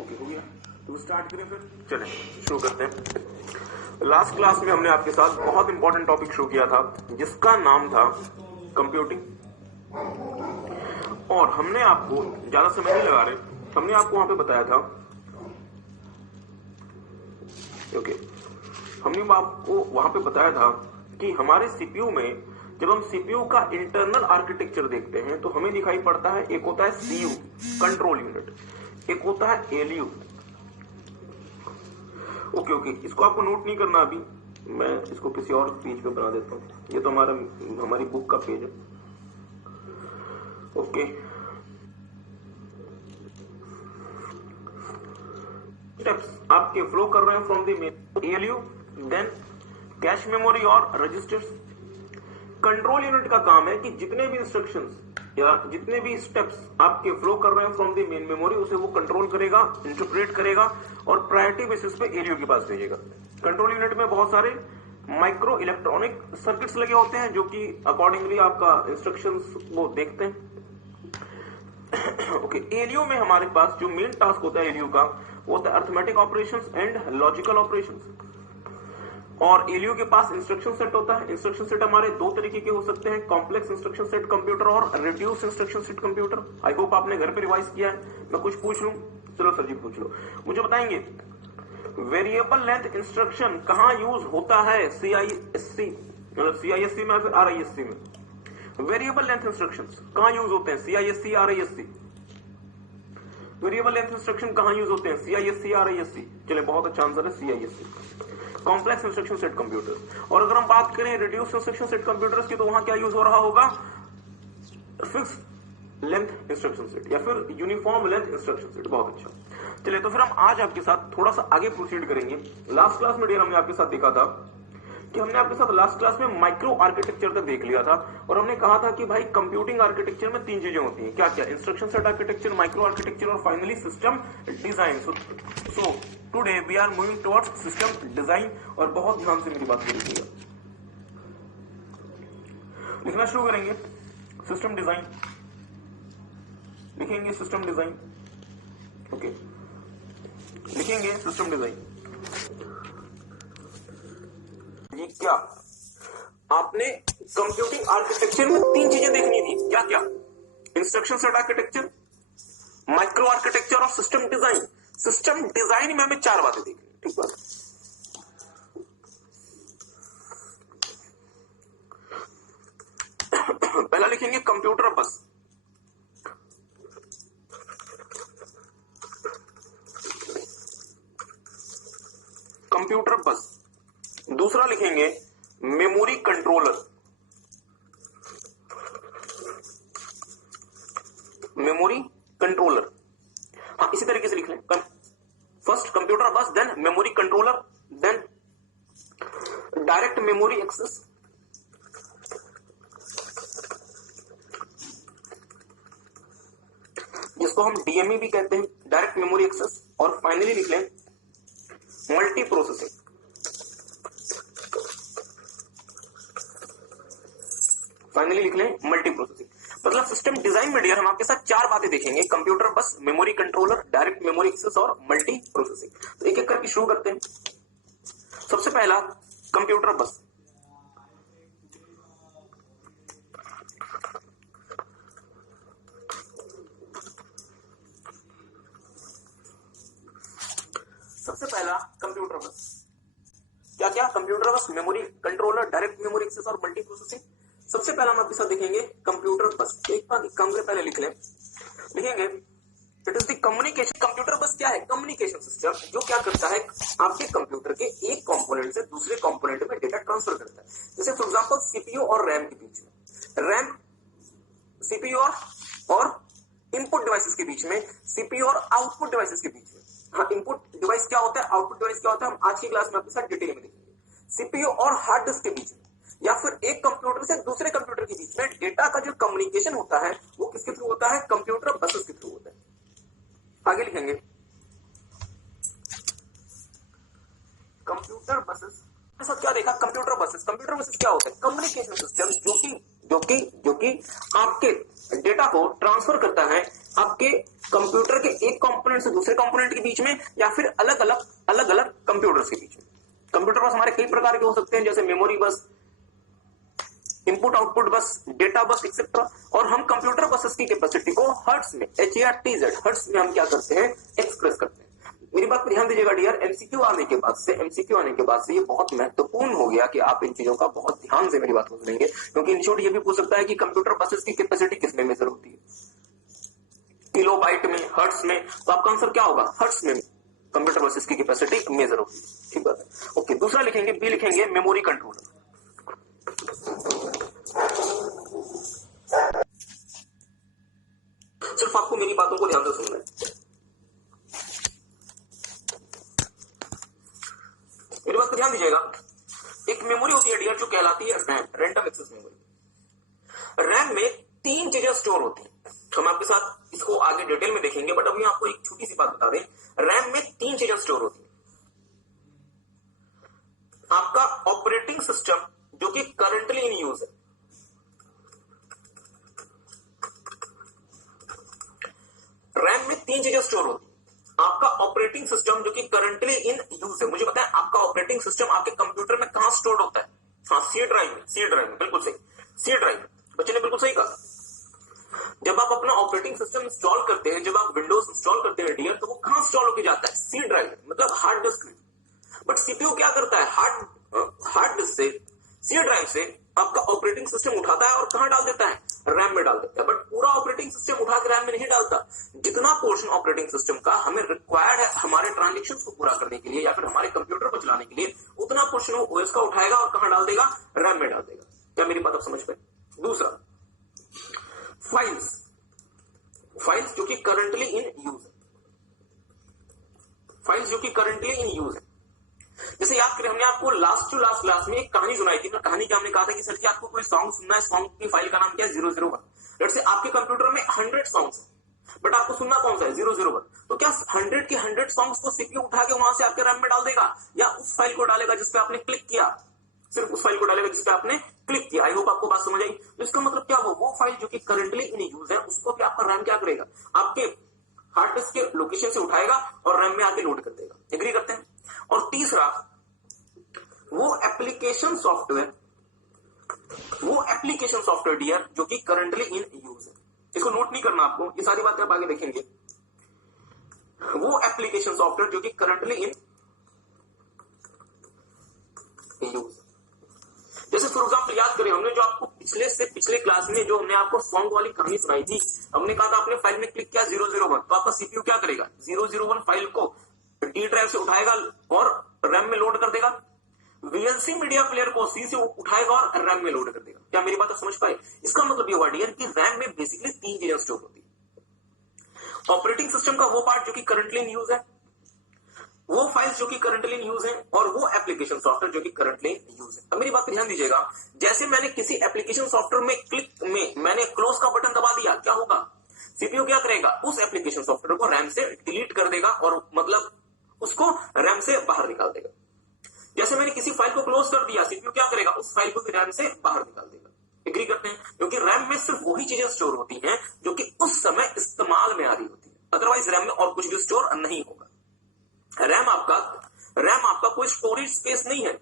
Okay हो गया, तो स्टार्ट करें फिर। चलें शुरू करते हैं। लास्ट क्लास में हमने आपके साथ बहुत इंपॉर्टेंट टॉपिक शुरू किया था जिसका नाम था कंप्यूटिंग, और हमने आपको ज्यादा समय नहीं लगा रहे, हमने आपको वहां पे बताया था ओके हमने आपको वहां पे बताया था कि हमारे सीपीयू में जब हम सीपीयू का इंटरनल आर्किटेक्चर देखते हैं तो हमें दिखाई पड़ता है एक होता है सीयू कंट्रोल यूनिट, एक होता है एलयू। ओके इसको आपको नोट नहीं करना अभी, मैं इसको किसी और पेज पे बना देता हूँ। ये तो हमारी बुक का पेज है। ओके स्टेप्स आपके फ्लो कर रहे हैं from the main ALU, then cache memory और रजिस्टर्स। कंट्रोल यूनिट का काम है कि जितने भी इंस्ट्रक्शंस या जितने भी स्टेप्स आपके फ्लो कर रहे हैं फ्रॉम द मेन मेमोरी उसे वो कंट्रोल करेगा, इंटरप्रेट करेगा और प्रायोरिटी बेसिस पे एलयू के पास भेजेगा। कंट्रोल यूनिट में बहुत सारे माइक्रो इलेक्ट्रॉनिक सर्किट्स लगे होते हैं जो कि अकॉर्डिंगली आपका इंस्ट्रक्शंस वो देखते हैं। ओके एलयू में हमारे पास जो मेन टास्क होता है एलयू का वो होता है arithmetic operations and logical operations. और एलयू के पास इंस्ट्रक्शन सेट होता है। इंस्ट्रक्शन सेट हमारे दो तरीके के हो सकते हैं, कॉम्प्लेक्स इंस्ट्रक्शन सेट कंप्यूटर और reduce instruction set computer. I hope आपने घर पे रिवाइज किया है। मैं कुछ पूछ लूं, चलो सर जी पूछ लो, मुझे बताएंगे वेरिएबल लेंथ इंस्ट्रक्शन कहां यूज होता है सीआईएससी, मतलब सीआईएससी में फिर आरआईएससी में। वेरिएबल लेंथ इंस्ट्रक्शंस कहां यूज होते हैं, CISC RISC. Variable length instruction कहां यूज होते हैं, सीआईएससी आरआईएससी। चलिए बहुत अच्छा आंसर है CISC. Complex instruction set computer. और अगर हम बात करें रिड्यूस इंस्ट्रक्शन सेट कंप्यूटर्स की तो वहां क्या यूज हो रहा होगा, फिक्स लेंथ इंस्ट्रक्शन सेट या फिर यूनिफॉर्म लेंथ इंस्ट्रक्शन सेट। बहुत अच्छा। चलिए तो फिर हम आज आपके साथ थोड़ा सा आगे प्रोसीड करेंगे। लास्ट क्लास में डियर हमने आपके साथ देखा था कि हमने आपके साथ लास्ट क्लास में माइक्रो आर्किटेक्चर तक देख लिया था और हमने कहा था कि भाई कंप्यूटिंग आर्किटेक्चर में तीन चीजें होती हैं, क्या क्या, instruction set architecture, micro architecture और finally system design. So today we are moving towards system design. और बहुत ध्यान से मेरी बात लीजिएगा, लिखना शुरू करेंगे सिस्टम डिजाइन, लिखेंगे सिस्टम डिजाइन। ओके लिखेंगे सिस्टम डिजाइन। ये क्या आपने कंप्यूटिंग आर्किटेक्चर में तीन चीजें देखनी थी, क्या क्या, instruction set architecture, micro architecture और सिस्टम डिजाइन। सिस्टम डिजाइन में हमें चार बातें देखनी, ठीक बात। पहला लिखेंगे कंप्यूटर बस, कंप्यूटर बस। दूसरा लिखेंगे मेमोरी कंट्रोलर, मेमोरी कंट्रोलर। हाँ इसी तरीके से लिख लें, first computer bus, then memory controller, then direct memory access, जिसको हम डीएमई भी कहते हैं, डायरेक्ट मेमोरी एक्सेस। और फाइनली लिख लें मल्टी प्रोसेसिंग, फाइनली लिख लें मल्टी प्रोसेसिंग। मतलब सिस्टम डिजाइन में डियर हम आपके साथ चार बातें देखेंगे, computer bus, memory controller, direct memory access और मल्टी प्रोसेसिंग। तो एक एक करके शुरू करते हैं। सबसे पहला कंप्यूटर बस। सबसे पहला कंप्यूटर बस, क्या क्या, computer bus, memory controller, direct memory access और मल्टी प्रोसेसिंग। सबसे पहला हम आपके साथ देखेंगे कंप्यूटर बस। एक बार कम से पहले लिख लें, लिखेंगे it is the communication. Computer बस क्या है, कम्युनिकेशन सिस्टम जो क्या करता है, आपके कंप्यूटर के एक कंपोनेंट से दूसरे कंपोनेंट में डेटा ट्रांसफर करता है। जैसे फॉर एग्जांपल सीपीयू और रैम के बीच में, रैम सीपीयू और इनपुट डिवाइसेस के बीच में, सीपीयू और आउटपुट डिवाइसेस के बीच में। हाँ इनपुट डिवाइस क्या होता है, आउटपुट डिवाइस क्या होता है, हम आज की क्लास में आपके साथ डिटेल में देखेंगे। सीपीयू और हार्ड डिस्क के बीच में या फिर एक कंप्यूटर से दूसरे कंप्यूटर के बीच में डेटा का जो कम्युनिकेशन होता है वो किसके थ्रू होता है, कंप्यूटर बसेस के थ्रू होता है। आगे लिखेंगे कंप्यूटर बसेस। सब क्या देखा, कंप्यूटर बसेस। कंप्यूटर बसेस क्या होता है, कम्युनिकेशन सिस्टम जो कि आपके डेटा को ट्रांसफर करता है आपके कंप्यूटर के एक कंपोनेंट से दूसरे कंपोनेंट के बीच में, या फिर अलग अलग कंप्यूटर्स के बीच में। कंप्यूटर बस हमारे कई प्रकार के हो सकते हैं, जैसे मेमोरी बस, इनपुट आउटपुट बस, डेटा बस एक्सेट्रा। और हम कंप्यूटर बसेस की कैपेसिटी को हर्ट्ज में, HERTZ हर्ट्ज में हम क्या करते हैं, एक्सप्रेस करते हैं। मेरी बात पर ध्यान दीजिएगा डियर, एमसीक्यू आने के बाद से ये बहुत महत्वपूर्ण हो गया कि आप इन चीजों का बहुत ध्यान से मेरी बात को सुनेंगे, क्योंकि इंस्टीट्यूट ये भी पूछ सकता है कि कंप्यूटर बसेस की कैपेसिटी किसमें मेजर होती है, किलोबाइट में, हर्ट्ज में। तो आपका आंसर क्या होगा, हर्ट्ज में कंप्यूटर बसेस की कैपेसिटी मेजर होगी। ठीक बात है, ओके। दूसरा लिखेंगे, बी लिखेंगे, मेमोरी कंट्रोलर। सिर्फ आपको मेरी बातों को ध्यान से सुनना है। मेरी बात को ध्यान दीजिएगा। एक मेमोरी होती है डियर जो कहलाती है RAM, random access memory. RAM में 3 चीजें स्टोर होती हैं। हम आपके साथ इसको आगे डिटेल में देखेंगे, बट अभी आपको एक छोटी सी बात बता दें। रैम में 3 चीजें स्टोर होती हैं। आपका ऑपरेटिंग सिस्टम जो कि करंटली इन यूज है, रैम में 3 चीजें स्टोर होती है। आपका ऑपरेटिंग सिस्टम जो कि करंटली इन यूज है। मुझे पता है आपका ऑपरेटिंग सिस्टम आपके कंप्यूटर में कहां स्टोर होता है, हाँ, सी ड्राइव में, बिल्कुल सही, सी ड्राइव। बच्चे ने बिल्कुल सही कहा। जब आप अपना ऑपरेटिंग सिस्टम इंस्टॉल करते हैं, जब आप विंडोज इंस्टॉल करते हैं डियर, तो वो कहां इंस्टॉल होकर जाता है, सी ड्राइव, मतलब हार्ड डिस्क में। बट सीपीयू क्या करता है, हार्ड डिस्क से, सी ड्राइव से आपका ऑपरेटिंग सिस्टम उठाता है और कहां डाल देता है, रैम में डाल देता है। बट पूरा ऑपरेटिंग सिस्टम उठा के रैम में नहीं डालता। जितना पोर्शन ऑपरेटिंग सिस्टम का हमें रिक्वायर्ड है हमारे ट्रांजेक्शंस को पूरा करने के लिए या फिर हमारे कंप्यूटर को चलाने के लिए, उतना पोर्शन वो ओएस का उठाएगा और कहां डाल देगा, रैम में डाल देगा। क्या मेरी बात आप समझ पाए? दूसरा, फाइल्स जो कि करंटली इन यूज है, फाइल्स जो कि करंटली इन यूज है। जैसे याद करें, हमने आपको लास्ट क्लास में एक कहानी सुनाई थी ना। कहानी क्या हमने कहा था कि सर जी आपको कोई सॉन्ग सुनना है, सॉन्ग की फाइल का नाम क्या है, 001। लेट्स से आपके कंप्यूटर में 100 सॉन्ग्स है, बट आपको सुनना कौन सा है, 001। तो क्या 100 के 100 सॉन्ग्स को सीपीयू उठा के वहां से आपके रैम में डाल देगा, या उस फाइल को डालेगा जिसपे आपने क्लिक किया, सिर्फ उस फाइल को डालेगा जिसपे आपने क्लिक किया। आई होप आपको बात समझ आई। तो इसका मतलब क्या हो, वो फाइल जो कि करंटली इन यूज है उसको भी आपका रैम क्या करेगा, आपके हार्ड डिस्क के लोकेशन से उठाएगा और रैम में आके लोड कर देगा। एग्री करते हैं? और तीसरा, वो एप्लीकेशन सॉफ्टवेयर डियर जो कि करंटली इन यूज है। इसको नोट नहीं करना आपको, ये सारी बातें आप आगे देखेंगे। वो एप्लीकेशन सॉफ्टवेयर जो कि करंटली इन यूज। जैसे फॉर एग्जाम्पल याद करें, हमने जो आपको पिछले क्लास में जो हमने आपको सॉन्ग वाली कहानी सुनाई थी, हमने कहा था आपने फाइल में क्लिक किया 001, तो आपका सीपीयू क्या करेगा, 001 फाइल को डी ड्राइव से उठाएगा और रैम में लोड कर देगा। वीएलसी मीडिया प्लेयर को सी से उठाएगा और रैम में लोड कर देगा। क्या मेरी बात आप समझ पाए? इसका मतलब ये हुआ डियर कि रैम में बेसिकली 3 चीजें स्टोर होती है। ऑपरेटिंग सिस्टम का वो पार्ट जो कि करंटली इन यूज है, वो फाइल्स जो कि करंटली इन यूज है, और वो एप्लीकेशन सॉफ्टवेयर जो कि करंटली इन यूज है। अब मेरी बात पर ध्यान दीजिएगा। जैसे मैंने किसी एप्लीकेशन सॉफ्टवेयर में मैंने क्लोज का बटन दबा दिया, क्या होगा, सीपीयू क्या करेगा, उस एप्लीकेशन सॉफ्टवेयर को रैम से डिलीट कर देगा और मतलब उसको रैम से बाहर निकाल देगा। जैसे मैंने किसी फाइल को क्लोज कर दिया, सीपीयू क्या करेगा, उस फाइल को भी रैम से बाहर निकाल देगा। एग्री करते हैं? क्योंकि रैम में सिर्फ वही चीजें स्टोर होती हैं जो कि उस समय इस्तेमाल में आ रही होती है, अदरवाइज रैम में और कुछ भी स्टोर नहीं होगा। रैम आपका कोई स्टोरेज स्पेस नहीं है।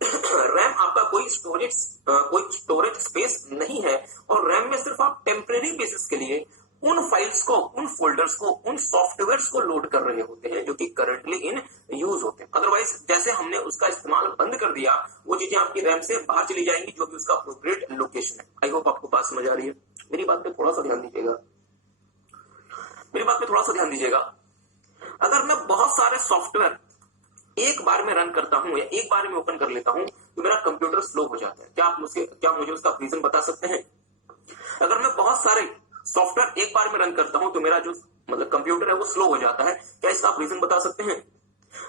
रैम आपका कोई स्टोरेज स्पेस नहीं है, और रैम में सिर्फ आप टेम्परेरी बेसिस के लिए उन फाइल्स को, उन फोल्डर्स को, उन सॉफ्टवेयर्स को लोड कर रहे होते हैं जो कि करंटली इन यूज होते हैं। अदरवाइज जैसे हमने उसका इस्तेमाल बंद कर दिया, वो चीजें आपकी रैम से बाहर चली जाएंगी जो भी उसका अप्रोप्रिएट लोकेशन है। आई होप आपको बात समझ आ रही है। मेरी बात पे थोड़ा सा ध्यान दीजिएगा। अगर मैं बहुत सारे सॉफ्टवेयर एक बार में रन करता हूं या एक बार में ओपन कर लेता हूं तो मेरा कंप्यूटर स्लो हो जाता है। क्या मुझे उसका रीजन बता सकते हैं? अगर मैं बहुत सारे सॉफ्टवेयर एक बार में रन करता हूं तो मेरा जो मतलब कंप्यूटर है वो स्लो हो जाता है। क्या इसका आप रीजन बता सकते हैं?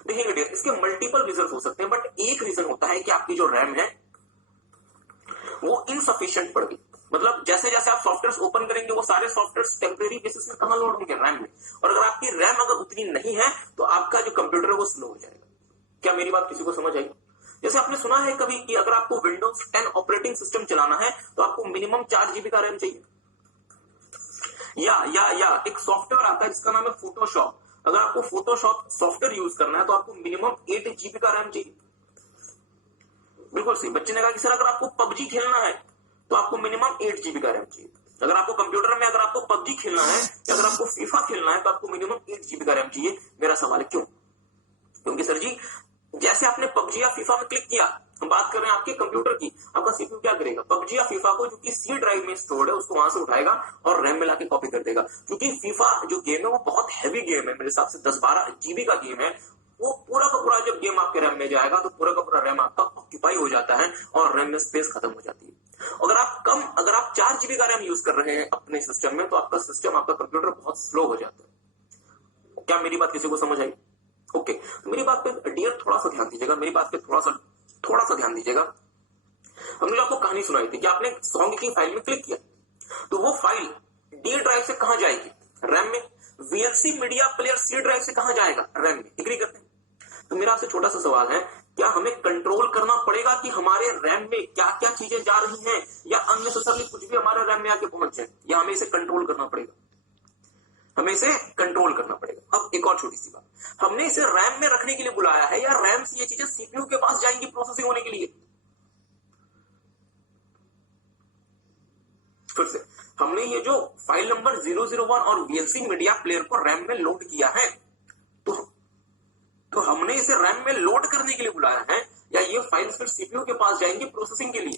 देखिए डियर, इसके मल्टीपल रीजन हो सकते हैं, बट एक रीजन होता है कि आपकी जो रैम है वो इनसफिशिएंट पड़ गई। मतलब जैसे जैसे आप सॉफ्टवेयर ओपन करेंगे वो सारे सॉफ्टवेयर टेम्परेरी बेसिस में कहां लोड होंगे, रैम में। और अगर आपकी रैम अगर उतनी नहीं है तो आपका जो कंप्यूटर है वो स्लो हो जाएगा। क्या मेरी बात किसी को समझ आई? जैसे आपने सुना है कभी कि अगर आपको विंडोज 10 ऑपरेटिंग सिस्टम चलाना है तो आपको मिनिमम 4 GB का रैम चाहिए। या एक सॉफ्टवेयर आता है जिसका नाम है फोटोशॉप। अगर आपको फोटोशॉप सॉफ्टवेयर यूज करना है तो आपको मिनिमम 8 GB का रैम चाहिए। बिल्कुल सही। बच्चे ने कहा कि सर अगर आपको पबजी खेलना है तो आपको मिनिमम 8 GB का रैम चाहिए। अगर आपको कंप्यूटर में अगर आपको पबजी खेलना है या अगर आपको फीफा खेलना है तो आपको मिनिमम 8 GB का रैम चाहिए। मेरा सवाल है क्यों? क्योंकि सर जी जैसे आपने पबजी या फीफा में क्लिक किया, हम बात कर रहे हैं आपके कंप्यूटर की, आपका सीपीयू क्या करेगा? पबजी या फीफा को जो कि सी ड्राइव में स्टोर्ड है उसको वहां से उठाएगा और रैम में लाके कॉपी कर देगा। क्योंकि फीफा जो गेम है वो बहुत हैवी गेम है, मेरे हिसाब से 10-12 GB का गेम है। वो पूरा का पूरा जब गेम आपके रैम में जाएगा तो पूरा का पूरा रैम आपका ऑक्यूपाई हो जाता है और रैम में स्पेस खत्म हो जाती है। अगर आप 4 GB का रैम यूज कर रहे हैं अपने सिस्टम में तो आपका सिस्टम, आपका कंप्यूटर बहुत स्लो हो जाता है। क्या मेरी बात किसी को समझ आई? ओके, तो मेरी बात पे डियर थोड़ा सा ध्यान दीजिएगा, मेरी बात पे थोड़ा सा ध्यान दीजिएगा। हमने जो आपको कहानी सुनाई थी कि आपने सॉन्ग की फाइल में क्लिक किया तो वो फाइल डी ड्राइव से कहां जाएगी? रैम में। VLC media player C drive से कहां जाएगा? रैम में। एग्री करते हैं? तो मेरा आपसे छोटा सा सवाल है, क्या हमें कंट्रोल करना पड़ेगा कि हमारे रैम में क्या क्या चीजें जा रही हैं, या अननेसेसरली कुछ भी हमारे रैम में आके पहुंच जाए, या हमें इसे कंट्रोल करना पड़ेगा? हमें इसे कंट्रोल करना पड़ेगा। अब एक और छोटी सी बात, हमने इसे रैम में रखने के लिए बुलाया है या रैम से ये चीजें सीपीयू के पास जाएंगी प्रोसेसिंग होने के लिए? फिर से, हमने ये जो फाइल नंबर 001 और वीएलसी मीडिया प्लेयर को रैम में लोड किया है तो हमने इसे रैम में लोड करने के लिए बुलाया है या ये फाइल्स फिर सीपीयू के पास जाएंगी प्रोसेसिंग के लिए?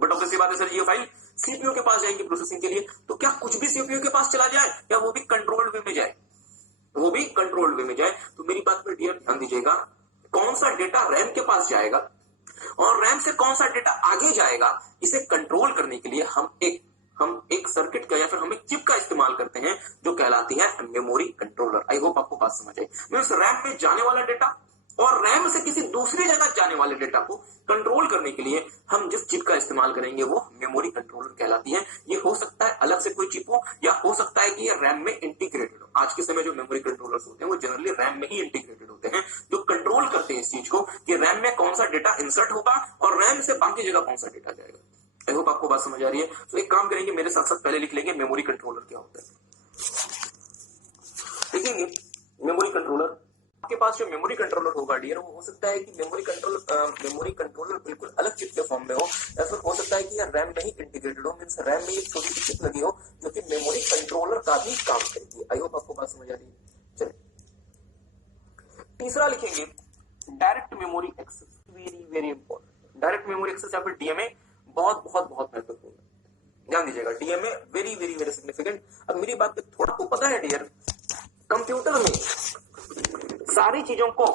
बट ऑब्वियसली बात है सर, ये फाइल सीपीयू के पास जाएंगी प्रोसेसिंग के लिए, तो क्या कुछ भी सीपीयू के पास चला जाए या वो भी कंट्रोल्ड वे में जाए? वो भी कंट्रोल्ड वे में जाए। तो मेरी बात पर डियर ध्यान दीजिएगा, कौन सा डेटा रैम के पास जाएगा और रैम से कौन सा डेटा आगे जाएगा, इसे कंट्रोल करने के लिए हम एक सर्किट का या फिर हम एक चिप का इस्तेमाल करते हैं जो कहलाती है मेमोरी कंट्रोलर। आई होप आपको बात समझ आई। मींस रैम में जाने वाला डेटा और रैम से किसी दूसरी जगह जाने वाले डेटा को कंट्रोल करने के लिए हम जिस चिप का इस्तेमाल करेंगे वो मेमोरी कंट्रोलर कहलाती है। ये हो सकता है अलग से कोई चिप हो या हो सकता है कि ये रैम में इंटीग्रेटेड हो। आज के समय जो मेमोरी कंट्रोलर्स होते हैं वो जनरली रैम में ही इंटीग्रेटेड होते हैं, जो कंट्रोल करते हैं इस चीज को कि रैम में कौन सा डेटा इंसर्ट होगा और रैम से बाकी जगह कौन सा डेटा जाएगा। आई होप आपको बात समझ आ रही है। तो एक काम करेंगे, मेरे साथ साथ पहले लिख लेंगे मेमोरी कंट्रोलर क्या होता है। देखेंगे मेमोरी कंट्रोलर, आपके पास जो मेमोरी कंट्रोलर होगा डियर, वो हो सकता है कि मेमोरी कंट्रोलर बिल्कुल अलग चिप के फॉर्म में हो, या फिर हो सकता है कि रैम में ही इंटीग्रेटेड हो। मींस रैम में एक छोटी सी चिप लगी हो जो कि मेमोरी कंट्रोलर का भी काम करती है। आई होप आपको बात समझ आ रही है। चलिए तीसरा लिखेंगे direct memory access. Very very important. Direct memory access या फिर डीएमए बहुत बहुत बहुत महत्वपूर्ण है। ध्यान दीजिएगा, DMA very very very significant. अब मेरी बात पे थोड़ा को पता है डियर, कंप्यूटर में सारी चीजों को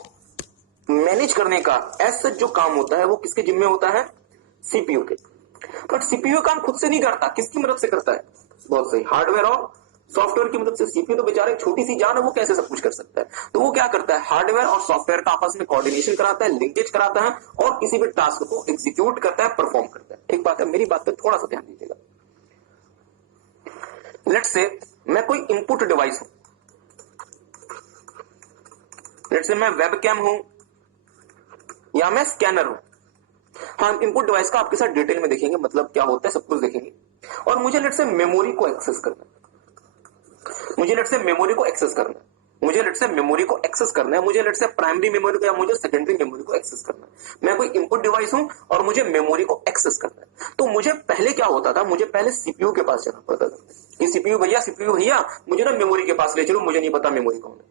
मैनेज करने का ऐसा जो काम होता है वो किसके जिम्मे होता है? सीपीयू के। बट सीपीयू काम खुद से नहीं करता, किसकी मदद से करता है? बहुत सही, हार्डवेयर और सॉफ्टवेयर की मदद से। सीपीयू तो बेचारे छोटी सी जान है, वो कैसे सब कुछ कर सकता है? तो वो क्या करता है? हार्डवेयर और सॉफ्टवेयर का आपस में कोऑर्डिनेशन कराता है, लिंकेज कराता है और किसी भी टास्क को एग्जीक्यूट करता है, परफॉर्म करता है। ठीक बात है, मेरी बात पे थोड़ा सा ध्यान दीजिएगा। लेट्स से मैं कोई इनपुट डिवाइस हूं, लेट्स से मैं वेबकैम हूं या मैं स्कैनर हूं। हम इनपुट डिवाइस का आपके साथ डिटेल में देखेंगे, मतलब क्या होता है सब कुछ देखेंगे। और मुझे लेट्स से मेमोरी को एक्सेस करना है, मुझे लेट्स से मेमोरी को एक्सेस करना है, मुझे लेट्स से मेमोरी को एक्सेस करना है, मुझे लेट्स से प्राइमरी मेमोरी को या मुझे सेकेंडरी मेमोरी को एक्सेस करना है। मैं कोई इनपुट डिवाइस हूं और मुझे मेमोरी को एक्सेस करना है। तो मुझे पहले क्या होता था? मुझे पहले सीपीयू के पास जाना पड़ता था कि सीपीयू भैया मुझे ना मेमोरी के पास ले चलो, मुझे नहीं पता मेमोरी कौन है।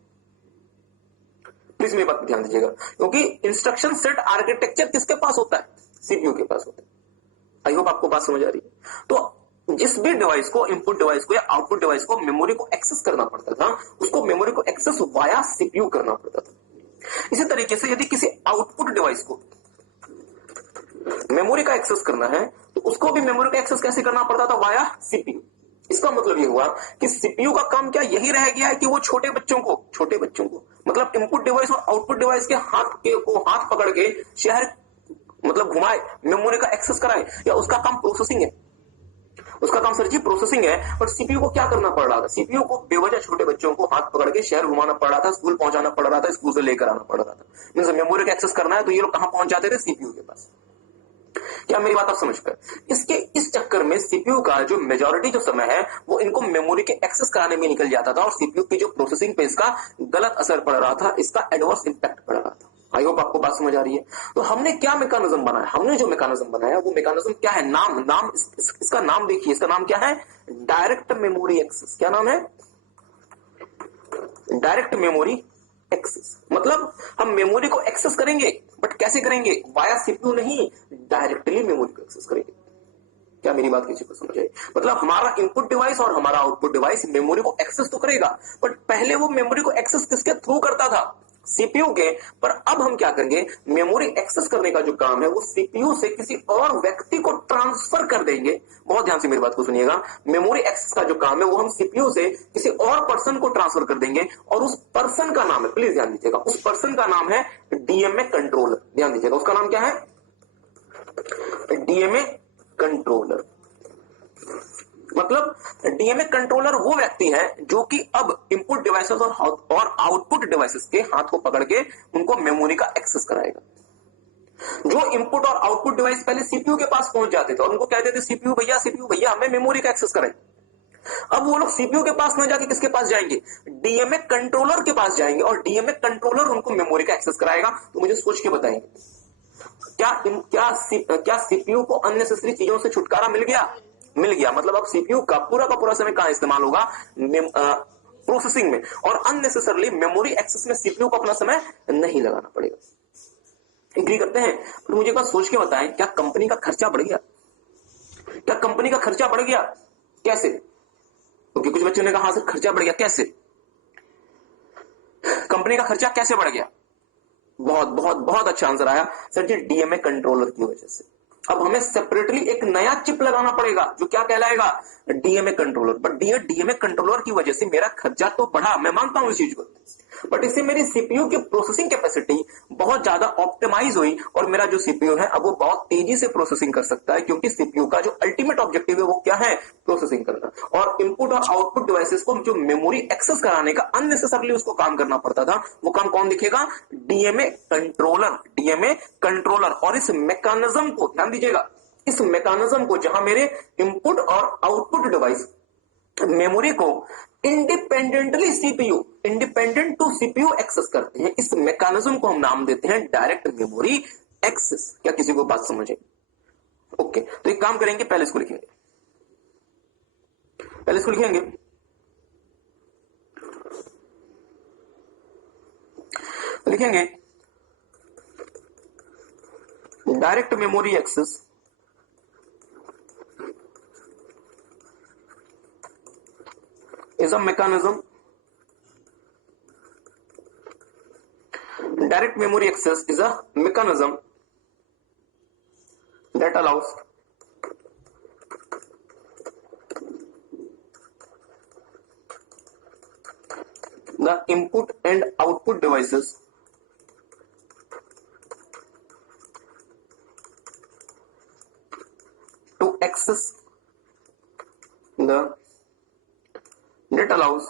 प्लीज मेरी बात ध्यान दीजिएगा, क्योंकि इंस्ट्रक्शन सेट आर्किटेक्चर किसके पास होता है? सीपीयू के पास होता है। आई होप आपको बात समझ आ रही है। तो जिस भी डिवाइस को, इनपुट डिवाइस को या आउटपुट डिवाइस को मेमोरी को एक्सेस करना पड़ता था, उसको मेमोरी को एक्सेस वाया सीपीयू करना पड़ता था। इसी तरीके से यदि किसी आउटपुट डिवाइस को मेमोरी का एक्सेस करना है तो उसको भी मेमोरी का एक्सेस कैसे करना पड़ता था? Via CPU. इसका मतलब ये हुआ कि सीपीयू का काम क्या यही रह गया है कि वो छोटे बच्चों को मतलब इनपुट डिवाइस और आउटपुट डिवाइस के हाथ पकड़ के शहर मतलब घुमाए, मेमोरी का एक्सेस कराए, या उसका काम प्रोसेसिंग है? उसका काम सर जी प्रोसेसिंग है। बट सीपीयू को क्या करना पड़ रहा था? सीपीयू को बेवजह छोटे बच्चों को हाथ पकड़ के शहर घुमाना पड़ रहा था, स्कूल पहुंचाना पड़ रहा था, स्कूल से लेकर आना पड़ रहा था। मींस मेमोरी का एक्सेस करना है तो ये लोग कहां पहुंच जाते थे? सीपीयू के पास। क्या मेरी बात आप समझ पाए? इसके इस चक्कर में सीपीयू का जो मेजॉरिटी जो समय है वो इनको मेमोरी के एक्सेस कराने में निकल जाता था और सीपीयू की जो प्रोसेसिंग पे इसका गलत असर पड़ रहा था, इसका एडवर्स इंपैक्ट पड़ रहा था। आई होप आपको बात समझ आ रही है। तो हमने क्या मैकेनिज्म बनाया, हमने जो मैकेनिज्म बनाया वो मैकेनिज्म क्या है, इसका नाम देखिए, इसका नाम क्या है, डायरेक्ट मेमोरी एक्सेस। क्या नाम है? Direct memory access. मतलब हम मेमोरी को एक्सेस करेंगे, बट कैसे करेंगे? वाया सीपीयू नहीं, डायरेक्टली मेमोरी को एक्सेस करेंगे। क्या मेरी बात किसी को समझ आई? मतलब हमारा इनपुट डिवाइस और हमारा आउटपुट डिवाइस मेमोरी को एक्सेस तो करेगा, बट पहले वो मेमोरी को एक्सेस किसके थ्रू करता था? सीपीयू के। पर अब हम क्या करेंगे, मेमोरी एक्सेस करने का जो काम है वो सीपीयू से किसी और व्यक्ति को ट्रांसफर कर देंगे। बहुत ध्यान से मेरी बात को सुनिएगा। मेमोरी एक्सेस का जो काम है वो हम सीपीयू से किसी और पर्सन को ट्रांसफर कर देंगे और उस पर्सन का नाम है, प्लीज ध्यान दीजिएगा, उस पर्सन का नाम है डीएमए कंट्रोलर। ध्यान दीजिएगा, उसका नाम क्या है? DMA controller. मतलब डीएमए कंट्रोलर वो व्यक्ति है जो कि अब इनपुट डिवाइसेस और आउटपुट डिवाइसेस के हाथ को पकड़ के उनको मेमोरी का एक्सेस कराएगा। जो इनपुट और आउटपुट डिवाइस पहले सीपीयू के पास पहुंच जाते थे और उनको कहते थे सीपीयू भैया हमें मेमोरी का एक्सेस करें। अब वो लोग सीपीयू के पास ना जाके किसके पास जाएंगे? डीएमए कंट्रोलर के पास जाएंगे और डीएमए कंट्रोलर उनको मेमोरी का एक्सेस कराएगा। तो मुझे सोच के बताएंगे, क्या सीपीयू को अननेसेसरी चीजों से छुटकारा मिल गया? मिल गया। मतलब अब सीपीयू का पूरा समय कहां इस्तेमाल होगा? प्रोसेसिंग में, और अननेसेसरली मेमोरी एक्सेस में सीपीयू को अपना समय नहीं लगाना पड़ेगा। एग्री करते हैं? तो मुझे एक बात सोच के बताएं, क्या कंपनी का खर्चा बढ़ गया? क्या कंपनी का खर्चा बढ़ गया? कैसे? क्योंकि कुछ बच्चों ने कहा सर खर्चा बढ़ गया, कैसे? कंपनी का खर्चा कैसे बढ़ गया? बहुत बहुत बहुत अच्छा आंसर आया सर जी, डीएमए कंट्रोलर की वजह से। अब हमें सेपरेटली एक नया चिप लगाना पड़ेगा जो क्या कहलाएगा? DMA controller. But DMA controller की वजह से मेरा खर्चा तो बढ़ा, मैं मानता हूं इस चीज को, बट इससे मेरी सीपीयू की प्रोसेसिंग कैपेसिटी बहुत ज्यादा ऑप्टिमाइज हुई और मेरा जो सीपीयू है अब वो बहुत तेजी से प्रोसेसिंग कर सकता है, क्योंकि सीपीयू का जो अल्टीमेट ऑब्जेक्टिव है वो क्या है? प्रोसेसिंग करना। और इनपुट और आउटपुट डिवाइसेस को जो मेमोरी एक्सेस कराने का अननेसेसरली उसको काम करना पड़ता था, वो काम कौन दिखेगा? DMA controller. DMA controller. और इस मैकेनिज्म को ध्यान दीजिएगा, इस मैकेनिज्म को जहां मेरे इनपुट और आउटपुट डिवाइस मेमोरी को independently independent to CPU access करते हैं, इस मैकेनिज्म को हम नाम देते हैं डायरेक्ट मेमोरी एक्सेस। क्या किसी को बात समझ आई? ओके, तो एक काम करेंगे, पहले इसको लिखेंगे, लिखेंगे direct memory access is a mechanism. Direct memory access is a mechanism that allows the input and output devices to access that allows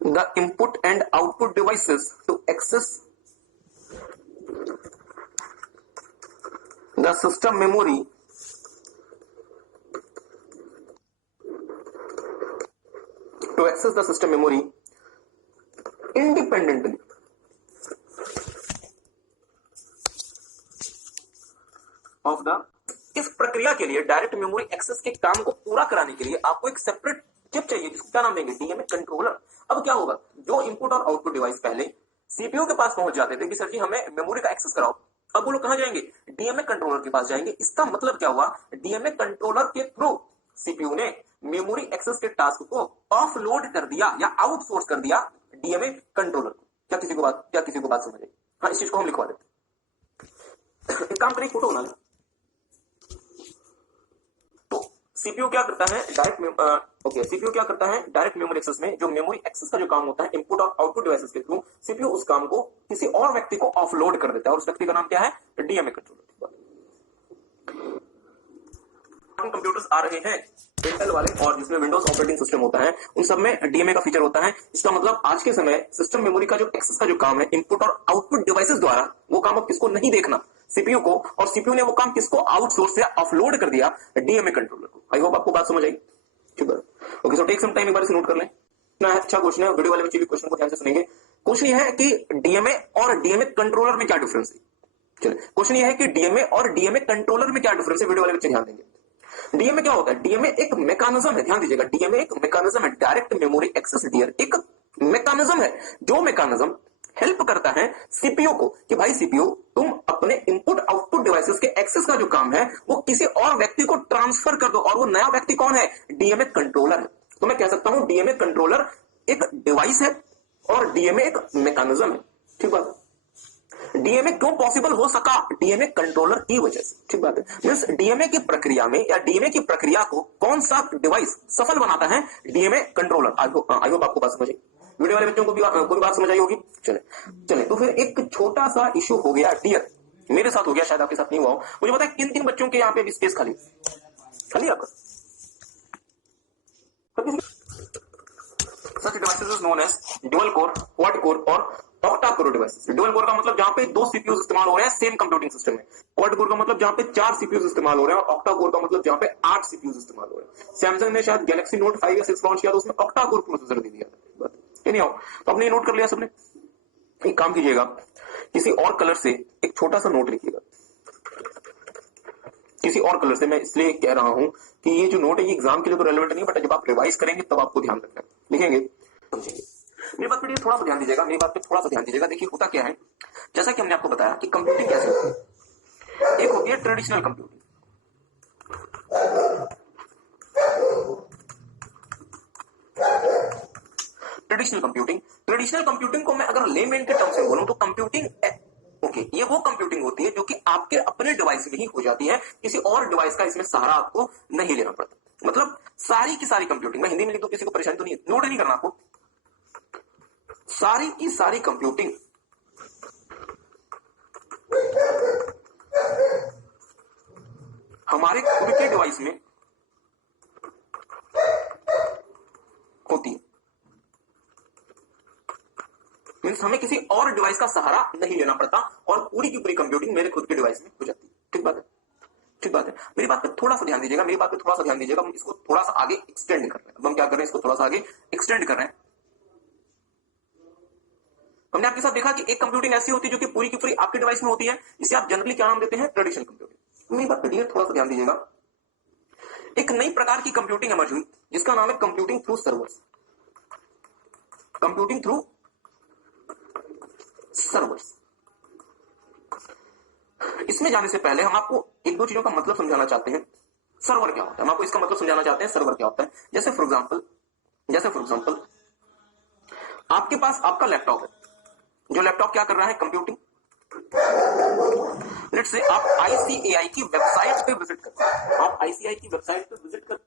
the input and output devices to access the system memory independently of the। इस प्रक्रिया के लिए, direct memory access के काम को पूरा कराने के लिए आपको एक सेपरेट चिप चाहिए जिसको क्या नाम देंगे? DMA controller. अब क्या होगा, जो इनपुट और आउटपुट डिवाइस पहले सीपीयू के पास पहुंच जाते थे कि सर जी हमें मेमोरी का एक्सेस कराओ, अब वो लोग कहां जाएंगे? डीएमए कंट्रोलर के पास जाएंगे। इसका मतलब क्या हुआ? डीएमए कंट्रोलर के थ्रू सीपीयू ने मेमोरी एक्सेस के टास्क को ऑफलोड कर दिया या आउटसोर्स कर दिया डीएमए कंट्रोलर को। क्या किसी को बात समझ आई? हाँ, इस चीज को हम लिखवा देते। एक काम करें, फोटो बना लें। सीपीयू क्या करता है? सीपीयू क्या करता है डायरेक्ट मेमोरी एक्सेस में? जो मेमोरी एक्सेस का जो काम होता है इनपुट और आउटपुट डिवाइसेस के थ्रू, सीपीयू उस काम को किसी और व्यक्ति को ऑफलोड कर देता है और उस व्यक्ति का नाम क्या है? DMA controller. कंप्यूटर्स आ रहे हैं इंटेल वाले और जिसमें विंडोज ऑपरेटिंग सिस्टम होता है, उन सब में डीएमए का फीचर होता है। इसका मतलब आज के समय सिस्टम मेमोरी का जो एक्सेस का जो काम है इनपुट और आउटपुट डिवाइसेस द्वारा, वो काम अब किसको नहीं देखना? सीपीयू को, और सीपीयू ने वो काम किसको आउटसोर्स या ऑफलोड कर दिया डीएमए कंट्रोलर को। आई होप आपको बात समझ आई। ठीक है, okay, so take some time, एक बार इसे नोट कर लें। इतना अच्छा क्वेश्चन है, वीडियो वाले बच्चे भी क्वेश्चन को ध्यान से सुनेंगे। क्वेश्चन ये है कि डीएमए और डीएमए कंट्रोलर में क्या डिफरेंस है। चलिए, क्वेश्चन ये है कि डीएमए और डीएमए कंट्रोलर में क्या डिफरेंस है, वीडियो वाले बच्चे ध्यान देंगे। डीएमए क्या होता है? डीएमए एक मैकेनिज्म है, ध्यान दीजिएगा, डीएमए एक मैकेनिज्म है, डायरेक्ट मेमोरी एक्सेस डीआर एक मैकेनिज्म है, जो मैकेनिज्म हेल्प करता है सीपीयू को कि भाई सीपीयू तुम अपने इनपुट आउटपुट डिवाइसेस के एक्सेस का जो काम है वो किसी और व्यक्ति को ट्रांसफर कर दो, और वो नया व्यक्ति कौन है? डीएमए कंट्रोलर है। तो मैं कह सकता हूं डीएमए कंट्रोलर एक डिवाइस है और डीएमए एक मैकेनिज्म है। ठीक बात। डीएमए क्यों पॉसिबल हो सका? डीएमए कंट्रोलर की वजह से। ठीक बात है। मींस डीएमए की प्रक्रिया में या डीएमए की प्रक्रिया को कौन सा डिवाइस सफल बनाता है? DMA controller. आई होप आपको बात समझ आई, वीडियो वाले बच्चों को भी कोई बात समझ आई होगी। चले तो फिर एक छोटा सा इश्यू हो गया डियर, मेरे साथ हो गया, शायद आपके साथ नहीं हुआ हो। मुझे पता है किन किन बच्चों के यहाँ पे स्पेस खाली आपका। Such devices is known as dual core, quad core और octa core devices। dual core का मतलब जहां पे 2 सीपीयूज इस्तेमाल हो रहे हैं सेम कंप्यूटिंग सिस्टम में। quad core का मतलब जहां पे 4 सीपीयूज इस्तेमाल हो रहे हैं, और octa core का मतलब जहां पे 8 सीपीयूज इस्तेमाल हो रहे हैं। सैमसंग ने शायद गैलेक्सी नोट 5 या 6 लॉन्च किया तो उसमें octa core प्रोसेसर दे दिया था। नहीं आओ तो आपने नोट कर लिया सबने। एक काम कीजिएगा, किसी और कलर से एक छोटा सा नोट लिखिएगा, किसी और कलर से। मैं इसलिए कह रहा हूं कि ये जो नोट है ये एग्जाम के लिए तो रेलेवेंट नहीं है, बट जब आप रिवाइज करेंगे तब आपको ध्यान रखना है, लिखेंगे समझेंगे। मेरी बात पर थोड़ा सा ध्यान दीजिएगा, मेरी बात पे थोड़ा सा ध्यान दीजिएगा। देखिए होता क्या है, जैसा कि हमने आपको बताया कि कंप्यूटिंग कैसे होती है। एक होती है ट्रेडिशनल कंप्यूटिंग, ट्रेडिशनल कंप्यूटिंग को मैं अगर लेमैन के टर्म से बोलूं तो कंप्यूटिंग ओके, ये वो कंप्यूटिंग होती है जो कि आपके अपने डिवाइस में ही हो जाती है, किसी और डिवाइस का इसमें सहारा आपको नहीं लेना पड़ता। मतलब सारी की सारी कंप्यूटिंग, मैं हिंदी में लिख दूं किसी को परेशानी तो नहीं है, नोट नहीं करना आपको। सारी की सारी कंप्यूटिंग हमारे खुद के डिवाइस में होती है। मींस हमें किसी और डिवाइस का सहारा नहीं लेना पड़ता और पूरी की पूरी कंप्यूटिंग मेरे खुद के डिवाइस में हो जाती है। ठीक बात है, ठीक बात है। मेरी बात पे थोड़ा सा ध्यान दीजिएगा, मेरी बात पे थोड़ा सा ध्यान दीजिएगा। हम इसको थोड़ा सा आगे एक्सटेंड कर रहे हैं। अब हम क्या कर रहे हैं, इसको थोड़ा सा आगे एक्सटेंड कर रहे हैं। हमने आपके साथ देखा कि एक कंप्यूटिंग ऐसी होती है जो कि पूरी की पूरी आपके डिवाइस में होती है, इसे आप जनरली क्या नाम देते हैं? Traditional computing. मेरी बात पे थोड़ा सा ध्यान दीजिएगा। एक नई प्रकार की कंप्यूटिंग इमर्ज हुई जिसका नाम है computing through servers. Computing through servers. इसमें जाने से पहले हम आपको एक दो चीजों का मतलब समझाना चाहते हैं। सर्वर क्या होता है, हम आपको इसका मतलब समझाना चाहते हैं। सर्वर क्या होता है? जैसे फॉर एग्जांपल आपके पास आपका लैपटॉप है, जो लैपटॉप क्या कर रहा है? कंप्यूटिंग। लेट्स से आप आईसीएआई की वेबसाइट पे विजिट करते हैं, आप आईसीएआई की वेबसाइट पे विजिट कर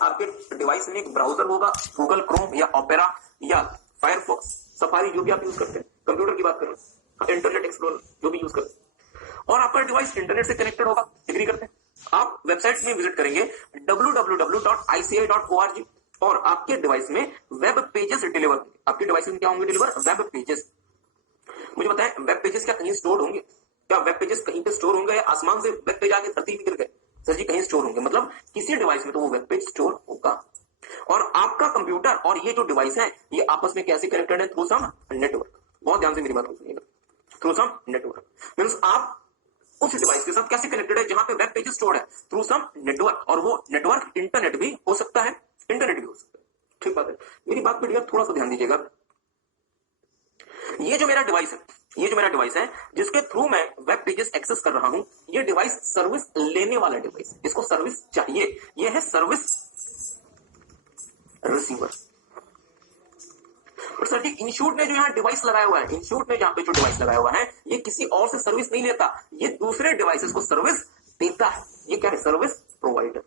आपके डिवाइस में एक ब्राउजर होगा, गूगल क्रोम या ओपेरा या फायरफॉक्स, सफारी, जो भी आप यूज करते हैं। कंप्यूटर की बात कर रहे हैं, इंटरनेट एक्सप्लोरर जो भी यूज करते हैं। और आपका डिवाइस इंटरनेट से कनेक्टेड होगा, एग्री करते हैं। आप वेबसाइट में विजिट करेंगे www.ici.org और आपके डिवाइस में वेब पेजेस डिलीवर होंगे। आपके डिवाइस में क्या होंगे डिलीवर? Web pages. मुझे बताएं, वेब पेजेस क्या कहीं स्टोर होंगे? क्या वेब पेजेस कहीं पे स्टोर होंगे या आसमान से वेब पेज आके धरती में गिर गए? सर जी, कहीं स्टोर होंगे। मतलब किसी डिवाइस में तो वो वेब पेज स्टोर होगा। और आपका कंप्यूटर और ये जो डिवाइस है ये आपस में कैसे कनेक्टेड है? Through some network. बहुत ध्यान से मेरी बात को सुनिएगा, थ्रू सम नेटवर्क। मींस आप उस डिवाइस के साथ कैसे कनेक्टेड है जहां पे वेब पेजेस स्टोर्ड है थ्रू सम नेटवर्क, और वो नेटवर्क इंटरनेट भी हो सकता है, इंटरनेट भी हो सकता है। ठीक बात है, मेरी बात पे डियर थोड़ा सा ध्यान दीजिएगा। ये जो मेरा डिवाइस है जिसके थ्रू मैं वेब पेजेस एक्सेस कर रहा हूं, ये डिवाइस सर्विस लेने वाला डिवाइस, इसको सर्विस चाहिए, ये है सर्विस रिसीवर। और सर जी इंस्टीट्यूट ने जो यहाँ डिवाइस लगाया हुआ है, इंस्टीट्यूट ने जहां पे जो डिवाइस लगाया हुआ है, ये किसी और से सर्विस नहीं लेता, ये दूसरे डिवाइसेस को सर्विस देता है। ये क्या है? Service provider.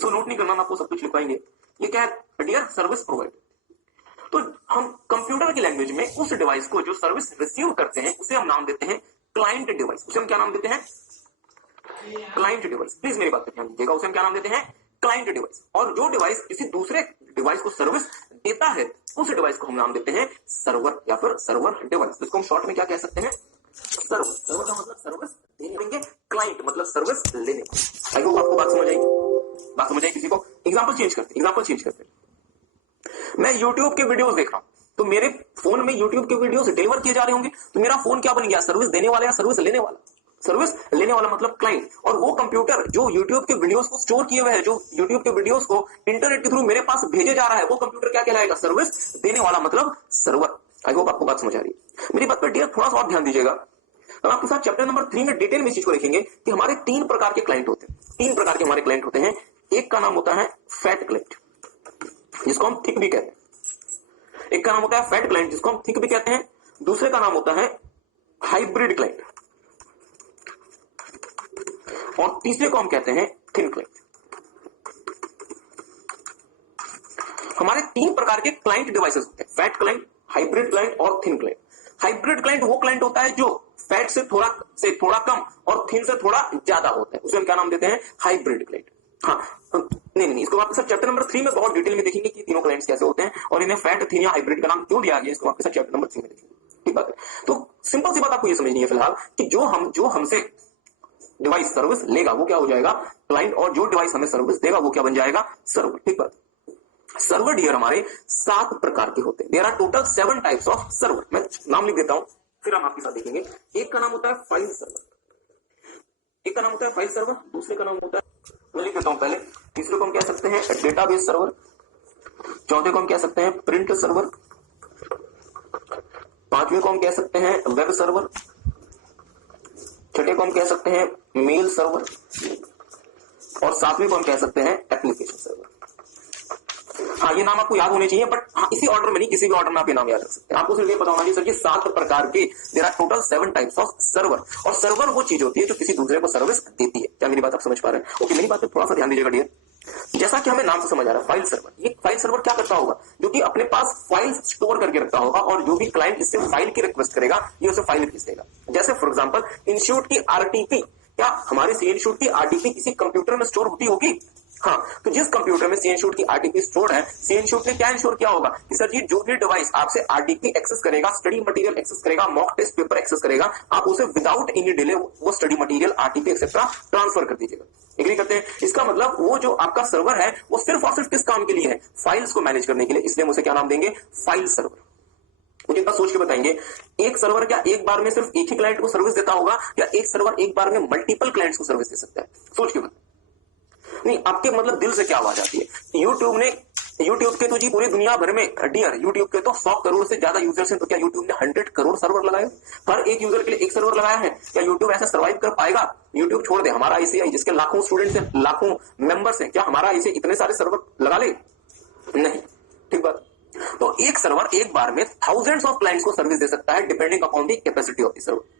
सो नोट नहीं करना, हम आपको सब कुछ लिखवाएंगे। ये क्या है डियर? Service provider. तो हम कंप्यूटर की लैंग्वेज में उस डिवाइस को जो सर्विस रिसीव करते हैं उसे हम नाम देते हैं क्लाइंट डिवाइस। उसे हम क्या नाम देते हैं? Client device. प्लीज मेरी बात पे ध्यान दीजिएगा, उसे हम क्या नाम देते हैं? Client device. और जो डिवाइस किसी दूसरे डिवाइस को सर्विस देता है उस डिवाइस को हम नाम देते हैं सर्वर या फिर सर्वर डिवाइस। इसको हम शॉर्ट में क्या कह सकते हैं? सर्वर। सर्वर का मतलब सर्विस देने, क्लाइंट मतलब सर्विस लेने। आई होप आपको बात समझ आई। बात समझ आई किसी को? एग्जांपल चेंज करते हैं। मैं YouTube के वीडियोस देख रहा हूं, तो मेरे फोन में YouTube के वीडियोस डिलीवर किए जा रहे होंगे, तो मेरा फोन क्या बन गया? सर्विस देने वाला या सर्विस लेने वाला? सर्विस लेने वाला मतलब क्लाइंट। और वो कंप्यूटर जो YouTube के वीडियोस को स्टोर किए हुए है, जो YouTube के वीडियोस को इंटरनेट के थ्रू मेरे पास भेजे जा रहा है, वो कंप्यूटर क्या कहलाएगा? सर्विस देने वाला मतलब सर्वर। आई होप आपको बात समझ आ रही है। मेरी बात पर डियर थोड़ा सा और ध्यान दीजिएगा। हम आपके साथ चैप्टर नंबर 3 में डिटेल में इस चीज को देखेंगे कि हमारे 3 प्रकार के क्लाइंट होते हैं। 3 प्रकार के हमारे क्लाइंट होते हैं। एक का नाम होता है फैट क्लाइंट, जिसको हम थिक भी कहते हैं। एक का नाम होता है फैट क्लाइंट, जिसको हम थिक भी कहते हैं। दूसरे का नाम होता है हाइब्रिड क्लाइंट, और तीसरे को हम कहते हैं थिन क्लाइंट। हमारे 3 प्रकार के क्लाइंट डिवाइसेस होते हैं, फैट क्लाइंट, हाइब्रिड क्लाइंट और थिन क्लाइंट। हाइब्रिड क्लाइंट वो क्लाइंट होता है जो फैट से थोड़ा कम और थिन से थोड़ा ज्यादा होता है, उसे हम क्या नाम देते हैं? Hybrid client. हाँ, नहीं, इसको आपके साथ चैप्टर नंबर 3 में बहुत डिटेल में देखेंगे कि तीनों क्लाइंट्स कैसे होते हैं और इन्हें फैट, थिन या हाइब्रिड का नाम क्यों दिया गया, इसको आपके साथ चैप्टर नंबर 3 में देखेंगे। ठीक बात है। तो सिंपल सी बात आपको ये समझनी है फिलहाल कि जो हमसे डिवाइस सर्विस लेगा वो क्या हो जाएगा? क्लाइंट, और जो डिवाइस हमें सर्विस देगा वो क्या बन जाएगा? सर्वर। ठीक बात। सर्वर डियर हमारे 7 प्रकार के होते हैं। There are total 7 types of server. मैं नाम लिख देता हूं, फिर हम आपके साथ देखेंगे। एक का नाम होता है फाइल सर्वर, दूसरे का नाम होता है, मैं लिख देता हूं पहले, तीसरे को हम कह सकते हैं डेटाबेस सर्वर, चौथे को हम कह सकते हैं प्रिंट सर्वर, पांचवें को हम कह सकते हैं वेब सर्वर, छठे को हम कह सकते हैं मेल सर्वर, और सातवें को हम कह सकते हैं एप्लीकेशन सर्वर। हाँ, ये नाम आपको याद होने चाहिए, बट हाँ इसी ऑर्डर में नहीं, किसी भी ऑर्डर में आप ये नाम याद रख सकते हैं। आपको सिर्फ ये पता होना चाहिए सर, ये 7 प्रकार के, there are total 7 types of server. और सर्वर वो चीज होती है जो किसी दूसरे को सर्विस देती है। क्या मेरी बात आप समझ पा रहे हैं? ओके, मेरी बात पे थोड़ा सा ध्यान दीजिएगा डियर। जैसा कि हमें नाम से समझ आ रहा है, फाइल सर्वर। ये फाइल सर्वर क्या करता होगा? जो कि अपने पास फाइल स्टोर करके रखता होगा, और जो भी क्लाइंट इससे फाइल की रिक्वेस्ट करेगा ये उसे फाइल भेज देगा। जैसे फॉर एग्जांपल इंस्टीट्यूट की आरटीपी, क्या हमारे सी इंस्टीट्यूट की आरटीपी किसी कंप्यूटर में स्टोर होती होगी? हाँ, तो जिस कंप्यूटर में सी इंस्टीट्यूट की आरटीपी स्टोर है, सी इंस्टीट्यूट ने क्या इंश्योर किया होगा कि सर जी जो भी डिवाइस आपसे आरटीपी एक्सेस करेगा, स्टडी मटेरियल एक्सेस करेगा, मॉक टेस्ट पेपर एक्सेस करेगा, आप उसे विदाउट एनी डिले वो study material, RTP etcetera transfer कर दीजिएगा। एग्री करते हैं? इसका मतलब वो जो आपका सर्वर है वो सिर्फ और सिर्फ किस काम के लिए है? फाइल्स को मैनेज करने के लिए। इसलिए हम उसे क्या नाम देंगे? File server. मुझे एक बात सोच के बताएंगे, एक सर्वर क्या एक बार में सिर्फ एक ही क्लाइंट को सर्विस देता होगा, या एक सर्वर एक बार में मल्टीपल क्लाइंट्स को सर्विस दे सकता है? सोच के बताएं। नहीं, आपके मतलब दिल से क्या आवाज आती है? यूट्यूब के तो जी पूरी दुनिया भर में डियर, यूट्यूब के तो 100 करोड़ से ज्यादा यूजर्स हैं, तो क्या यूट्यूब ने 100 करोड़ सर्वर लगाए? हर एक यूजर के लिए एक सर्वर लगाया है? क्या यूट्यूब ऐसा सर्वाइव कर पाएगा? यूट्यूब छोड़ दे, हमारा आईसीआई जिसके लाखों स्टूडेंट्स हैं, लाखों मेंबर्स हैं, क्या हमारा आईसीआई इतने सारे सर्वर लगा ले? नहीं। ठीक बात। तो एक सर्वर एक बार में थाउजेंड्स ऑफ क्लाइंट्स को सर्विस दे सकता है, depending upon the capacity of the server.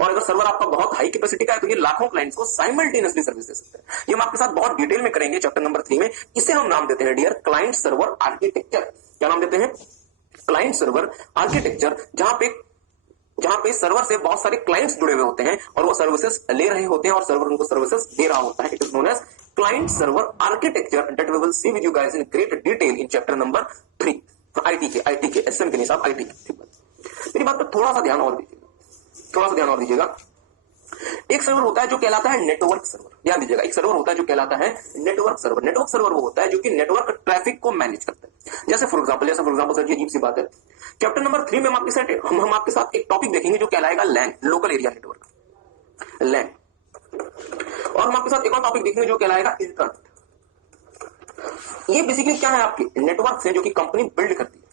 और अगर सर्वर आपका बहुत हाई कैपेसिटी का है तो ये लाखों क्लाइंट्स को साइमल्टेनियसली सर्विस दे सकता है। ये हम आपके साथ बहुत डिटेल में करेंगे चैप्टर नंबर 3 में। इसे हम नाम देते हैं डियर क्लाइंट सर्वर आर्किटेक्चर। क्या नाम देते हैं? क्लाइंट सर्वर आर्किटेक्चर, जहां पे सर्वर से बहुत सारे क्लाइंट्स जुड़े हुए होते हैं और वो सर्विसेज ले रहे होते हैं और सर्वर उनको सर्विसेज दे रहा होता है। It is known as client server architecture that we will see with you guys in great detail in chapter number 3। IT के एसएम के नहीं साहब, आईटी के। मेरी बात पर थोड़ा सा ध्यान और दीजिएगा। एक सर्वर होता है जो कहलाता है नेटवर्क सर्वर। ध्यान दीजिएगा, एक सर्वर होता है जो कहलाता है नेटवर्क सर्वर। नेटवर्क सर्वर वो होता है जो कि नेटवर्क ट्रैफिक को मैनेज करता है। जैसे फॉर एग्जांपल सर, ये अजीब सी बात है, चैप्टर नंबर 3 में हम आपके साथ एक टॉपिक देखेंगे जो कहलाएगा लैन, लोकल एरिया नेटवर्क। लैन। और हम आपके साथ एक और टॉपिक देखेंगे जो कहलाएगा इंटरनेट। ये बेसिकली क्या है, आपके नेटवर्क है जो कि कंपनी बिल्ड करती है।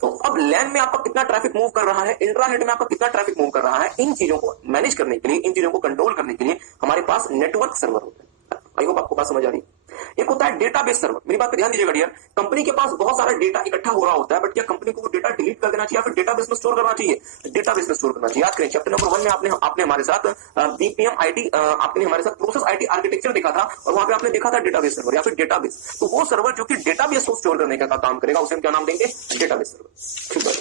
तो अब लैन में आपका कितना ट्रैफिक मूव कर रहा है, इंट्रानेट में आपका कितना ट्रैफिक मूव कर रहा है, इन चीजों को मैनेज करने के लिए, इन चीजों को कंट्रोल करने के लिए हमारे पास नेटवर्क सर्वर होते हैं। आई होप आपको बात समझ आ रही है। एक होता है डेटाबेस सर्वर। मेरी बात पे ध्यान दीजिएगा डियर, कंपनी के पास बहुत सारा डेटा इकट्ठा हो रहा होता है, बट क्या कंपनी को वो डेटा डिलीट कर देना चाहिए या फिर डेटाबेस में स्टोर करना चाहिए? डेटाबेस में स्टोर करना चाहिए। याद करें चैप्टर नंबर 1 में आपने हमारे साथ बीपीएम आईटी, आपने हमारे साथ प्रोसेस आईटी आर्किटेक्चर देखा था, और वहां पे आपने देखा था डेटाबेस सर्वर या फिर डेटाबेस। तो वो सर्वर जो कि डेटाबेस को स्टोर करने का काम करेगा, उसे हम क्या नाम देंगे? Database server. ठीक है।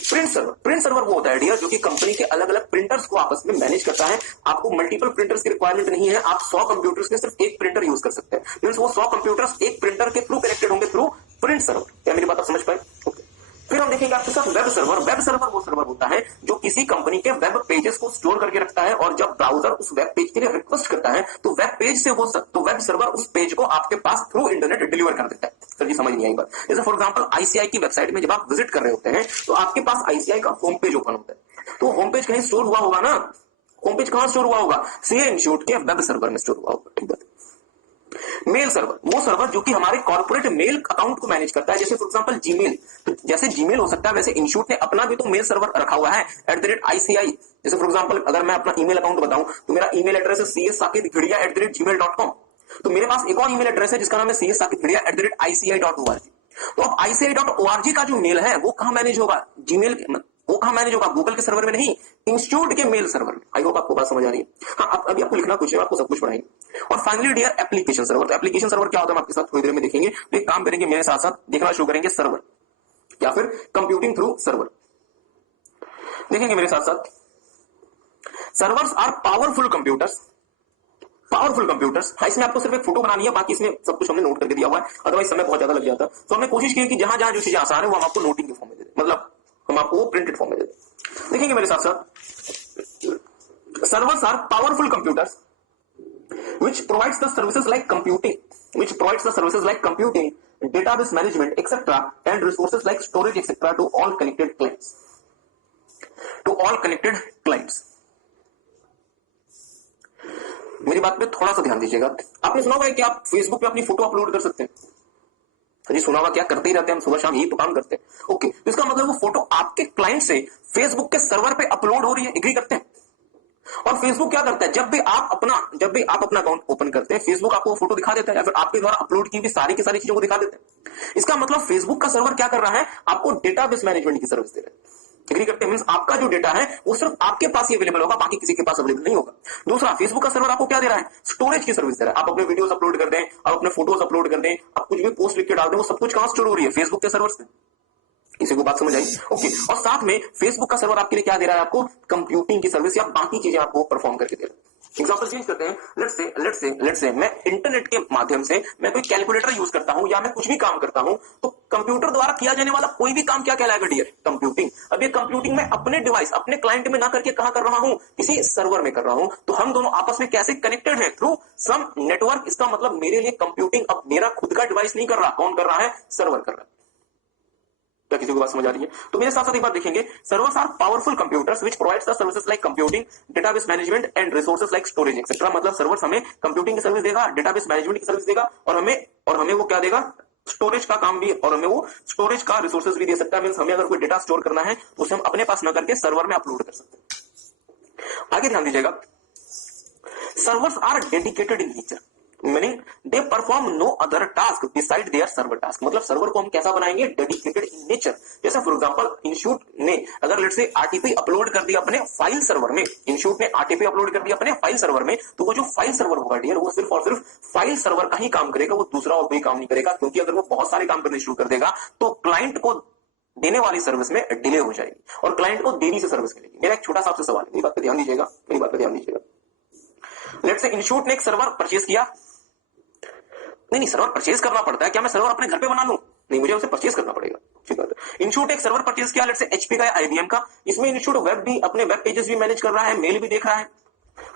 प्रिंट सर्वर, प्रिंट सर्वर वो होता है डियर जो कि कंपनी के अलग अलग प्रिंटर्स को आपस में मैनेज करता है। आपको मल्टीपल प्रिंटर्स की रिक्वायरमेंट नहीं है, आप 100 कंप्यूटर्स में सिर्फ एक प्रिंटर यूज कर सकते हैं। मींस वो 100 कंप्यूटर्स एक प्रिंटर के थ्रू कनेक्टेड होंगे थ्रू प्रिंट सर्वर। क्या मेरी बात आप समझ पाए? ओके। फिर हम देखेंगे आपके साथ वेब सर्वर। वेब सर्वर वो सर्वर होता है जो किसी कंपनी के वेब पेजेस को स्टोर करके रखता है, और जब ब्राउजर उस वेब पेज के लिए रिक्वेस्ट करता है तो वेब पेज से तो वेब सर्वर उस पेज को आपके पास थ्रू इंटरनेट डिलीवर कर देता है। सर जी समझ नहीं आई बात। जैसे फॉर एग्जांपल आईसीआई की वेबसाइट में जब आप विजिट कर रहे होते हैं तो आपके पास आईसीआई का होम पेज ओपन होता है, तो होम पेज कहीं स्टोर हुआ होगा ना। होम पेज कहां स्टोर हुआ होगा? सीए इंस्टीट्यूट के वेब सर्वर में स्टोर हुआ होगा। ठीक है। मेल सर्वर वो सर्वर जो कि हमारे कॉर्पोरेट मेल अकाउंट को मैनेज करता है। जैसे फॉर एग्जांपल जीमेल, तो जैसे जीमेल हो सकता है वैसे इंस्टीट्यूट ने अपना भी तो मेल सर्वर रखा हुआ है @ICI। जैसे फॉर एग्जांपल अगर मैं अपना ईमेल अकाउंट बताऊं तो मेरा ईमेल एड्रेस है csakitghidia@gmail.com। तो मेरे पास एक और ईमेल एड्रेस है जिसका नाम है csakitghidia@ICI.org। तो अब ICI.org का जो मेल है वो कहां मैनेज होगा? जीमेल, वो कहां मैनेज होगा? गूगल के सर्वर में नहीं, इंस्टीट्यूट के मेल सर्वर में। आई होप आपको बात समझ आ रही है। हाँ, अभी आपको लिखना कुछ है, आपको सब कुछ पढ़ाएंगे। और फाइनली डियर एप्लीकेशन सर्वर। तो एप्लीकेशन सर्वर क्या होता है हम आपके साथ थोड़ी देर में देखेंगे। तो एक काम करेंगे, मेरे साथ साथ देखना शुरू करेंगे सर्वर या फिर कंप्यूटिंग थ्रू सर्वर। देखेंगे मेरे साथ साथ। Servers are powerful computers. Powerful computers. हाँ, इसमें आपको सिर्फ एक फोटो बनानी है, बाकी इसमें सब कुछ हमने नोट करके दिया हुआ है, अदरवाइज समय बहुत ज्यादा लग जाता। तो हमने कोशिश की कि जहां जहां जो चीजें आसान है वो हम आपको नोटिंग के फॉर्म में दे दें, मतलब हम आपको प्रिंटेड फॉर्म में दे दें। देखेंगे मेरे साथ साथ। Servers are powerful computers which provides the services like computing, database management, etc., and resources like storage, etc., to all connected clients. मेरी बात पे थोड़ा सा ध्यान दीजिएगा। आपने सुना होगा कि आप फेसबुक पे अपनी फोटो अपलोड कर सकते हैं। जी सुना होगा, क्या करते ही रहते हैं हम, सुबह शाम यही तो काम करते हैं। ओके, तो इसका मतलब वो फोटो आपके क्लाइंट से फेसबुक के सर्वर पे अपलोड हो रही है। एग्री करते हैं? और फेसबुक क्या करता है, जब भी आप अपना अकाउंट ओपन करते हैं फेसबुक आपको फोटो दिखा देता है, या फिर आपके द्वारा अपलोड की भी सारी की सारी चीजों को दिखा देता है। इसका मतलब फेसबुक का सर्वर क्या कर रहा है, आपको डेटाबेस मैनेजमेंट की सर्विस दे रहा है। एग्री करते हैं? मींस आपका जो डेटा है वो सिर्फ आपके पास ही अवेलेबल होगा, बाकी किसी के पास अवेलेबल नहीं होगा। दूसरा, फेसबुक का सर्वर आपको क्या दे रहा है, स्टोरेज की सर्विस दे रहा है। आप अपने वीडियोस अपलोड कर दें, आप अपने फोटोज अपलोड कर दें, आप कुछ भी पोस्ट लिख के डाल दें, वो सब कुछ कहां स्टोर हो रही है, फेसबुक के सर्वर से। किसी को बात समझ आई? ओके। और साथ में फेसबुक का सर्वर आपके लिए क्या दे रहा है, आपको कंप्यूटिंग की सर्विस या बाकी चीजें आपको परफॉर्म करके दे रहा है। एग्जांपल चेंज करते हैं। लेट्स से मैं इंटरनेट के माध्यम से मैं कोई कैलकुलेटर यूज करता हूं या मैं कुछ भी काम करता हूं, तो कंप्यूटर द्वारा किया जाने वाला कोई भी काम क्या कहलाएगा डियर, कंप्यूटिंग। अब ये कंप्यूटिंग मैं अपने डिवाइस, अपने क्लाइंट में ना करके कहां कर रहा हूं, किसी सर्वर में कर रहा हूं। तो हम दोनों आपस में कैसे कनेक्टेड है, थ्रू सम नेटवर्क। इसका मतलब मेरे लिए कंप्यूटिंग अब मेरा खुद का डिवाइस नहीं कर रहा, कौन कर रहा है, सर्वर कर रहा है। क्या किसी को बात समझ आ रही है? तो मेरे साथ साथ एक बात देखेंगे। Servers are powerful computers which provides the services like computing, database management and resources like storage etcetera. मतलब सर्वर्स हमें कंप्यूटिंग की सर्विस देगा, डेटाबेस मैनेजमेंट की सर्विस देगा, और हमें वो क्या देगा, स्टोरेज का काम भी, और हमें वो स्टोरेज का रिसोर्सेज भी दे सकता है। मींस हमें अगर कोई डेटा स्टोर करना है तो उसे हम अपने पास न करके सर्वर में अपलोड कर सकते हैं। आगे ध्यान दीजिएगा। Servers are dedicated in nature, meaning they perform no other task beside their server task. मतलब सर्वर को हम कैसा बनाएंगे, डेडिकेटेड इन नेचर। जैसे फॉर एग्जांपल इंस्टीट्यूट ने अगर लेट्स से आरटीपी अपलोड कर दिया अपने फाइल सर्वर में, इंस्टीट्यूट ने आरटीपी अपलोड कर दिया अपने फाइल सर्वर में, तो वो जो फाइल सर्वर होगा डियर, वो सिर्फ और सिर्फ फाइल सर्वर का ही काम करेगा, वो दूसरा और कोई काम नहीं करेगा। क्योंकि अगर वो बहुत सारे काम करने शुरू कर देगा तो क्लाइंट को देने वाली सर्विस में डिले हो जाएगी और क्लाइंट को देरी से सर्विस मिलेगी। मेरा एक छोटा सा आपसे सवाल है, मेरी बात पे ध्यान दीजिएगा, मेरी बात पे ध्यान दीजिएगा। लेट्स से इंस्टीट्यूट ने एक सर्वर परचेज किया। नहीं, सर्वर परचेज करना पड़ता है क्या, मैं सर्वर अपने घर पे बना लूं? नहीं, मुझे उसे परचेज करना पड़ेगा। ठीक है। इंस्टीट्यूट एक सर्वर परचेज किया, लेट्स से एचपी का या आईबीएम का। इसमें इंस्टीट्यूट वेब भी, अपने वेब पेजेस भी मैनेज कर रहा है, मेल भी देख रहा है,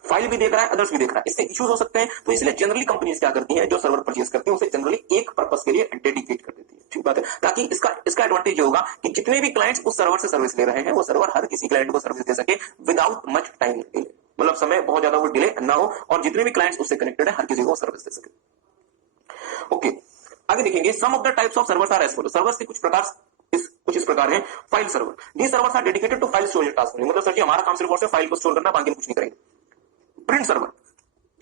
फाइल भी देख रहा है, अदर्स भी देख रहा है। इससे इश्यूज हो सकते हैं। तो इसलिए जनरली कंपनीज क्या करती हैं, जो सर्वर परचेज करती हैं उसे जनरली एक पर्पस के लिए डेडिकेट कर देती है। ठीक बात है। ताकि इसका एडवांटेज होगा कि जितने भी क्लाइंट्स उस सर्वर से सर्विस ले रहे हैं वो सर्वर हर किसी क्लाइंट को सर्विस दे सके विदाउट मच टाइम डिले। मतलब समय बहुत ज्यादा वो डिले ना हो और जितने भी क्लाइंट्स उससे कनेक्टेड है हर किसी को सर्विस दे सके। ओके, आगे देखेंगे some of the types of servers are as follow. Servers के कुछ इस प्रकार हैं। File server, these servers are dedicated to file storage task, मतलब सर जी हमारा काम सिर्फ और सिर्फ फाइल को स्टोर करना, बाकी हम कुछ नहीं करेंगे। प्रिंट सर्वर,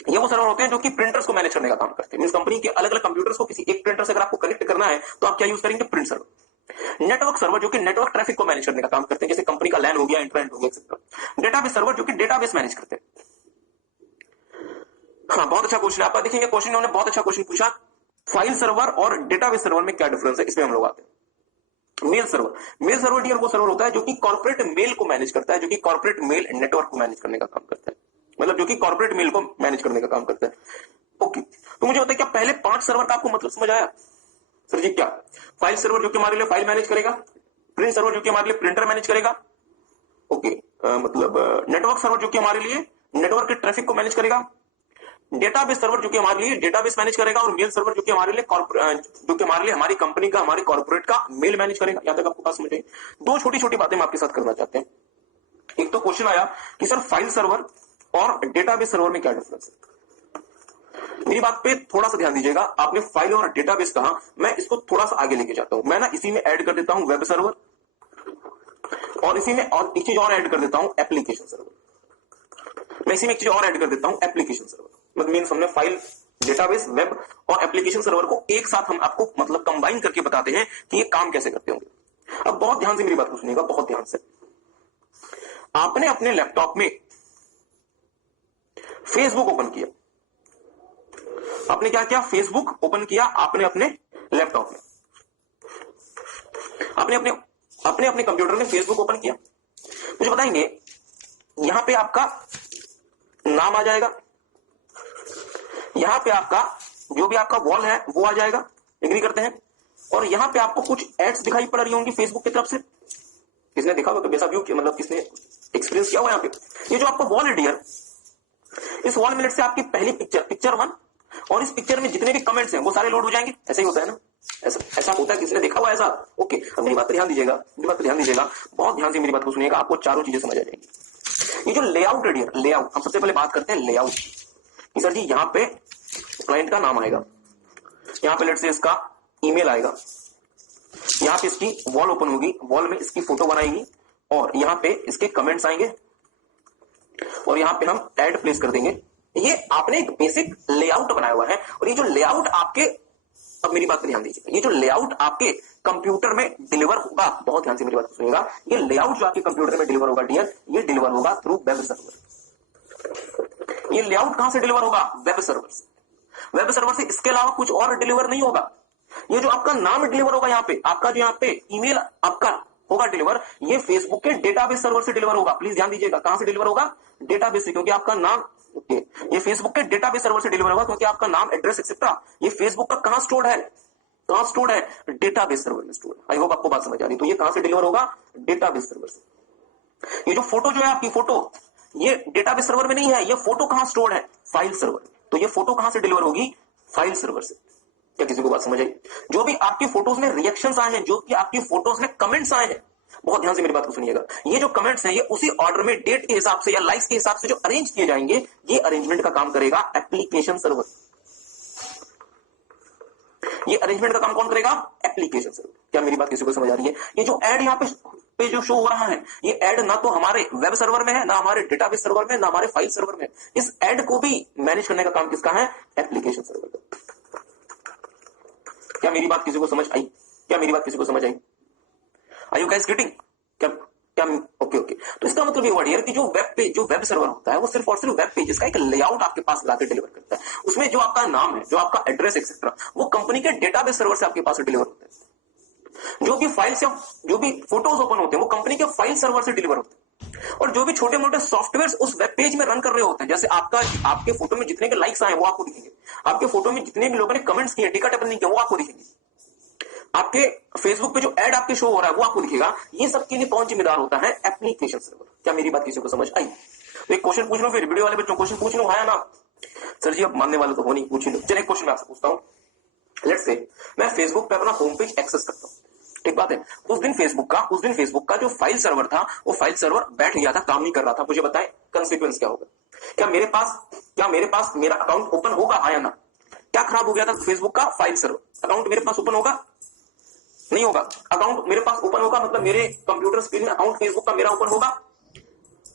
ये वो सर्वर होते हैं जो कि प्रिंटर्स को मैनेज करने का काम करते हैं। मींस कंपनी के अलग अलग कंप्यूटर्स को किसी एक प्रिंटर से अगर आपको कनेक्ट करना है तो आप क्या यूज करेंगे, प्रिंट सर्वर। नेटवर्क सर्वर जो कि नेटवर्क ट्रैफिक को मैनेज करने का काम करते हैं, जैसे कंपनी का लैन हो गया, इंटरनेट हो गया एक्सेट्रा। डेटाबेस सर्वर जो कि डेटाबेस मैनेज करते हैं। हाँ, बहुत अच्छा क्वेश्चन है आपका। देखेंगे क्वेश्चन, उन्होंने बहुत अच्छा क्वेश्चन पूछा, फाइल सर्वर और डेटाबेस सर्वर में क्या डिफरेंस है, इसमें हम लोग आते हैं। Mail server, mail server dear वो सर्वर होता है जो कि कॉर्पोरेट मेल को मैनेज करता है, जो कि कॉर्पोरेट मेल नेटवर्क को मैनेज करने का काम करता है, मतलब जो कि कॉर्पोरेट मेल को मैनेज करने का काम करता है। ओके, तो मुझे बताइए क्या पहले 5 सर्वर का आपको मतलब समझ आया? सर जी क्या, फाइल सर्वर जो कि हमारे लिए फाइल मैनेज करेगा, प्रिंट सर्वर जो कि हमारे लिए प्रिंटर मैनेज करेगा, ओके, मतलब नेटवर्क सर्वर जो कि हमारे लिए नेटवर्क के ट्रैफिक को मैनेज करेगा, डेटाबेस सर्वर जो कि हमारे लिए डेटाबेस मैनेज करेगा, और मेल सर्वर जो कि हमारे लिए हमारी कंपनी का, हमारी कॉर्पोरेट का मेल मैनेज करेगा। यहां तक आपको बात समझ आई? दो छोटी छोटी बातें मैं आपके साथ करना चाहते हैं। एक तो क्वेश्चन आया कि सर फाइल सर्वर और डेटाबेस सर्वर में क्या डिफरेंस है। मेरी बात पे थोड़ा सा ध्यान दीजिएगा। आपने फाइल और डेटाबेस कहा, मैं इसको थोड़ा सा आगे लेके जाता हूं। मैं ना इसी में ऐड कर देता हूं वेब सर्वर, और इसी में और एक चीज और ऐड कर देता हूं एप्लीकेशन सर्वर। मैं इसी में एक चीज और ऐड कर देता हूं एप्लीकेशन सर्वर। मतलब मींस हमने फाइल, डेटाबेस, वेब और एप्लीकेशन सर्वर को एक साथ हम आपको मतलब कंबाइन करके बताते हैं कि ये काम कैसे करते होंगे। अब बहुत ध्यान से मेरी बात को सुनिएगा, बहुत ध्यान से। आपने अपने लैपटॉप में फेसबुक ओपन किया, आपने क्या किया, फेसबुक ओपन किया आपने अपने लैपटॉप में, आपने अपने कंप्यूटर में फेसबुक ओपन किया। मुझे बताएंगे यहां पे आपका नाम आ जाएगा, यहां पे आपका जो भी आपका वॉल है वो आ जाएगा, एग्री करते हैं, और यहां पे आपको कुछ एड्स दिखाई पड़ रही होंगी फेसबुक की तरफ से। किसने देखा होगा, कैसा व्यू, मतलब किसने एक्सपीरियंस किया हुआ यहां पे। ये जो आपका वॉल है डियर, इस वॉल मिनट से आपकी पहली पिक्चर 1 और इस पिक्चर में जितने भी कमेंट्स हैं वो सारे लोड हो जाएंगे। ऐसा ही होता है ना, ऐसा होता है, किसने देखा हुआ ऐसा? ओके, अब मेरी बात पर ध्यान दीजिएगा, बहुत ध्यान से मेरी बात को सुनिएगा, आपको चारों चीजें समझ आ जाएंगी। ये जो लेआउट है डियर, लेआउट, हम सबसे पहले बात करते हैं लेआउट की। सर जी यहां पे क्लाइंट का नाम आएगा, यहां पे लेट्स से इसका ईमेल आएगा, यहां पे इसकी वॉल ओपन होगी, वॉल में इसकी फोटो बनाएगी, और यहां पे इसके कमेंट्स आएंगे, और यहां पे हम ऐड प्लेस कर देंगे। ये आपने एक बेसिक लेआउट बनाया हुआ है, और ये जो लेआउट आपके, अब मेरी बात पर ध्यान दीजिएगा, ये जो लेआउट आपके कंप्यूटर में डिलीवर होगा, बहुत ध्यान से मेरी बात को सुनिएगा, ये लेआउट जो आपके कंप्यूटर में डिलीवर होगा डियर, ये डिलीवर होगा थ्रू वेब सर्वर। ये लेआउट कहां से डिलीवर होगा, वेब सर्वर से। वेब सर्वर से इसके अलावा कुछ और डिलीवर नहीं होगा। ये जो आपका नाम डिलीवर होगा यहाँ पे, आपका जो यहाँ पे ईमेल आपका होगा डिलीवर, ये फेसबुक के डेटाबेस सर्वर से डिलीवर होगा। प्लीज ध्यान दीजिएगा, कहां से डिलीवर होगा, डेटाबेस से, क्योंकि आपका नाम, ये फेसबुक के डेटाबेस सर्वर से डिलीवर होगा, क्योंकि आपका नाम, एड्रेस एक्सेट्रा ये फेसबुक का कहां स्टोर्ड है, डेटाबेस सर्वर में स्टोर्ड है। आई होप आपको बात समझ आ रही। तो ये कहां से डिलीवर होगा, डेटाबेस सर्वर से। ये जो फोटो जो है आपकी फोटो, ये डेटाबेस सर्वर में नहीं है, ये फोटो कहां स्टोर्ड है, फाइल सर्वर। तो ये फोटो कहां से डिलीवर होगी, फाइल सर्वर से। क्या किसी को बात समझ आई? जो भी आपकी फोटोज में रिएक्शंस आए हैं, जो कि आपकी फोटोज में कमेंट्स आए हैं, बहुत ध्यान से मेरी बात को सुनिएगा, ये जो कमेंट्स हैं ये उसी ऑर्डर में डेट के हिसाब से या लाइक्स के हिसाब से जो अरेंज किए जाएंगे, ये अरेंजमेंट का काम करेगा एप्लीकेशन सर्वर। ये अरेंजमेंट का काम कौन करेगा, एप्लीकेशन सर्वर। क्या मेरी बात किसी को समझ आ रही है? ये जो ऐड यहाँ पे जो शो हो रहा है, ये ऐड ना तो हमारे वेब सर्वर में है, ना हमारे डेटाबेस सर्वर में, ना हमारे फाइल सर्वर में। इस ऐड को भी मैनेज करने का काम किसका है, एप्लीकेशन सर्वर का। क्या मेरी बात किसी को समझ आई? Are you guys getting? क्या ओके। तो इसका मतलब ये वर्ड यार कि जो वेब सर्वर होता है वो सिर्फ और सिर्फ वेब पेजेस का एक लेआउट आपके पास लाकर डिलीवर करता है। उसमें जो आपका नाम है, जो आपका एड्रेस एक्सेट्रा, वो कंपनी के डेटाबेस सर्वर से आपके पास डिलीवर होता है। जो भी फाइल्स या जो भी फोटोज ओपन होते हैं वो कंपनी के फाइल सर्वर से डिलीवर होते हैं। और जो भी छोटे मोटे सॉफ्टवेयर उस वेब पेज में रन कर रहे होते हैं, जैसे आपके फोटो में जितने के लाइक्स आए वो आपको दिखेंगे, आपके फोटो में जितने भी लोगों ने कमेंट्स किए, टिकट अपने नहीं किया, वो आपको दिखेंगे, आपके फेसबुक पे जो ऐड आपके शो हो रहा है वो आपको दिखेगा। ये सब के लिए कौन जिम्मेदार होता है, एप्लीकेशन सर्वर। क्या मेरी बात किसी को समझ आई? तो एक क्वेश्चन पूछ लो, फिर वीडियो वाले बच्चों क्वेश्चन पूछ लो, है ना सर जी? अब मानने वाले तो हो नहीं, पूछ ही लो। चलिए एक क्वेश्चन मैं आपसे पूछता हूं। लेट्स से मैं फेसबुक पे अपना होम पेज एक्सेस करता हूं, ठीक बात है। उस दिन फेसबुक का जो फाइल सर्वर था, वो फाइल सर्वर बैठ गया था, काम नहीं कर रहा था। मुझे बताएं कंसिक्वेंस क्या होगा? क्या मेरे पास मेरा अकाउंट ओपन होगा, हाँ या ना? क्या खराब हो गया था? फेसबुक का फाइल सर्वर। अकाउंट मेरे पास ओपन होगा? नहीं होगा। अकाउंट मेरे पास ओपन होगा मतलब मेरे कंप्यूटर स्क्रीन में अकाउंट फेसबुक का मेरा ओपन होगा?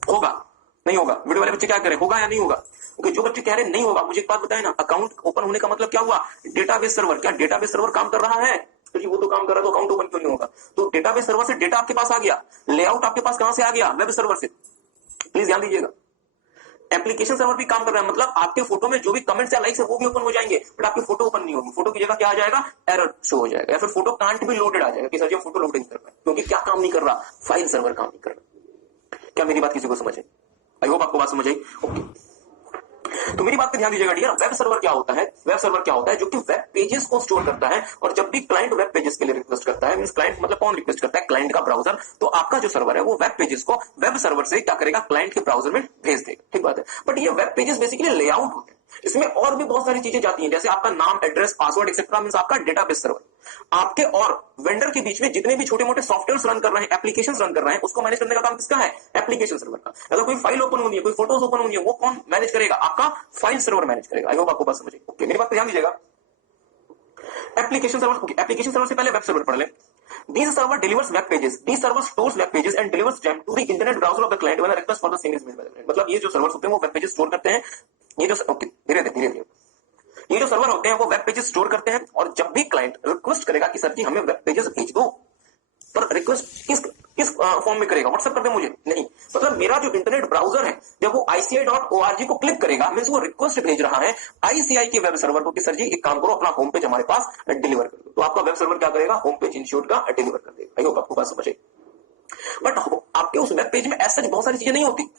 होगा? नहीं होगा। वीडियो वाले बच्चे क्या करें, होगा या नहीं होगा? क्योंकि जो बच्चे कह रहे नहीं होगा, मुझे एक बात बताए ना, अकाउंट ओपन होने का मतलब क्या हुआ? Database server. क्या डेटाबेस सर्वर काम कर रहा है? तो जी वो तो काम कर रहा है, तो अकाउंट ओपन क्यों नहीं होगा? तो डेटाबेस सर्वर से डेटा आपके पास आ गया, लेआउट आपके पास कहां से आ गया? वेब सर्वर से। प्लीज ध्यान दीजिएगा। एप्लीकेशन सर्वर भी काम कर रहा है, मतलब आपके फोटो में जो भी कमेंट्स या लाइक्स है वो भी ओपन हो जाएंगे, बट आपकी फोटो ओपन नहीं होगी। फोटो की जगह क्या आ जाएगा? एरर शो हो जाएगा, या फिर फोटो कांट भी लोडेड आ जाएगा कि सर जी फोटो लोड नहीं कर पाए, क्योंकि क्या काम नहीं कर रहा? फाइल सर्वर काम नहीं कर रहा। क्या मेरी बात किसी को समझ आई? आई होप आपको बात समझ आई। ओके, तो मेरी बात पे ध्यान दीजिएगा डियर। वेब सर्वर क्या होता है? वेब सर्वर क्या होता है? जो कि वेब पेजेस को स्टोर करता है, और जब भी क्लाइंट वेब पेजेस के लिए रिक्वेस्ट करता है, मींस क्लाइंट मतलब कौन रिक्वेस्ट करता है? क्लाइंट का ब्राउजर। तो आपका जो सर्वर है वो वेब पेजेस को वेब सर्वर से क्या करेगा? क्लाइंट के ब्राउजर में भेज देगा, ठीक बात है। बट ये वेब पेजेस बेसिकली लेआउट होते हैं, इसमें और भी बहुत सारी चीजें जाती हैं, जैसे आपका नाम, एड्रेस, पासवर्ड एक्सेट्रा, मींस आपका डेटाबेस सर्वर। आपके और वेंडर के बीच में जितने भी छोटे मोटे सॉफ्टवेयर रन कर रहे हैं, एप्लीकेशंस रन कर रहे हैं, उसको मैनेज करने का काम किसका है? एप्लीकेशन सर्वर का। अगर कोई फाइल ओपन होनी है, कोई फोटोज ओपन होनी है, वो कौन मैनेज करेगा? आपका फाइल सर्वर मैनेज करेगा। आई होप आपको बात समझ आई। ओके, मेरी बात पे ध्यान दीजिएगा। एप्लीकेशन सर्वर, एप्लीकेशन सर्वर से पहले वेब सर्वर पढ़ ले। These server delivers web pages. These server stores web pages and delivers them to the internet browser of the client when a request for the same is made by the client. मतलब ये जो server होते हैं वो web pages store करते हैं। ये जो ओके धीरे धीरे ये जो सर्वर होते हैं वो वेब पेजेस स्टोर करते हैं, और जब भी क्लाइंट रिक्वेस्ट करेगा कि सर जी हमें वेब पेजेस भेज दो, पर रिक्वेस्ट किस फॉर्म में करेगा? व्हाट्सएप कर दे मुझे? नहीं, मतलब मेरा जो इंटरनेट ब्राउजर है जब वो ICI.org को क्लिक करेगा, मींस वो रिक्वेस्ट भेज रहा है ICI के वेब सर्वर को कि सर जी एक काम करो, अपना होम पेज हमारे पास डिलीवर कर दो। तो आपका वेब सर्वर क्या करेगा? होम पेज इंश्योर्ड का डिलीवर कर देगा। आई होप आपको बात समझ आई। बट आपके उस वेब पेज में ऐसा बहुत सारी चीजें नहीं होती।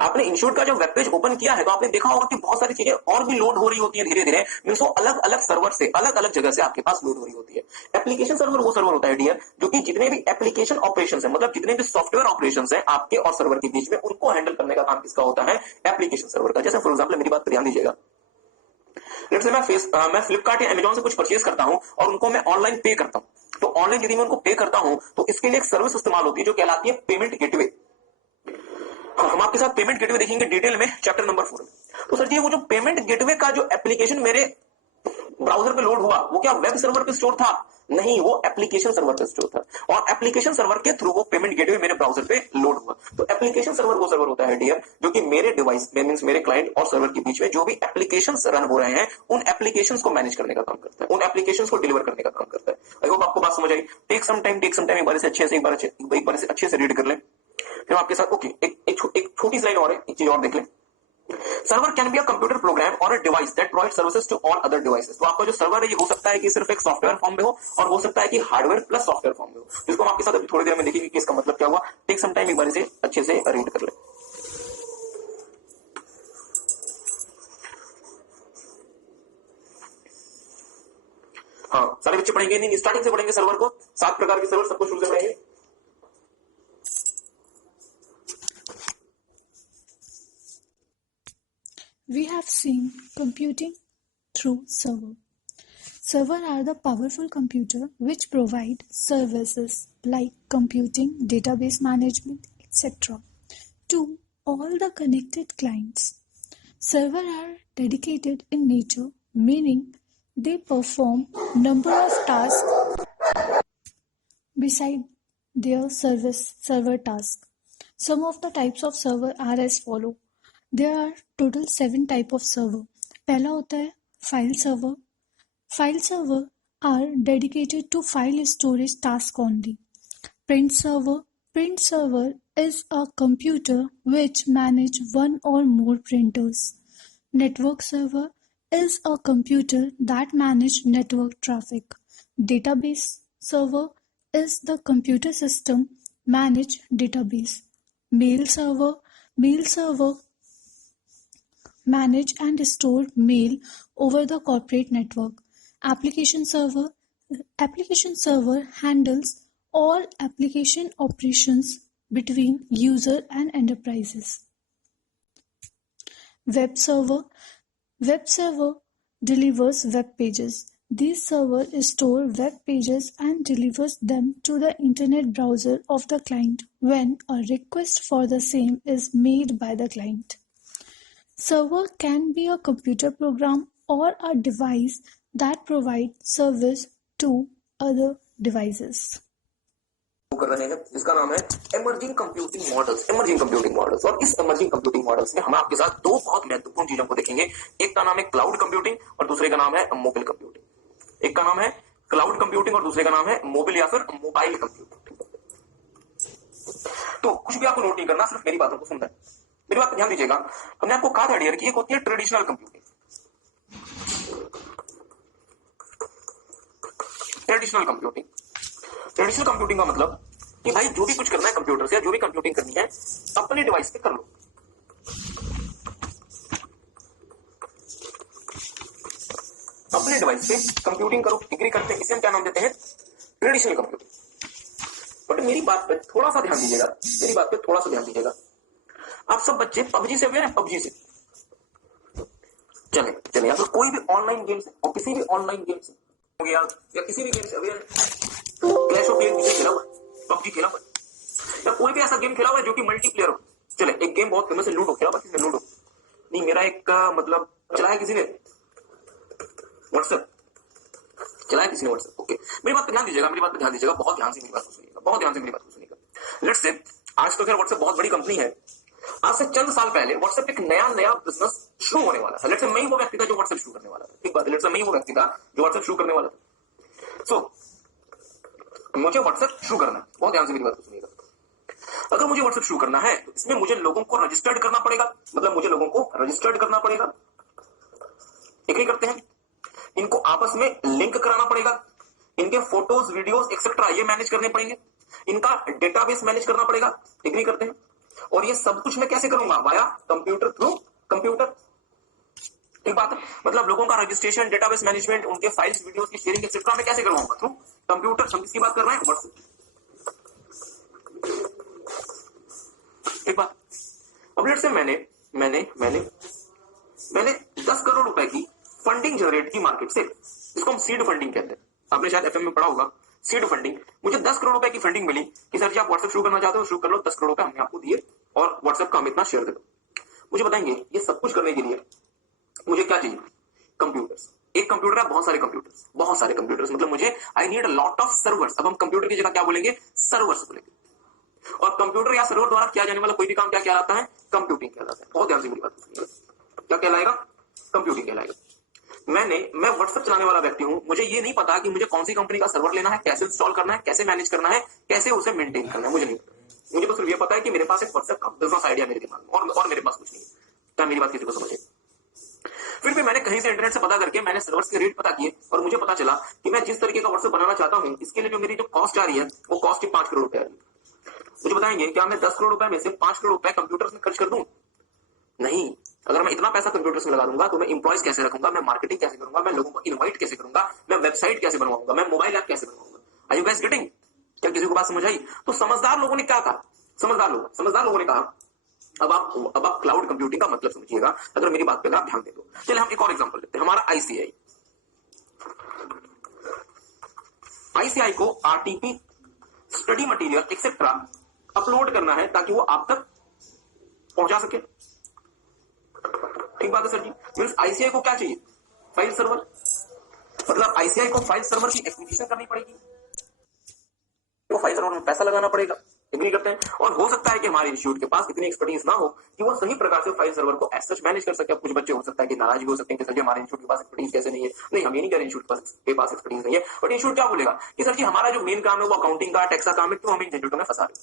आपने इंश्योर्ड का जो वेब पेज ओपन किया है तो आपने देखा होगा कि बहुत सारी चीजें और भी लोड हो रही होती है धीरे धीरे, मींस वो अलग अलग सर्वर से अलग अलग जगह से आपके पास लोड हो रही होती है। एप्लीकेशन सर्वर वो सर्वर होता है डियर जो कि जितने भी एप्लीकेशन ऑपरेशंस है, मतलब जितने भी सॉफ्टवेयर ऑपरेशंस है आपके और सर्वर के बीच में, उनको हैंडल करने का काम किसका होता है? एप्लीकेशन सर्वर का। जैसे फॉर एग्जाम्पल मेरी बात पर ध्यान दीजिएगा। लेट्स से मैं फ्लिपकार्ट या अमेजॉन से कुछ परचेज करता हूं और उनको मैं ऑनलाइन पे करता हूं। तो ऑनलाइन यदि मैं उनको पे करता हूं तो इसके लिए एक सर्विस इस्तेमाल होती है जो कहलाती है पेमेंट गेटवे। हम आपके साथ पेमेंट गेटवे देखेंगे डिटेल में चैप्टर नंबर 4 में। तो सर जी वो जो पेमेंट गेटवे का जो एप्लीकेशन मेरे ब्राउजर पे लोड हुआ वो क्या वेब सर्वर पे स्टोर था? नहीं, वो एप्लीकेशन सर्वर पे स्टोर था, और एप्लीकेशन सर्वर के थ्रू वो पेमेंट गेटवे मेरे ब्राउजर पे लोड हुआ। तो एप्लीकेशन सर्वर वो सर्वर होता है डियर जो कि मेरे डिवाइस में, मींस मेरे क्लाइंट और सर्वर के बीच में जो भी एप्लीकेशंस रन हो रहे हैं उन एप्लीकेशंस को मैनेज करने का काम करता है, उन एप्लीकेशंस को डिलीवर करने का काम करता है। आई होप आपको बात समझ आई। टेक सम टाइम एक बार से अच्छे से रीड कर ले, फिर आपके साथ ओके एक छोटी सी लाइन और है, एक चीज और देख ले। Server can be a computer program और a device that provide services to all other devices. तो आपका जो सर्वर है ये हो सकता है कि सिर्फ एक सॉफ्टवेयर फॉर्म में हो, और हो सकता है कि हार्डवेयर प्लस सॉफ्टवेयर फॉर्म में हो, जिसको हम आपके साथ अभी थोड़ी देर में देखेंगे कि इसका मतलब क्या हुआ। टेक सम टाइम एक बार इसे अच्छे से रीड कर ले। हाँ, सारे बच्चे पढ़ेंगे नहीं, स्टार्टिंग से पढ़ेंगे सर्वर को, 7 प्रकार के सर्वर सबको शुरू से पढ़ेंगे। We have seen computing through server. Server are the powerful computer which provide services like computing, database management, etc. to all the connected clients. Server are dedicated in nature, meaning they perform number of tasks beside their server task. Some of the types of server are as follow. There are total 7 type of server. पहला होता है file server. File server are dedicated to file storage task only. Print server. Print server is a computer which manage one or more printers. Network server is a computer that manage network traffic. Database server is the computer system manage database. Mail server manage and store mail over the corporate network. Application server handles all application operations between user and enterprises. Web server delivers web pages. These servers store web pages and delivers them to the internet browser of the client when a request for the same is made by the client. Server can be a computer program or a device that provides service to other devices. कर रहे हैं जिसका नाम है emerging computing models. और इस emerging computing models में हम आपके साथ दो बहुत महत्वपूर्ण चीजों को देखेंगे। एक का नाम है क्लाउड कंप्यूटिंग और दूसरे का नाम है मोबाइल कंप्यूटिंग। एक का नाम है क्लाउड कंप्यूटिंग और दूसरे का नाम है मोबाइल या फिर मोबाइल कंप्यूटिंग। तो कुछ भी आपको नोट नहीं करना, सिर्फ मेरी बातों को सुनना है। मेरी बात ध्यान दीजिएगा। हमने आपको कहा था डियर कि एक होती है ट्रेडिशनल कंप्यूटिंग। ट्रेडिशनल कंप्यूटिंग का मतलब कि भाई जो भी कुछ करना है कंप्यूटर से या जो भी कंप्यूटिंग करनी है अपने डिवाइस पे कर लो। अपने डिवाइस पे कंप्यूटिंग करो, एग्री करते हैं। इसे हम क्या नाम देते हैं? Traditional computing. बट मेरी बात पे थोड़ा सा ध्यान दीजिएगा। आप सब बच्चे पबजी से अवेयर हैं? पबजी से चले या फिर कोई भी ऑनलाइन गेम से और किसी भी ऑनलाइन गेम से हो गया या किसी भी गेम से अवेयर है? क्लैश ऑफ क्लैंस खेला हुआ, पबजी खेला हुआ, या कोई भी ऐसा गेम खेला हुआ है जो कि मल्टीप्लेयर हो? चले, एक गेम बहुत फेमस है लूडो, खेला हुआ किसने? लूडो नहीं, मेरा एक मतलब चलाया किसी ने? व्हाट्सएप चलाया किसी ने? व्हाट्सएप। ओके, मेरी बात पे ध्यान दीजिएगा, बहुत ध्यान से मेरी बात को सुनिएगा। लेट्स से आज तो खैर व्हाट्सएप बहुत बड़ी कंपनी है। आज से चंद साल पहले व्हाट्सएप एक नया बिजनेस शुरू होने वाला था। लेट्स से मैं ही वो व्यक्ति था जो व्हाट्सएप शुरू करने वाला था। ठीक बात है, लेट्स से मैं ही वो व्यक्ति था जो व्हाट्सएप शुरू करने वाला था। सो मुझे व्हाट्सएप शुरू करना है, बहुत ध्यान से मेरी बात को सुनिएगा। अगर मुझे व्हाट्सएप शुरू करना है तो इसमें मुझे लोगों को रजिस्टर्ड करना पड़ेगा, एग्री करते हैं? इनको आपस में लिंक कराना पड़ेगा, इनके फोटोज, वीडियोस एक्सेट्रा ये मैनेज करने पड़ेंगे, इनका डेटाबेस मैनेज करना पड़ेगा, एग्री करते हैं? और ये सब कुछ मैं कैसे करूंगा? Via computer, through computer. एक बात है, मतलब लोगों का रजिस्ट्रेशन, डेटाबेस मैनेजमेंट, उनके फाइल्स, वीडियोस की शेयरिंग एक्सेट्रा मैं कैसे करवाऊंगा? Through computer. हम किसकी बात कर रहे हैं? व्हाट्सएप। एक बात, अब लेट्स से मैंने 10 करोड़ रुपए की फंडिंग जनरेट की मार्केट से। इसको हम सीड फंडिंग कहते हैं। आपने शायद एफएम में पढ़ा होगा, सीड फंडिंग। मुझे 10 करोड़ रुपए की फंडिंग मिली कि सर जी आप व्हाट्सएप शुरू करना चाहते हो, शुरू कर लो, 10 करोड़ रुपए हमने आपको दिए और व्हाट्सएप का हम इतना शेयर दे दो। मुझे बताएंगे ये सब कुछ करने के लिए मुझे क्या चाहिए? कंप्यूटर्स। एक कंप्यूटर है, बहुत सारे कंप्यूटर्स, मतलब मुझे I need a lot of servers. अब हम कंप्यूटर की जगह क्या बोलेंगे? सर्वर्स बोलेंगे। और कंप्यूटर या सर्वर द्वारा किया जाने वाला कोई भी काम क्या कहलाता है? कंप्यूटिंग कहलाता है। बहुत ध्यान से मेरी बात सुनिएगा। क्या कहलाएगा? कंप्यूटिंग कहलाएगा। मैं व्हाट्सएप चलाने वाला व्यक्ति हूं, मुझे ये नहीं पता कि मुझे कौन सी कंपनी का सर्वर लेना है, कैसे इंस्टॉल करना है, कैसे मैनेज करना है, कैसे उसे मेंटेन करना है, मुझे नहीं पता। मुझे बस सिर्फ ये पता है कि मेरे पास एक व्हाट्सएप का बिजनेस आइडिया मेरे दिमाग में और मेरे पास कुछ नहीं है। क्या मेरी बात किसी को समझे? फिर भी मैंने कहीं से इंटरनेट से पता करके मैंने सर्वर्स के रेट पता किए और मुझे पता चला कि मैं जिस तरीके का व्हाट्सएप बनाना चाहता हूं इसके लिए जो मेरी कॉस्ट आ रही है वो कॉस्ट 5 करोड़ रुपए आ रही है। मुझे बताएंगे क्या मैं 10 करोड़ रुपए में से 5 करोड़ रुपए कंप्यूटर्स में खर्च कर दूं? नहीं। अगर मैं इतना पैसा कंप्यूटर्स में लगा दूंगा तो मैं इंप्लॉइज कैसे रखूंगा, मैं मार्केटिंग कैसे करूंगा, मैं लोगों को इनवाइट कैसे करूंगा, मैं वेबसाइट कैसे बनवाऊंगा, मैं मोबाइल ऐप कैसे बनवाऊंगा? Are you guys getting? क्या किसी को बात समझ आई? तो समझदार लोगों ने क्या कहा? समझदार लोगों ने कहा अब आप क्लाउड कंप्यूटिंग का मतलब समझिएगा। अगर मेरी बात पे आप ध्यान दे दो। चलिए हम एक और एग्जांपल लेते हैं। हमारा आईसीआई को RTP, study material etcetera upload करना है ताकि वो आप तक पहुंचा सके। ठीक बात है सर जी। मींस आईसीआई को क्या चाहिए? File server. मतलब आईसीआई को फाइल सर्वर की एक्विजिशन करनी पड़ेगी, तो फाइल सर्वर में पैसा लगाना पड़ेगा। एग्री करते हैं? और हो सकता है कि हमारे इंस्टीट्यूट के पास इतनी एक्सपर्टीज ना हो कि वो सही प्रकार से फाइल सर्वर को एज सच मैनेज कर सके। कुछ बच्चे हो सकता है कि नाराज भी हो सकते हैं कि सर जी हमारे इंस्टीट्यूट के पास एक्सपर्टीज कैसे नहीं है। नहीं, हम ये नहीं कह रहे इंस्टीट्यूट के पास एक्सपर्टीज नहीं है, बट इंस्टीट्यूट क्या बोलेगा कि सर जी हमारा जो मेन काम है वो अकाउंटिंग का, टैक्स का काम है, तो हम इंस्टीट्यूट में फंसा रहे।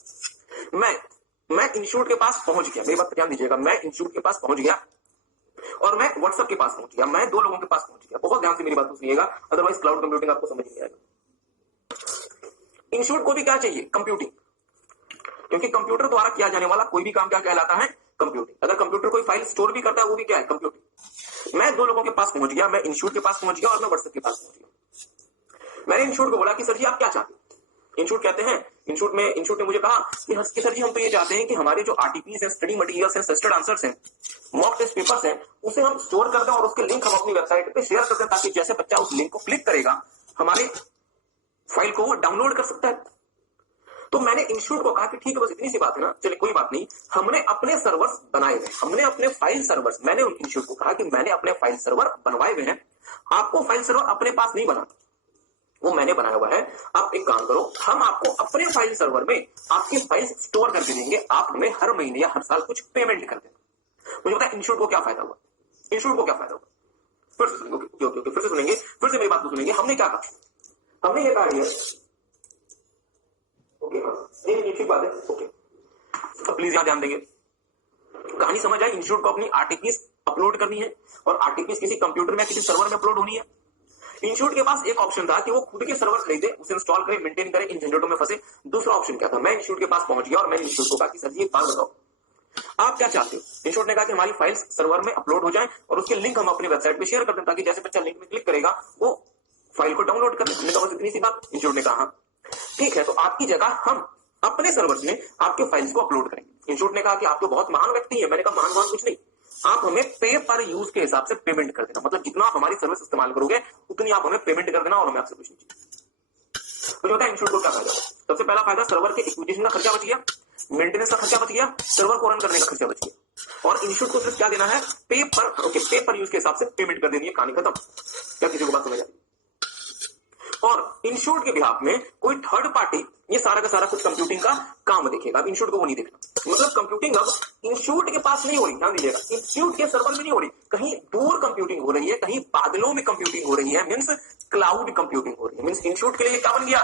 मैं इंस्टीट्यूट के पास पहुंच गया, मेरी बात ध्यान दीजिएगा, मैं इंस्टीट्यूट के पास पहुंच गया और मैं व्हाट्सएप के पास पहुंच गया, मैं 2 लोगों के पास पहुंच गया। बहुत ध्यान से मेरी बात सुनिएगा, अदरवाइज क्लाउड कंप्यूटिंग आपको समझ नहीं आएगा। इंस्टीट्यूट को भी क्या चाहिए? कंप्यूटिंग। क्योंकि कंप्यूटर द्वारा किया जाने वाला कोई भी काम क्या कहलाता है? कंप्यूटिंग। अगर कंप्यूटर कोई फाइल स्टोर भी करता है वो भी क्या है? कंप्यूटिंग। मैं 2 लोगों के पास पहुंच गया, मैं इंस्टीट्यूट के पास पहुंच गया और मैं व्हाट्सएप के पास पहुंच गया। मैंने इंस्टीट्यूट को बोला कि सर जी आप क्या चाहते हैं? इंस्टीट्यूट कहते हैं इंस्टीट्यूट ने मुझे कहा कि सर जी हम तो ये चाहते हैं कि हमारे जो आरटीपीस है, स्टडी मटेरियल्स हैं, सजेस्टेड आंसर्स हैं, मॉक टेस्ट पेपर्स हैं, उसे हम स्टोर कर दें और उसके लिंक हम अपनी वेबसाइट पे शेयर कर दें, ताकि जैसे बच्चा उस लिंक को क्लिक करेगा हमारे फाइल को वो डाउनलोड कर सकता है। तो मैंने इंस्टीट्यूट को कहा कि ठीक है, बस इतनी सी बात है ना, चलिए कोई बात नहीं, हमने अपने सर्वर्स बनाए हुए, हमने अपने फाइल सर्वर्स, मैंने इंस्टीट्यूट को कहा कि मैंने अपने फाइल सर्वर बनवाए हुए हैं, आपको फाइल सर्वर अपने पास नहीं बना, वो मैंने बनाया हुआ है। आप एक काम करो, हम आपको अपने फाइल सर्वर में आपकी फाइल स्टोर करके देंगे, आप हमें हर महीने या हर साल कुछ पेमेंट कर देना। मुझे बताया इंस्टीट्यूट को क्या फायदा हुआ, इंस्टीट्यूट को क्या फायदा हुआ? फिर से सुनेंगे, फिर से मेरी बात को सुनेंगे। हमने क्या कहा, हमने ये कहा ओके, हाँ नहीं ठीक बात है, ओके, तो प्लीज यहां ध्यान देंगे, कहानी समझ आए। इंस्टीट्यूट को अपनी आरटीपीस अपलोड करनी है और आरटीपीस किसी कंप्यूटर में किसी सर्वर में अपलोड होनी है। इंस्टीट्यूट के पास एक ऑप्शन था कि वो खुद के सर्वर खरीदे, उसे इंस्टॉल करे, मेंटेन करे, इन झंझटों में फंसे। दूसरा ऑप्शन क्या था, मैं इंस्टीट्यूट के पास पहुंच गया और मैंने इंस्टीट्यूट को कहा कि सर जी एक बात बताओ, आप क्या चाहते हो? इंस्टीट्यूट ने कहा कि हमारी फाइल्स सर्वर में अपलोड हो जाए और उसके लिंक हम अपनी वेबसाइट पे शेयर कर दें, ताकि जैसे बच्चा लिंक में क्लिक करेगा वो फाइल को डाउनलोड कर ले। हमने कहा बस इतनी सी बात। इंस्टीट्यूट ने कहा ठीक है, तो आपकी जगह हम अपने सर्वर्स में आपके फाइल्स को अपलोड करेंगे। इंस्टीट्यूट ने कहा कि आप तो बहुत महान व्यक्ति है। मैंने कहा महान कुछ नहीं, आप हमें पे पर यूज के हिसाब से पेमेंट कर देना, मतलब जितना आप हमारी सर्विस इस्तेमाल करोगे उतनी आप हमें पेमेंट कर देना और हमें आपसे कुछ नहीं चाहिए। तो होता है इंस्टीट्यूट को क्या फायदा? सबसे पहला फायदा, सर्वर के एक्विजिशन का खर्चा बच गया, मेंटेनेंस का खर्चा बच गया, सर्वर को रन करने का खर्चा बच गया, और इंस्टीट्यूट को सिर्फ क्या देना है, पे पर यूज के हिसाब से पेमेंट कर देनी है, कहानी खत्म। क्या किसी को बात समझ आई? और इंस्टीट्यूट के बिहाफ में कोई थर्ड पार्टी ये सारा का सारा कुछ कंप्यूटिंग का काम देखेगा, अब इंस्टीट्यूट को वो नहीं देखना। मतलब कंप्यूटिंग अब इंस्टीट्यूट के पास नहीं हो रही, ध्यान दीजिएगा, इंस्टीट्यूट के सर्वर में नहीं हो रही, कहीं दूर कंप्यूटिंग हो रही है, कहीं बादलों में कंप्यूटिंग हो रही है, मींस क्लाउड कंप्यूटिंग हो रही है। मींस इंस्टीट्यूट के लिए क्या बन गया,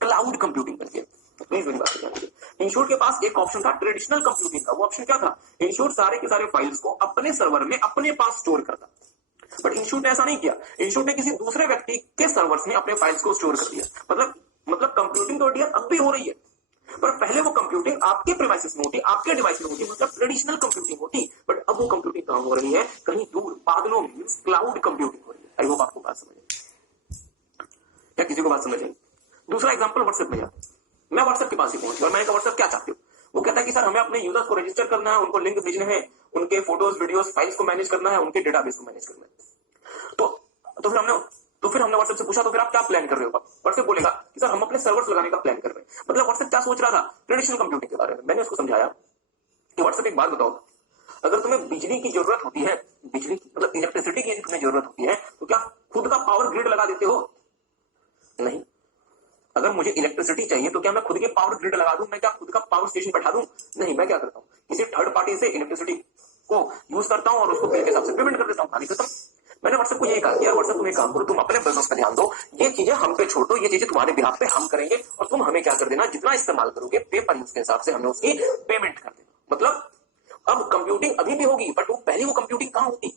क्लाउड कंप्यूटिंग बन गया। प्लीज मेरी बात ध्यान दीजिए। इंस्टीट्यूट के पास एक ऑप्शन था ट्रेडिशनल कंप्यूटिंग का, वो ऑप्शन क्या था, इंस्टीट्यूट सारे के सारे फाइल्स को अपने सर्वर में अपने पास स्टोर करता, बट इंस्टीट्यूट ने ऐसा नहीं किया। इंस्टीट्यूट ने किसी दूसरे व्यक्ति के सर्वर्स में अपने फाइल्स को स्टोर कर दिया। मतलब कंप्यूटिंग तो डियर अब भी हो रही है, पर पहले वो कंप्यूटिंग आपके प्रीमाइसेस में होती, आपके डिवाइस में होती, मतलब ट्रेडिशनल कंप्यूटिंग होती, बट अब वो कंप्यूटिंग कहां हो रही है, कहीं दूर बादलों में, मींस क्लाउड कंप्यूटिंग हो रही है। आई होप आपको बात समझ आई। क्या किसी को बात समझ आई? दूसरा एग्जांपल व्हाट्सएप में जाते, मैं व्हाट्सएप के पास ही पहुंच गया और मैंने कहा व्हाट्सएप क्या चाहते हो? वो कहता है कि सर हमें अपने यूजर्स को रजिस्टर करना है, उनको लिंक भेजने हैं, उनके फोटोज वीडियोस फाइल्स को मैनेज करना है, उनके डेटाबेस को मैनेज करना है। तो फिर हमने व्हाट्सएप से पूछा तो फिर आप क्या प्लान कर रहे हो? व्हाट्सएप बोलेगा कि सर हम अपने सर्वर्स लगाने का प्लान कर रहे हैं। मतलब व्हाट्सएप क्या सोच रहा था, ट्रेडिशनल कंप्यूटिंग के बारे में। मैंने उसको समझाया कि व्हाट्सएप एक बात बताओ, अगर तुम्हें बिजली की जरूरत होती है, बिजली मतलब इलेक्ट्रिसिटी की तुम्हें जरूरत होती है, तो क्या खुद का पावर ग्रिड लगा देते हो? नहीं। अगर मुझे इलेक्ट्रिसिटी चाहिए तो क्या मैं खुद के पावर ग्रिड लगा दूं? मैं क्या खुद का पावर स्टेशन बैठा दूं? नहीं, मैं क्या करता हूं, किसी थर्ड पार्टी से इलेक्ट्रिसिटी को यूज करता हूं और उसको बिल के हिसाब से पेमेंट कर देता हूं, कहानी खत्म। मैंने व्हाट्सएप को यही कहा कि यार व्हाट्सएप तुम एक काम करो, तुम अपने बिजनेस पे ध्यान दो, ये चीजें हम पे छोड़ दो, ये चीजें तुम्हारे बिहाफ पे हम करेंगे और तुम हमें क्या कर देना, जितना इस्तेमाल करोगे पे पर यूज के हिसाब से हमें उसकी पेमेंट कर देना। मतलब अब कंप्यूटिंग अभी भी होगी, बट वो पहले वो कंप्यूटिंग कहां होती,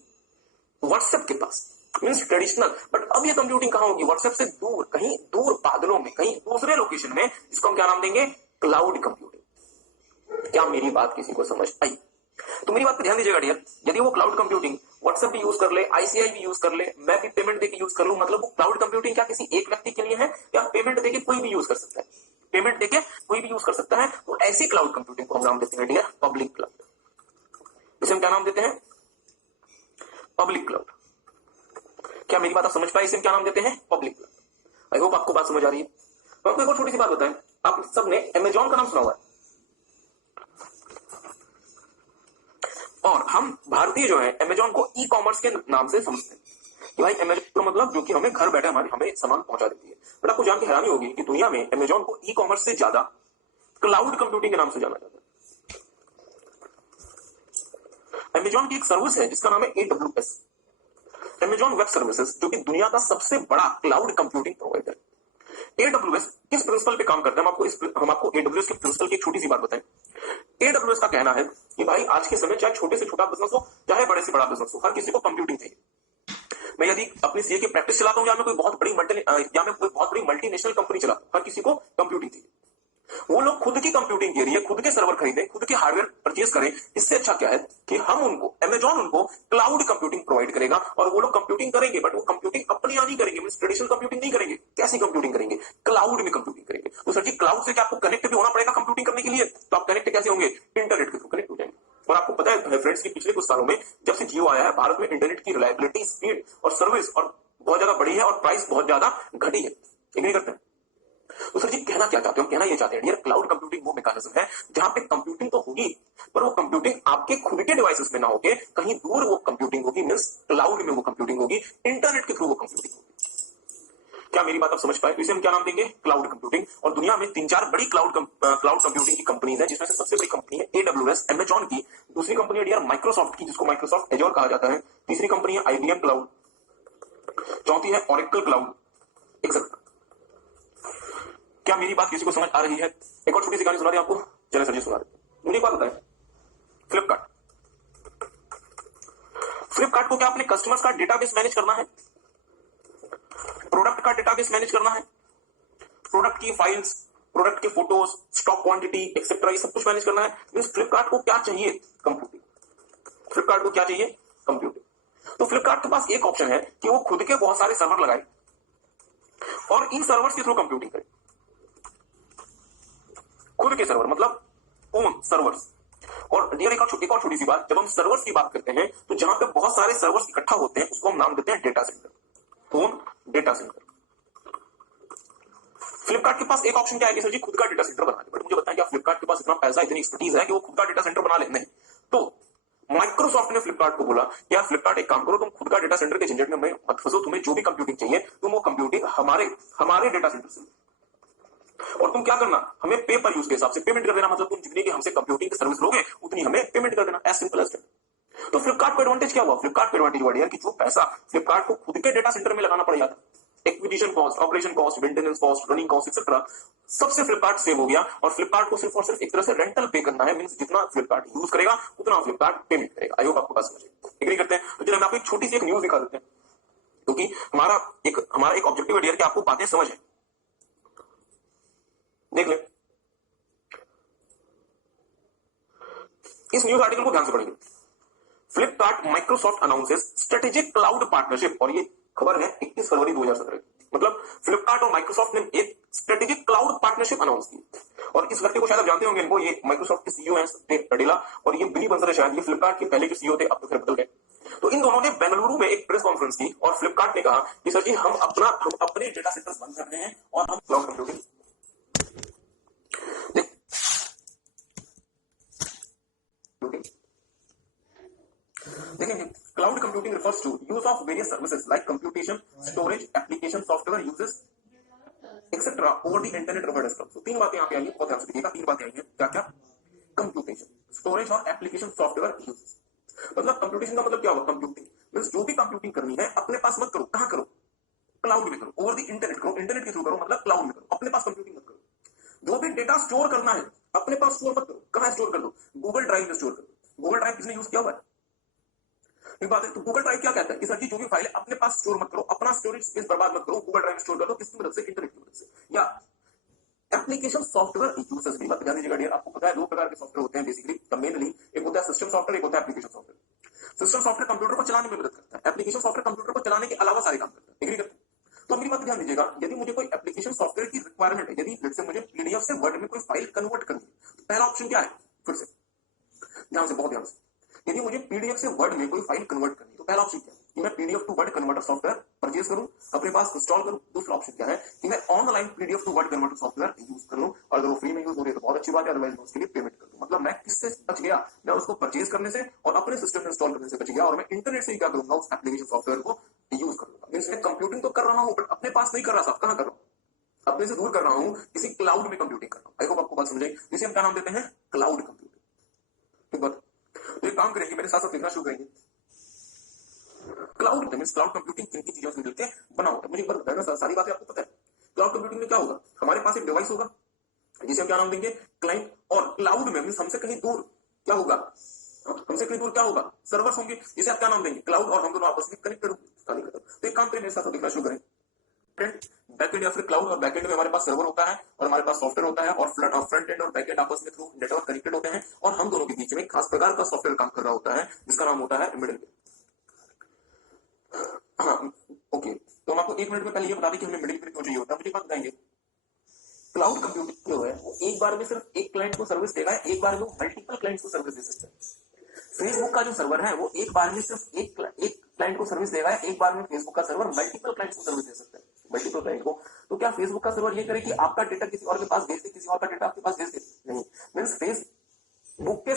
व्हाट्सएप के पास, मींस ट्रेडिशनल। बट अब ये कंप्यूटिंग कहां होगी, व्हाट्सएप से दूर, कहीं दूर बादलों में, कहीं दूसरे लोकेशन में, जिसको हम क्या नाम देंगे, क्लाउड कंप्यूटिंग। क्या मेरी बात किसी को समझ आई? तो मेरी बात पे ध्यान दीजिएगा डियर, यदि वो क्लाउड कंप्यूटिंग व्हाट्सएप भी यूज कर ले, आईसीआई भी यूज कर ले, मैं भी पेमेंट देके यूज कर लूं, मतलब वो क्लाउड कंप्यूटिंग क्या किसी एक व्यक्ति के लिए है, या पेमेंट देके कोई भी यूज कर सकता है? पेमेंट देके कोई भी यूज कर सकता है। तो ऐसी क्लाउड कंप्यूटिंग को हम नाम देते हैं डियर पब्लिक क्लाउड। इसे हम क्या नाम देते हैं, पब्लिक क्लाउड। क्या मेरी बात आप समझ पाए? इसे हम क्या नाम देते हैं, पब्लिक क्लाउड। आई होप आपको बात समझ आ रही है। तो आपको एक और छोटी सी बात बताएं, आप सबने अमेजॉन का नाम सुना हुआ है, और हम भारतीय जो है अमेजॉन को ई कॉमर्स के नाम से समझते हैं कि भाई अमेजॉन का मतलब जो कि हमें घर बैठे हमें सामान पहुंचा देती है। बट आपको जान के हैरानी होगी कि दुनिया में अमेजॉन को ई कॉमर्स से ज्यादा क्लाउड कंप्यूटिंग के नाम से जाना जाता है। अमेजॉन की एक सर्विस है जिसका नाम है AWS, अमेजॉन वेब सर्विसेज, जो कि दुनिया का सबसे बड़ा क्लाउड कंप्यूटिंग प्रोवाइडर। AWS किस प्रिंसिपल पे काम करता है, हम आपको AWS के प्रिंसिपल की एक छोटी सी बात बताएं। AWS का कहना है कि भाई आज के समय चाहे छोटे से छोटा बिजनेस हो, चाहे बड़े से बड़ा बिजनेस हो, हर किसी को कंप्यूटिंग चाहिए। मैं यदि अपनी सीए की प्रैक्टिस चलाता हूं, या मैं कोई बहुत बड़ी मल्टीनेशनल कंपनी चलाता हूं, हर किसी को कंप्यूटिंग चाहिए। वो लोग खुद की कंप्यूटिंग के लिए खुद के सर्वर खरीदें, खुद के हार्डवेयर परचेज करें। इससे अच्छा क्या है कि हम उनको, अमेजॉन उनको क्लाउड कंप्यूटिंग प्रोवाइड करेगा और वो लोग कंप्यूटिंग करेंगे, बट वो कंप्यूटिंग अपने यहाँ नहीं करेंगे, मींस ट्रेडिशनल कंप्यूटिंग नहीं करेंगे। कैसी कंप्यूटिंग करेंगे? क्लाउड में कंप्यूटिंग करेंगे। तो सर जी क्लाउड से क्या आपको कनेक्ट भी होना पड़ेगा कंप्यूटिंग करने के लिए? तो आप कनेक्ट कैसे होंगे? इंटरनेट के थ्रू कनेक्ट हो जाएंगे। और आपको पता है फ्रेंड्स कि पिछले कुछ सालों में जब से जियो आया है, भारत में इंटरनेट की रिलायबिलिटी, स्पीड और सर्विस और बहुत ज्यादा बढ़ी है और प्राइस बहुत ज्यादा घटी है। एग्री करते हैं? तो सर जी कहना क्या चाहते हो? कहना ये चाहते हैं डियर, क्लाउड कंप्यूटिंग वो मैकेनिज्म है जहां पे कंप्यूटिंग तो होगी, पर वो कंप्यूटिंग आपके खुद के डिवाइसेस में ना होके कहीं दूर वो कंप्यूटिंग होगी, मींस क्लाउड में वो कंप्यूटिंग होगी, इंटरनेट के थ्रू वो कंप्यूटिंग होगी। क्या मेरी बात आप समझ पाए? तो इसे हम क्या नाम देंगे? Cloud computing. और दुनिया में 3-4 बड़ी क्लाउड कंप्यूटिंग की कंपनीज है, जिसमें से सबसे बड़ी कंपनी है AWS, अमेजॉन की। दूसरी कंपनी है डियर माइक्रोसॉफ्ट की, जिसको माइक्रोसॉफ्ट एजोर कहा जाता है। तीसरी कंपनी है IBM क्लाउड। चौथी है ओरेकल क्लाउड, एक्सेट्रा। क्या मेरी बात किसी को समझ आ रही है? एक और छोटी सी कहानी सुना दी आपको। चले सर जी सुना देते। मुझे एक बात बताएं, फ्लिपकार्ट को क्या अपने कस्टमर्स का डेटाबेस मैनेज करना है? प्रोडक्ट का डेटाबेस मैनेज करना है? प्रोडक्ट की फाइल्स, प्रोडक्ट के फोटोज, स्टॉक क्वांटिटी एक्सेट्रा, ये सब कुछ मैनेज करना है। मींस फ्लिपकार्ट को क्या चाहिए? कंप्यूटिंग। फ्लिपकार्ट को क्या चाहिए? कंप्यूटिंग। तो फ्लिपकार्ट के पास एक ऑप्शन है कि वो खुद के बहुत सारे सर्वर लगाए और इन सर्वर्स के थ्रू कंप्यूटिंग करे। खुद के सर्वर मतलब ओन सर्वर्स। और डियर एक और छोटी सी बात, जब हम सर्वर्स की बात करते हैं तो जहां पे बहुत सारे सर्वर्स इकट्ठा होते हैं उसको हम नाम देते हैं data centre. Own data centre. Flipkart के पास एक ऑप्शन क्या है कि सर जी खुद का डेटा सेंटर बना दे, बट मुझे बताएं क्या फ्लिपकार्ट के पास इतना पैसा, इतनी एक्सपर्टीज है कि वो खुद का डेटा सेंटर बना ले? नहीं। तो माइक्रोसॉफ्ट ने फ्लिपकार्ट को बोला कि यार फ्लिपकार्ट एक काम करो, तुम खुद का डेटा सेंटर के झंझट में मत फंसो, तुम्हें जो भी कंप्यूटिंग चाहिए तुम वो कंप्यूटिंग हमारे डेटा सेंटर से, और तुम क्या करना, हमें पे पर यूज के हिसाब से पेमेंट कर देना। मतलब तुम जितनी की हमसे कंप्यूटिंग की सर्विस लोगे उतनी हमें पेमेंट कर देना, एज सिंपल एज दैट। तो फ्लिपकार्ट को एडवांटेज क्या हुआ? फ्लिपकार्ट को एडवांटेज हुआ यार कि जो पैसा फ्लिपकार्ट को खुद के डेटा सेंटर में लगाना पड़ जाता, acquisition cost, operation cost, maintenance cost, running cost etcetera, सबसे फ्लिपकार्ट सेव हो गया और फ्लिपकार्ट को सिर्फ और सिर्फ एक तरह से रेंटल पे करना है। मींस जितना फ्लिपकार्ट यूज करेगा उतना फ्लिपकार्ट पेमेंट करेगा। आई होप आपको बात समझ एग्री करते हैं? तो चलिए मैं आपको एक छोटी सी एक न्यूज दिखा देते हैं, क्योंकि हमारा एक ऑब्जेक्टिव है डियर कि आपको बातें समझ है। देख ले, इस न्यूज आर्टिकल को ध्यान से पढ़ेंगे। Flipkart Microsoft announces strategic cloud partnership, और ये खबर है 21 फरवरी 2017 की। मतलब फ्लिपकार्ट और माइक्रोसॉफ्ट ने एक स्ट्रेटेजिक क्लाउड पार्टनरशिप अनाउंस की। और इस व्यक्ति को शायद आप जानते होंगे, इनको, ये माइक्रोसॉफ्ट के सीईओ हैं सत्य नडेला, और ये बिली बंसल है शायद, ये फ्लिपकार्ट के पहले के सीईओ थे, अब तो फिर बदल गए। तो इन दोनों ने बेंगलुरु में एक प्रेस कॉन्फ्रेंस की और फ्लिपकार्ट ने कहा कि सर जी हम अपने डेटा सेंटर्स बंद कर रहे हैं और हम क्लाउड कंप्यूटिंग देखेंगे। Cloud computing refers to use of various services like computation, storage, application, software uses etc. over the internet over desktop। तो तीन बातें यहाँ पे आई है, बहुत ध्यान से देखिएगा। तीन बातें आई हैं, क्या क्या? कंप्यूटेशन, स्टोरेज और एप्लीकेशन सॉफ्टवेयर यूजेस। मतलब कंप्यूटेशन का मतलब क्या होगा? कंप्यूटिंग मींस जो भी कंप्यूटिंग करनी है अपने पास मत करो, कहां करो? क्लाउड में करो, ओवर द इंटरनेट करो, इंटरनेट के थ्रू करो, मतलब क्लाउड में करो, अपने पास कंप्यूटिंग मत करो। जो भी डेटा स्टोर करना है अपने पास स्टोर मत करो, कहां स्टोर कर दो? गूगल ड्राइव में स्टोर कर दो। गूगल ड्राइव किसने यूज किया हुआ है? एक बात है, तो गूगल ड्राइव क्या कहता है कि सर जी जो भी फाइल है अपने पास स्टोर मत करो, अपना स्टोरेज स्पेस बर्बाद मत करो, गूगल ड्राइव स्टोर कर दो। किसकी मदद से? इंटरनेट की मदद से। या एप्लीकेशन सॉफ्टवेयर यूजर्स की बात ध्यान दीजिएगा डियर। आपको पता है दो प्रकार के सॉफ्टवेयर होते हैं बेसिकली, मेनली एक होता है सिस्टम सॉफ्टवेयर, एक होता है application software. System software computer को चलाने में मदद करता है, एप्लीकेशन सॉफ्टवेयर कंप्यूटर को चलाने के अलावा सारे काम करता है। एग्री करते हैं? तो मेरी बात ध्यान दीजिएगा, यदि मुझे कोई एप्लीकेशन सॉफ्टवेयर की रिक्वायरमेंट है, यदि जैसे मुझे पीडीएफ से वर्ड में कोई फाइल कन्वर्ट करनी है, तो पहला ऑप्शन क्या है? फिर से ध्यान से, बहुत ध्यान से, यदि मुझे पीडीएफ से वर्ड में कोई फाइल कन्वर्ट करनी है तो पहला ऑप्शन क्या है कि मैं PDF to word converter software purchase करूं, अपने पास इंस्टॉल करूं। दूसरा ऑप्शन क्या है कि मैं online PDF to word converter software use कर लूं, और अगर वो फ्री में यूज हो रही है तो बहुत अच्छी बात है, अदरवाइज मैं उसके लिए पेमेंट कर दूं। मतलब मैं किससे बच गया? मैं उसको परचेज करने से और अपने सिस्टम में इंस्टॉल करने से बच गया, और मैं इंटरनेट से ही क्या करूंगा? उस एप्लीकेशन सॉफ्टवेयर को यूज करूंगा। मींस मैं कंप्यूटिंग तो कर रहा हूं बट अपने पास नहीं कर रहा, सब कहां कर रहा हूं? अपने से दूर कर रहा हूं, किसी क्लाउड में कंप्यूटिंग कर रहा हूं। आई होप आपको बात समझ आई। जिसे हम क्या नाम देते हैं? Cloud computing. ठीक बात। तो एक काम करेंगे, मेरे साथ साथ लिखना शुरू करेंगे। क्लाउड मींस क्लाउड कंप्यूटिंग किन किन चीजों से मिलकर बना होता है? मुझे एक बार बताना, सारी बातें आपको पता है। क्लाउड कंप्यूटिंग में क्या होगा? हमारे पास एक डिवाइस होगा जिसे हम क्या नाम देंगे? क्लाइंट। और क्लाउड में मींस हमसे कहीं दूर क्या होगा? हमसे कहीं दूर क्या होगा? सर्वर्स होंगे, जिसे आप क्या नाम देंगे? क्लाउड। और हम दोनों आपस में कनेक्टेड होंगे। तो एक काम करें, मेरे साथ लिखना शुरू करें। बैकएंड या फिर क्लाउड, और बैकएंड में हमारे पास सर्वर होता है और हमारे पास सॉफ्टवेयर होता है, और फ्रंट एंड और बैकएंड आपस में थ्रू नेटवर्क कनेक्टेड होते हैं, और हम दोनों के बीच में एक खास प्रकार का सॉफ्टवेयर काम कर रहा होता है जिसका नाम होता है मिडिलवेयर। हाँ, ओके, तो हम आपको 1 मिनट में पहले ये बता दें कि हमें मिडिलवेयर क्यों चाहिए होता है। मुझे बात बताएंगे, क्लाउड कंप्यूटिंग जो है वो एक बार में सिर्फ एक क्लाइंट को सर्विस देगा, एक बार में वो मल्टीपल क्लाइंट्स को सर्विस दे सकता है। फेसबुक का जो सर्वर है वो एक बार में सिर्फ एक क्लाइंट को सर्विस देगा, एक बार में फेसबुक का सर्वर मल्टीपल क्लाइंट्स को सर्विस दे सकता है, मल्टीपल क्लाइंट को। तो क्या फेसबुक का सर्वर ये करे कि आपका डेटा किसी और के पास भेज दे, किसी और का डेटा आपके पास भेज दे? नहीं, मींस फेसबुक के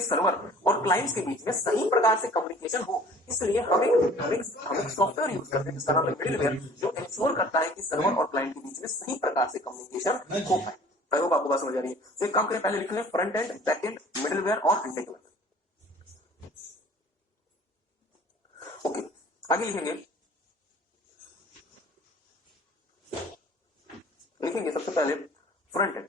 सर्वर और क्लाइंट्स के बीच में सही प्रकार से कम्युनिकेशन हो, इसलिए हम एक सॉफ्टवेयर यूज करते हैं जिसका नाम है मिडिलवेयर, जो इंश्योर करता है कि सर्वर और क्लाइंट के बीच में सही प्रकार से कम्युनिकेशन हो पाए। आई होप आपको बात समझ आ रही है। तो एक काम करें, पहले लिख लें front end, back and, middleware और नेटवर्क। ओके, आगे लिखेंगे सबसे पहले फ्रंट एंड।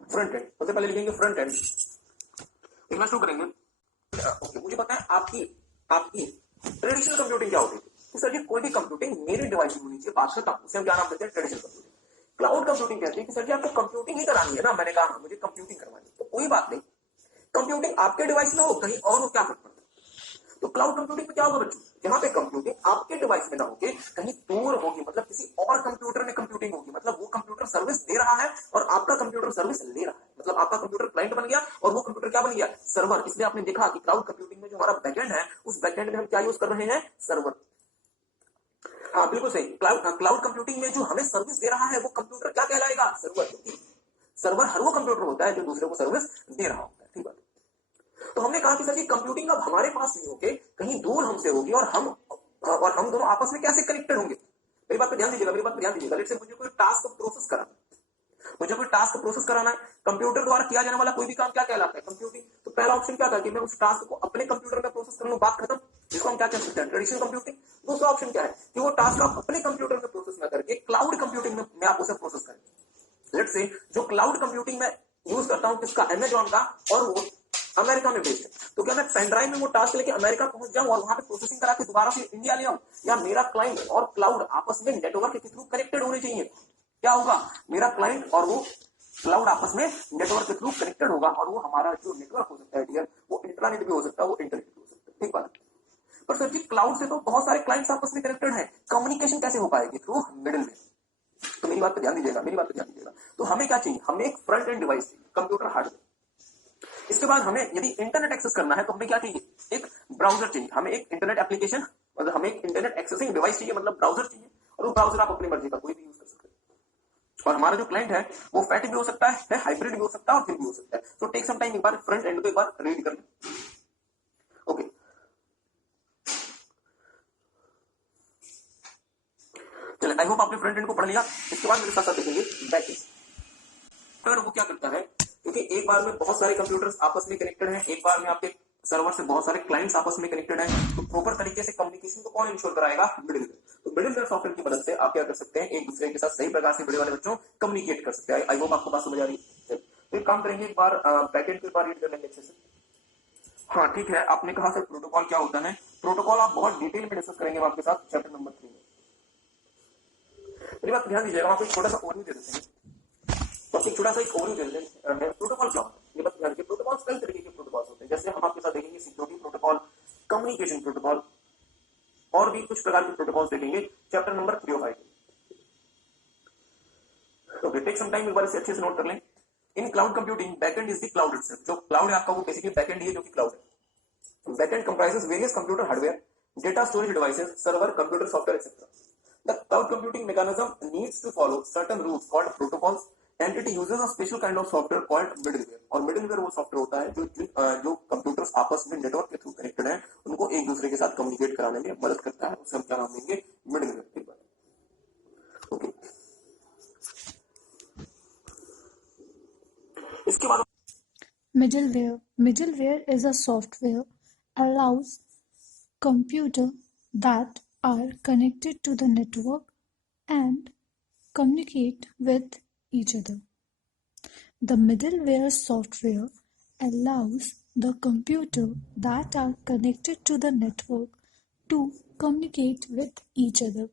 फ्रंट एंड सबसे पहले लिखेंगे फ्रंट एंड, लिखना शुरू करेंगे। ओके, मुझे पता है आपकी ट्रेडिशनल कंप्यूटिंग क्या होती है। तो सर जी कोई भी कंप्यूटिंग मेरे डिवाइस में होनी चाहिए, बात खत्म। उसे हम क्या नाम देते हैं? Traditional computing. क्लाउड कंप्यूटिंग कहते हैं कि सर जी आपको कंप्यूटिंग ही करानी है ना। मैंने कहा मुझे कंप्यूटिंग करवानी है, तो कोई बात नहीं, कंप्यूटिंग आपके डिवाइस में हो कहीं और हो, क्या फर्क पड़ता है। तो क्लाउड कंप्यूटिंग में क्या होगा बच्चों, यहाँ पे कंप्यूटिंग आपके डिवाइस में ना होके कहीं दूर होगी, मतलब किसी और कंप्यूटर में कंप्यूटिंग होगी। मतलब वो कंप्यूटर सर्विस दे रहा है और आपका कंप्यूटर सर्विस ले रहा है, मतलब आपका कंप्यूटर क्लाइंट बन गया और वो कंप्यूटर क्या बन गया? सर्वर। इसलिए आपने देखा कि क्लाउड कंप्यूटिंग में जो हमारा बैकएंड है, उस बैकएंड में हम क्या यूज कर रहे हैं? सर्वर। हाँ बिल्कुल सही, क्लाउड कंप्यूटिंग में जो हमें सर्विस दे रहा है वो कंप्यूटर क्या कहलाएगा? सर्वर। सर्वर हर वो कंप्यूटर होता है जो दूसरे को सर्विस दे रहा होता है, ठीक है। तो हमने कहा कि सर जी कंप्यूटिंग अब हमारे पास नहीं होगी, कहीं दूर हमसे होगी, और हम दोनों आपस में कैसे कनेक्टेड होंगे? मेरी बात पे ध्यान दीजिएगा, लेट्स से मुझे कोई टास्क प्रोसेस कराना है, कंप्यूटर द्वारा किया जाने वाला कोई भी काम क्या कहलाता है? कंप्यूटिंग। तो पहला ऑप्शन क्या था कि मैं उस टास्क को अपने कंप्यूटर में प्रोसेस कर लूं, बात खत्म, जिसको हम क्या कह सकते हैं? Traditional computing. दूसरा ऑप्शन क्या है कि वो टास्क आप अपने कंप्यूटर में प्रोसेस ना करके क्लाउड कंप्यूटिंग में आप उसे प्रोसेस करें। लेट्स से जो क्लाउड कंप्यूटिंग में यूज करता हूं किसका? अमेजॉन का, और वो अमेरिका में बेस्ड है। तो क्या मैं पेन ड्राइव में वो टास्क लेके अमेरिका पहुंच जाऊं और वहां पे प्रोसेसिंग करा के दोबारा से इंडिया ले आऊं? या मेरा क्लाइंट और क्लाउड आपस में नेटवर्क के थ्रू कनेक्टेड होने चाहिए? क्या होगा? मेरा क्लाइंट और वो क्लाउड आपस में नेटवर्क के थ्रू कनेक्टेड होगा, और वो हमारा जो नेटवर्क हो सकता है डियर, वो इंटरनेट भी हो सकता है, वो इंटरनेट भी हो सकता है, ठीक बात। पर सर जी क्लाउड से तो बहुत सारे क्लाइंट्स आपस में कनेक्टेड है, कम्युनिकेशन कैसे हो पाएगी? Through middleware. तो मेरी बात पे ध्यान दीजिएगा, तो हमें क्या चाहिए? हमें एक फ्रंट एंड डिवाइस चाहिए, कंप्यूटर हार्डवेयर। इसके बाद हमें यदि इंटरनेट एक्सेस करना है तो हमें क्या चाहिए? एक ब्राउजर चाहिए, हमें एक इंटरनेट एप्लीकेशन, मतलब हमें एक इंटरनेट एक्सेसिंग डिवाइस चाहिए, मतलब ब्राउजर चाहिए, और वो ब्राउजर आप अपनी मर्जी का कोई भी यूज कर सकते हैं। और हमारा जो क्लाइंट है वो फैट भी हो सकता है, हाइब्रिड भी हो सकता है, और थिन भी हो सकता है। तो टेक सम टाइम, एक बार फ्रंट एंड को एक बार रीड कर लें। ओके, चलिए, आई होप आपने फ्रंट एंड को पढ़ लिया। इसके बाद मेरे साथ साथ देखेंगे बैक एंड। फिर वो क्या करता है, क्योंकि एक बार में बहुत सारे कंप्यूटर्स आपस में कनेक्टेड हैं, एक बार में आपके सर्वर से बहुत सारे क्लाइंट्स आपस में कनेक्टेड हैं, तो प्रॉपर तरीके से कम्युनिकेशन को कौन इंश्योर कराएगा? मिडिलवेयर। तो मिडिलवेयर सॉफ्टवेयर की मदद से आप क्या कर सकते हैं? एक दूसरे के साथ सही प्रकार से बड़े वाले बच्चों कम्युनिकेट कर सकते हैं। आई होप आपको बात समझ आ रही है। तो एक काम करेंगे, एक बार बैकएंड को एक बार रीड कर लेंगे अच्छे से। हाँ ठीक है, आपने कहा सर प्रोटोकॉल क्या होता है? प्रोटोकॉल आप बहुत डिटेल में डिस्कस करेंगे आपके साथ चैप्टर नंबर 3 में। मेरी बात ध्यान दीजिएगा, आपको छोटा सा ओवरव्यू दे देते हैं, तो छोटा सा एक ओवरव्यू दे देते हैं। प्रोटोकॉल क्या होता है ये बात ध्यान रखिए। प्रोटोकॉल कई तरीके के प्रोटोकॉल होते हैं, जैसे हम आपके साथ देखेंगे सिक्योरिटी प्रोटोकॉल, कम्युनिकेशन प्रोटोकॉल, और भी कुछ प्रकार के प्रोटोकॉल देखेंगे चैप्टर नंबर 3 और 5। ओके, टेक सम टाइम, एक बार इसे अच्छे से नोट कर लें। In cloud computing backend is the cloud itself. जो क्लाउड है आपका वो बेसिकली बैकएंड ही है, जो कि क्लाउड है। Backend comprises various computer hardware, data storage devices, server, computer software etcetera. The cloud computing mechanism needs to follow certain rules called protocols and it uses a special kind of software called middleware। और middleware वो software होता है जो computers आपस में network के through connected हैं, उनको एक दूसरे के साथ कम्युनिकेट कराने में मदद करता है। उसे हम क्या नाम देंगे? मिडलवेयर। ठीक बात। ओके, इसके बाद Middleware is a software allows computer that are connected to the network and communicate with each other. The middleware software allows the computer that are connected to the network to communicate with each other.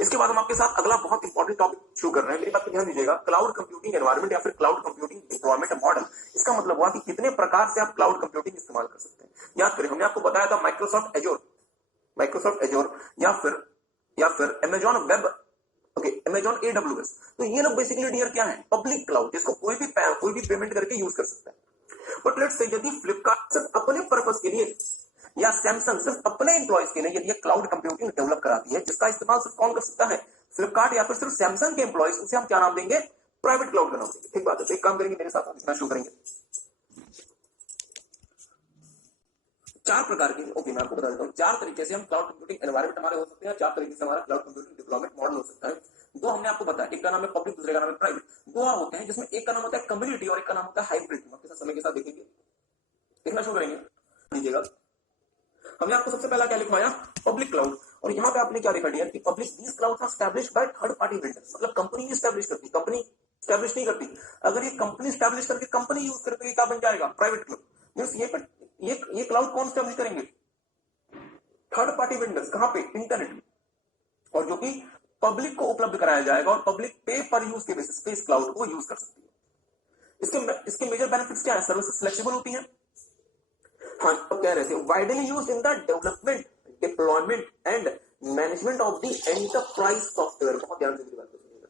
इसके बाद हम आपके साथ अगला बहुत important topic शुरू कर रहे हैं। मेरी बात पे ध्यान दीजिएगा। क्लाउड कंप्यूटिंग एनवायरनमेंट या फिर क्लाउड कंप्यूटिंग डिप्लॉयमेंट मॉडल, इसका मतलब हुआ कि कितने प्रकार से आप क्लाउड कंप्यूटिंग इस्तेमाल कर सकते हैं। याद करें, हमने आपको बताया था माइक्रोसॉफ्ट एजोर या फिर अमेजॉन वेब, अमेजॉन AWS। तो ये लोग बेसिकली डियर क्या है, पब्लिक क्लाउड, जिसको कोई भी पेमेंट करके यूज कर सकता है। बट लेट्स से यदि फ्लिपकार्ट सिर्फ अपने पर्पस के लिए या सैमसंग सिर्फ अपने एम्प्लॉयज के लिए यदि क्लाउड कंप्यूटिंग डेवलप कराती है, जिसका इस्तेमाल सिर्फ कौन कर सकता है, फ्लिपकार्ट या फिर सिर्फ सैमसंग के एम्प्लॉयज, उसे हम क्या नाम देंगे, प्राइवेट क्लाउड का नाम देंगे। ठीक बात है, तो एक काम करेंगे, मेरे साथ लिखना शुरू करेंगे। चार प्रकार के, मैं आपको बता देता हूँ, चार तरीके से हम क्लाउड कंप्यूटिंग एनवायरनमेंट हमारे हो सकते हैं, चार तरीके से हमारा क्लाउड कंप्यूटिंग डिप्लॉयमेंट मॉडल हो सकता है। दो हमने आपको बताया, एक का नाम है पब्लिक, दूसरे का नाम है प्राइवेट। दो होते हैं जिसमें एक का नाम होता है कम्युनिटी और एक का नाम होता है हाइब्रिड। आपके साथ समय के साथ देखेंगे, देखना शुरू करेंगे, लीजिएगा। हमने आपको सबसे पहला क्या लिखवाया, पब्लिक क्लाउड। और यहाँ पे आपने क्या लिखा डियर कि public these clouds are established by third party vendors, मतलब कंपनी एस्टैब्लिश करती, कंपनी एस्टैब्लिश नहीं करती। अगर ये कंपनी एस्टैब्लिश करके कंपनी यूज करे तो ये क्या बन जाएगा, प्राइवेट क्लाउड। मींस ये क्लाउड कौन एस्टैब्लिश करेंगे, थर्ड पार्टी वेंडर्स। कहां पे, इंटरनेट में, और जो कि पब्लिक को उपलब्ध कराया जाएगा और पब्लिक पे पर यूज के बेसिस पे इस क्लाउड को यूज कर सकती है। इसके मेजर बेनिफिट्स क्या है, सर्विसेज फ्लेक्सिबल होती है। हाँ, तो कह रहे थे widely use in the development, deployment and management of the enterprise software. बहुत ध्यान से बात सुनिएगा।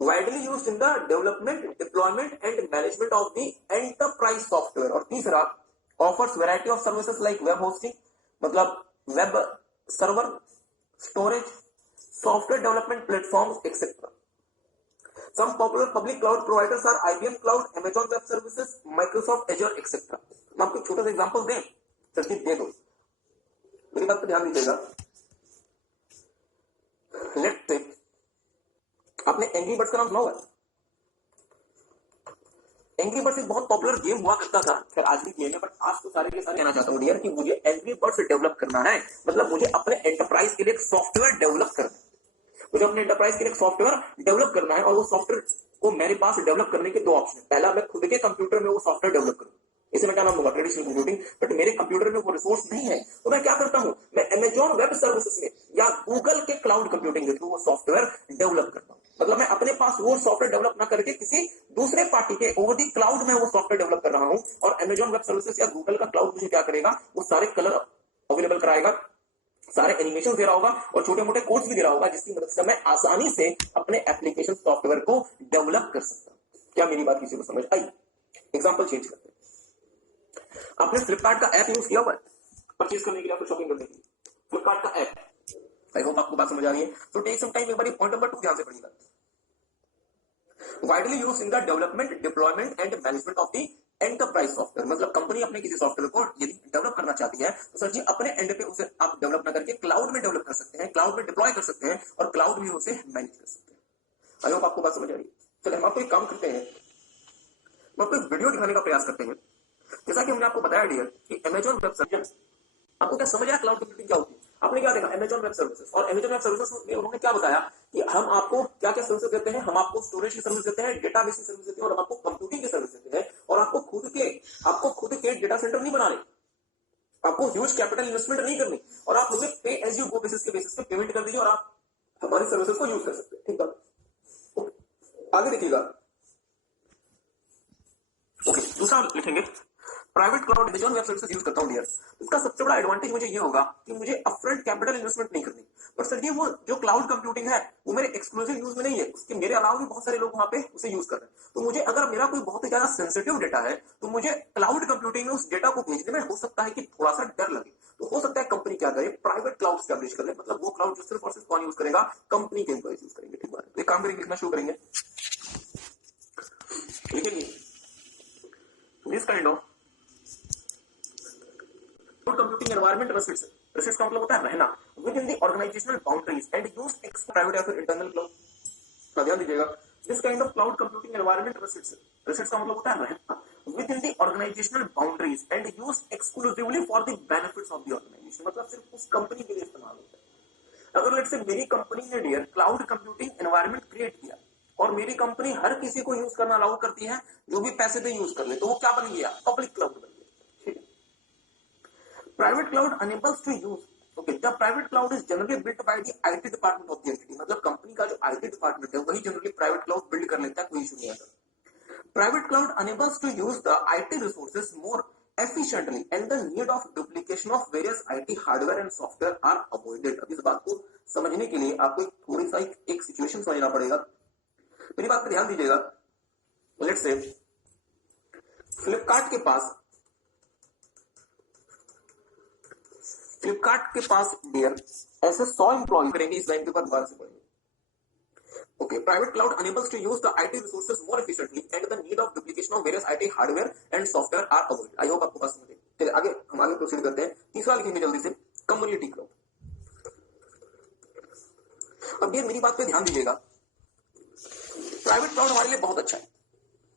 Widely use in the development, deployment and management of the enterprise software. और तीसरा, offers variety of services like web hosting, मतलब web server, storage, software development platforms etcetera. Some popular public cloud providers are IBM Cloud, Amazon Web Services, Microsoft Azure, etc. मैं आपको छोटा सा example दें, चलिए दे दो, मेरी बात पे ध्यान दीजिएगा। लेट्स से आपने एंग्री बर्ड्स का नाम सुना होगा। एंग्री बर्ड्स एक बहुत पॉपुलर गेम हुआ करता था, फिर आज भी गेम है, बट आज तो सारे के सारे कहना चाहता हूँ डियर कि मुझे एंग्री बर्ड्स डेवलप करना है, मतलब मुझे अपने एंटरप्राइज के लिए एक सॉफ्टवेयर डेवलप करना है। मुझे अपने एंटरप्राइज के लिए सॉफ्टवेयर डेवलप करना है, और वो सॉफ्टवेयर को मेरे पास डेवलप करने के दो ऑप्शन है। पहला, मैं खुद के कंप्यूटर में वो सॉफ्टवेयर डेवलप करूं, इसे मैं क्या नाम दूंगा, ट्रेडिशनल कंप्यूटिंग। बट मेरे कंप्यूटर में वो रिसोर्स नहीं है, तो मैं क्या करता हूं, मैं अमेजॉन वेब सर्विसेज में या गूगल के क्लाउड कंप्यूटिंग के थ्रू वो सॉफ्टवेयर डेवलप करता हूं। मतलब मैं अपने पास वो सॉफ्टवेयर डेवलप ना करके किसी दूसरे पार्टी के ओवर दी क्लाउड में वो सॉफ्टवेयर डेवलप कर रहा हूं, और अमेजॉन वेब सर्विसेज या गूगल का क्लाउड मुझे क्या करेगा, वो सारे कलर अवेलेबल कराएगा, सारे एनिमेशन दे रहा होगा और छोटे मोटे कोड्स भी दे रहा होगा, जिसकी मदद से मैं आसानी से अपने एप्लीकेशन सॉफ्टवेयर को डेवलप कर सकता हूं। क्या मेरी बात किसी को समझ आई? एग्जांपल चेंज करते हैं। आपने फ्लिपकार्ट का ऐप यूज किया हुआ है परचेज करने के लिए, शॉपिंग करने के लिए, फ्लिपकार्ट का ऐप। आई होप आपको बात समझ आ रही है। तो टेक सम टाइम, एक बार पॉइंट नंबर 2 ध्यान से पढ़िएगा। Widely use in the development, deployment and management of the enterprise software, मतलब कंपनी अपने किसी सॉफ्टवेयर को यदि डेवलप करना चाहती है तो सर जी अपने एंड पे उसे आप डेवलप ना करके क्लाउड में डेवलप कर सकते हैं, क्लाउड में डिप्लॉय कर सकते हैं और क्लाउड में उसे मैनेज कर सकते हैं। आई होप आपको बात समझ आ रही है। चलिए हम आपको एक काम करते हैं, हम आपको एक वीडियो दिखाने का प्रयास करते हैं। जैसा कि हमने आपको बताया डियर कि अमेजॉन वेब सर्विसेज, आपको क्या समझ आया क्लाउड कंप्यूटिंग क्या होती है? आपने क्या देखा, अमेजॉन वेब सर्विसेज, और अमेजॉन वेब सर्विसेज में उन्होंने क्या बताया कि हम आपको क्या क्या सर्विस देते हैं, हम आपको स्टोरेज की सर्विस देते हैं, डेटाबेस की सर्विस देते हैं, और हम आपको कंप्यूटिंग की सर्विस देते हैं, और आपको खुद के डेटा सेंटर नहीं बनाने, आपको ह्यूज कैपिटल इन्वेस्टमेंट नहीं करनी, और आप हमें पे एज यू गो बेसिस पे पेमेंट कर दीजिए और आप हमारी सर्विसेज को यूज कर सकते हैं। ठीक है, आगे देखिएगा। ओके, दूसरा लिखेंगे private cloud Amazon web services use करता हूं डियर। इसका सबसे बड़ा एडवांटेज मुझे ये होगा कि मुझे अपफ्रंट कैपिटल इन्वेस्टमेंट नहीं करनी। पर सर जी वो जो क्लाउड कंप्यूटिंग है वो मेरे एक्सक्लूसिव यूज में नहीं है, उसके मेरे अलावा भी बहुत सारे लोग वहां पे उसे यूज कर रहे हैं। तो मुझे अगर मेरा कोई बहुत ही ज्यादा सेंसिटिव डेटा है तो मुझे क्लाउड कंप्यूटिंग में उस डेटा को भेजने में हो सकता है कि थोड़ा सा डर लगे। तो हो सकता है कंपनी क्या करे, प्राइवेट क्लाउड स्टैब्लिश कर ले, मतलब वो क्लाउड जो सिर्फ और सिर्फ कौन यूज करेगा, कंपनी के एम्प्लॉइज यूज करेंगे। ठीक है, तो एक काम करेंगे, लिखना शुरू करेंगे, लिखेंगे this kind of computing environment resides. Resides का मतलब होता है रहना within the organizational boundaries and use private या फिर इंटरनल क्लाउड। ध्यान दीजिएगा, this kind of cloud computing environment resides, resides का मतलब होता है रहना within the organizational boundaries and used exclusively for the benefits of the organization. मतलब सिर्फ उस कंपनी के लिए इस्तेमाल होता है। अगर लेट्स से मेरी कंपनी ने dear cloud computing environment create किया और मेरी कंपनी हर किसी को यूज करना अलाउ करती है, जो भी पैसे दे यूज कर ले, तो वो क्या बन गया? पब्लिक क्लाउड बन गया। ठीक है। Private cloud enables to use, okay, the private cloud is generally built by the IT department of the entity. मतलब कंपनी का जो आईटी डिपार्टमेंट है वही जनरली प्राइवेट क्लाउड बिल्ड कर लेता है, कोई इशू नहीं आता। Private cloud enables to use the IT resources more efficiently and the need of duplication of various IT hardware and software are avoided। अब इस बात को समझने के लिए आपको थोड़ी सा एक सिचुएशन समझना पड़ेगा। मेरी बात पर ध्यान दीजिएगा। लेट्स से फ्लिपकार्ट के पास डियर ऐसे 100 एम्प्लॉय करेंगे। इस लाइन के बाद दोबारा से पढ़ेंगे। Okay, private cloud enables to use the IT resources more efficiently and the need of duplication of various IT hardware and software are avoided। I hope आपको बात समझ गई। चलिए हम आगे प्रोसीड करते हैं। तीसरा लिखेंगे जल्दी से, कम्युनिटी क्लाउड। अब ये मेरी बात पे ध्यान दीजिएगा। प्राइवेट क्लाउड हमारे लिए बहुत अच्छा है,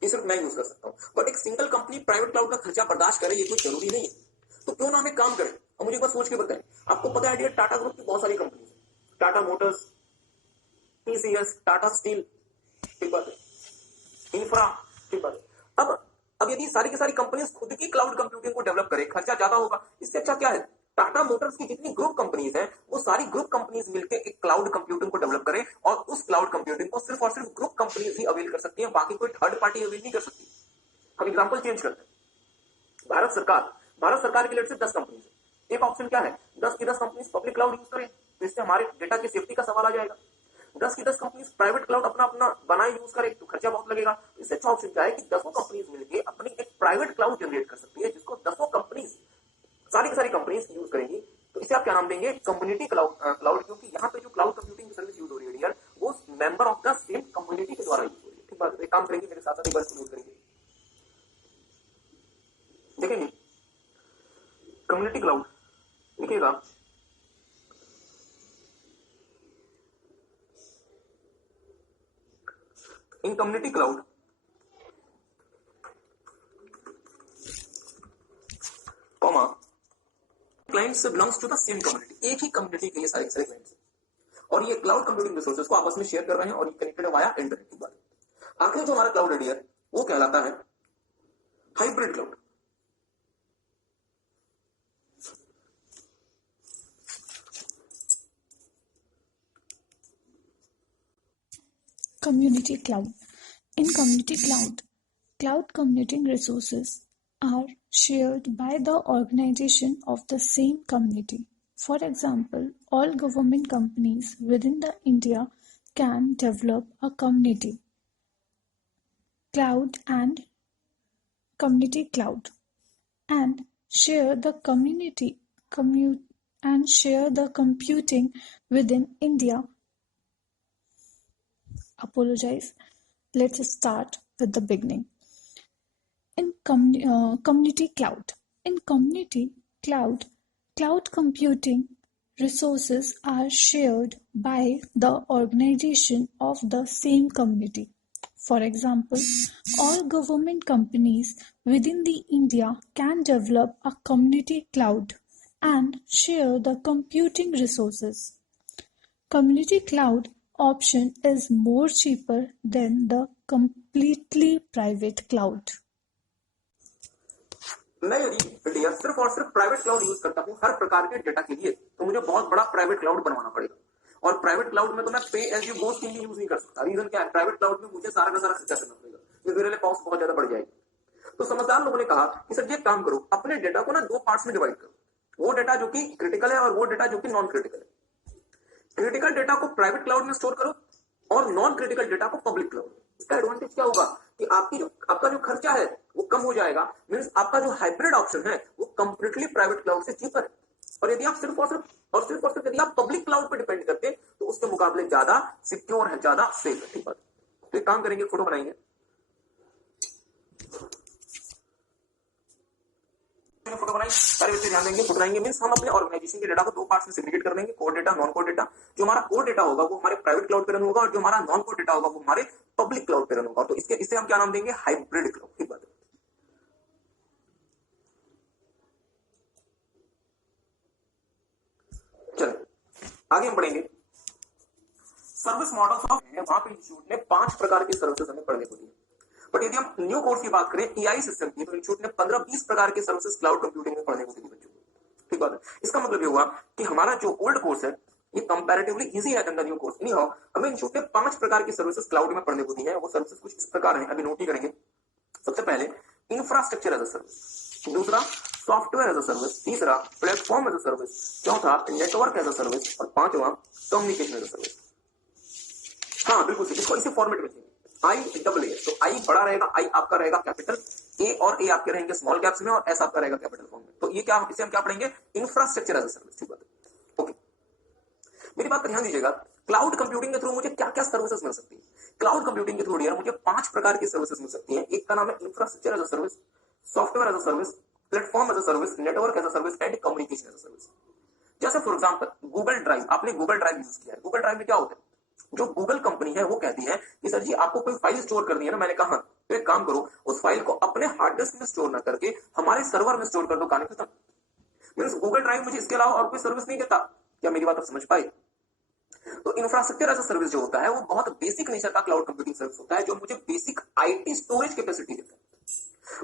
ये सिर्फ मैं यूज कर सकता हूँ, बट एक सिंगल कंपनी प्राइवेट क्लाउड का खर्चा बर्दाश्त करे ये कोई जरूरी नहीं है। तो क्यों ना हम एक काम करें। और मुझे एक बात सोच के बताएं, आपको पता है डियर टाटा ग्रुप की बहुत सारी कंपनी है, Tata Motors, TCS, Tata steel, ठीक बात है, इंफ्रा, ठीक बात है। अब यदि सारी की सारी कंपनीज खुद की क्लाउड कंप्यूटिंग को डेवलप करें, खर्चा ज्यादा होगा। इससे अच्छा क्या है, टाटा मोटर्स की जितनी ग्रुप कंपनीज हैं वो सारी ग्रुप कंपनीज मिलकर एक क्लाउड कंप्यूटिंग को डेवलप करें और उस क्लाउड कंप्यूटिंग को सिर्फ और सिर्फ ग्रुप कंपनीज ही अवेल कर सकती है, बाकी कोई थर्ड पार्टी अवेल नहीं कर सकती। हम एग्जांपल चेंज करते हैं। भारत सरकार के लिए से 10 कंपनीज है। एक ऑप्शन क्या है, 10 की 10 कंपनीज पब्लिक क्लाउड यूज करें, तो इससे हमारे डेटा की सेफ्टी का सवाल आ जाएगा। 10 की 10 कंपनीज प्राइवेट क्लाउड अपना बनाए यूज करे, तो खर्चा बहुत लगेगा। इससे अच्छा ऑप्शन क्या है कि 10 कंपनीज मिलकर अपनी एक प्राइवेट क्लाउड जनरेट कर सकती है, जिसको 10 कंपनीज, सारी की सारी कंपनीज यूज करेंगी। तो इसे आप क्या नाम देंगे, कम्युनिटी क्लाउड, क्योंकि यहाँ पे जो क्लाउड कंप्यूटिंग की सर्विस यूज हो रही है वो member of the same community के द्वारा यूज हो रही है। ठीक बात, एक काम करेंगे मेरे साथ साथ एक बार नोट करेंगे, देखेंगे कम्युनिटी क्लाउड लिखिएगा। In community cloud, comma, clients belongs to the same community। एक ही कम्युनिटी के लिए सारे क्लाइंट्स और ये क्लाउड कंप्यूटिंग रिसोर्सेज को आपस में शेयर कर रहे हैं और ये कनेक्टेड है वाया इंटरनेट की बात। आखिर जो हमारा क्लाउड है वो कहलाता है hybrid cloud. Community cloud. In community cloud, cloud computing resources are shared by the organization of the same community. For example, all government companies within the India can develop a community cloud and community cloud and share the computing within India. Let's start with the beginning. In community cloud. In community cloud, cloud computing resources are shared by the organization of the same community. For example, all government companies within the India can develop a community cloud and share the computing resources. Community cloud option is more cheaper than the completely private cloud. मैं यदि सिर्फ और सिर्फ private cloud use करता हूं हर प्रकार के data के लिए, तो मुझे बहुत बड़ा प्राइवेट क्लाउड बनवाना पड़ेगा। और प्राइवेट क्लाउड में तो मैं पे एज यू गो के लिए यूज नहीं कर सकता। रीजन क्या है, प्राइवेट क्लाउड में मुझे सारा का सारा खर्चा करना पड़ेगा, तो मेरे लिए कॉस्ट बहुत ज्यादा बढ़ जाएगी। तो समझदार लोगों ने कहा कि सर ये काम करो, अपने डेटा को ना 2 पार्ट्स में डिवाइड करो, वो डेटा जो कि क्रिटिकल है और वो डेटा जो कि नॉन क्रिटिकल है। क्रिटिकल डेटा को प्राइवेट क्लाउड में स्टोर करो और नॉन क्रिटिकल डेटा को पब्लिक क्लाउड में। इसका एडवांटेज क्या होगा कि आपका जो खर्चा है वो कम हो जाएगा। मींस आपका जो हाइब्रिड ऑप्शन है वो कंप्लीटली प्राइवेट क्लाउड से चीपर है। और यदि आप सिर्फ और सिर्फ यदि आप पब्लिक क्लाउड पर डिपेंड करते तो उसके मुकाबले ज्यादा सिक्योर है, ज्यादा सेफ है। ठीक बात। तो एक काम करेंगे, फोटो बनाएंगे, फोटो बनाएंगे, सारे बच्चे ध्यान देंगे। फोटो बनाएंगे मींस हम अपने ऑर्गेनाइजेशन के डेटा को 2 पार्ट्स में सेग्रीगेट कर देंगे, core data, non core data. जो हमारा कोर डेटा होगा वो हमारे प्राइवेट क्लाउड पे रन होगा और जो हमारा नॉन कोर डेटा होगा वो हमारे पब्लिक क्लाउड पे रन होगा। तो इससे हम क्या नाम देंगे, हाइब्रिड क्लाउड। ठीक बात है। आगे हम पढ़ेंगे सर्विस मॉडल्स ऑफ, वहां पे इंस्टीट्यूट ने 5 प्रकार की सर्विसेज हमें पढ़ने को दी। बट यदि हम न्यू कोर्स की बात करें ईआई सिस्टम की, तो इंस्टीट्यूट ने 15-20 प्रकार की सर्विसेज क्लाउड कंप्यूटिंग में पढ़ने को दी बच्चों को। ठीक बात है। इसका मतलब ये हुआ कि हमारा जो ओल्ड कोर्स है ये कंपैरेटिवली इजी है than the new course. Anyhow हमें इंस्टीट्यूट ने 5 प्रकार की सर्विसेज क्लाउड में पढ़ने को दी है। वो सर्विसेज कुछ इस प्रकार हैं, अभी नोट ही करेंगे। सबसे पहले इंफ्रास्ट्रक्चर एज अ सर्विस, दूसरा सॉफ्टवेयर एज अ सर्विस, तीसरा प्लेटफॉर्म एज अ सर्विस, चौथा नेटवर्क एज अ सर्विस और पांचवा कम्युनिकेशन एज अ सर्विस। हाँ बिल्कुल, इसको इसी फॉर्मेट में आई डबल ए, तो आई बड़ा रहेगा, आई आपका रहेगा कैपिटल, ए और ए आपके रहेंगे स्मॉल कैप्स में और एस आपका रहेगा कैपिटल फॉर्म में। तो ये क्या, इसे हम क्या पढ़ेंगे, इंफ्रास्ट्रक्चर एज अ सर्विस। ठीक बात है, ओके। मेरी बात पर ध्यान दीजिएगा, क्लाउड कंप्यूटिंग के थ्रू मुझे क्या क्या सर्विसेज मिल सकती है। क्लाउड कंप्यूटिंग के थ्रू यार मुझे 5 प्रकार की सर्विसेज मिल सकती है। एक का नाम है infrastructure as a service, software as a service, platform as a service, network as a service and communication as a service. जैसे फॉर एग्जांपल गूगल ड्राइव, आपने गूगल ड्राइव यूज किया है। गूगल ड्राइव में क्या होता है, जो गूगल कंपनी है वो कहती है कि सर जी आपको कोई फाइल स्टोर करनी है ना, मैंने कहा तो एक काम करो, उस फाइल को अपने हार्ड डिस्क में स्टोर ना करके हमारे सर्वर में स्टोर कर दो, कहानी खत्म। मींस गूगल ड्राइव मुझे इसके अलावा और कोई सर्विस नहीं देता। क्या मेरी बात आप समझ पाए? तो इंफ्रास्ट्रक्चर एज अ सर्विस जो होता है वो बहुत बेसिक नेचर का क्लाउड कंप्यूटिंग सर्विस होता है, जो मुझे बेसिक आईटी स्टोरेज कैपेसिटी देता है।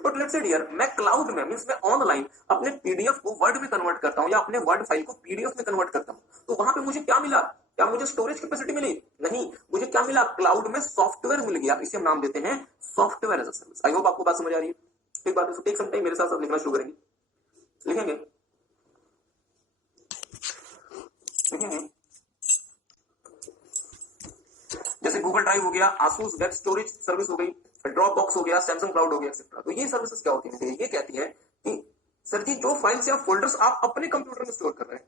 बट लेट्स से डियर, मैं क्लाउड में मींस मैं ऑनलाइन अपने पीडीएफ को वर्ड में कन्वर्ट करता हूं या अपने वर्ड फाइल को पीडीएफ में कन्वर्ट करता हूं, तो वहां पे मुझे क्या मिला, क्या मुझे स्टोरेज कैपेसिटी मिली? नहीं, मुझे क्या मिला, क्लाउड में सॉफ्टवेयर मिल गया। इसे हम नाम देते हैं software as a service. I hope आपको बात समझ आ रही है। एक बात है, टेक सम टाइम, मेरे साथ सब लिखना शुरू करेंगे, लिखेंगे लिखेंगे। जैसे गूगल ड्राइव हो गया, आसूस वेब स्टोरेज सर्विस हो गई, ड्रॉप बॉक्स हो गया, सैमसंग क्लाउड हो गया एक्सेट्रा। तो ये सर्विसेज क्या होती है, ये कहती है कि सर जी जो फाइल्स या फोल्डर्स आप अपने कंप्यूटर में स्टोर कर रहे हैं,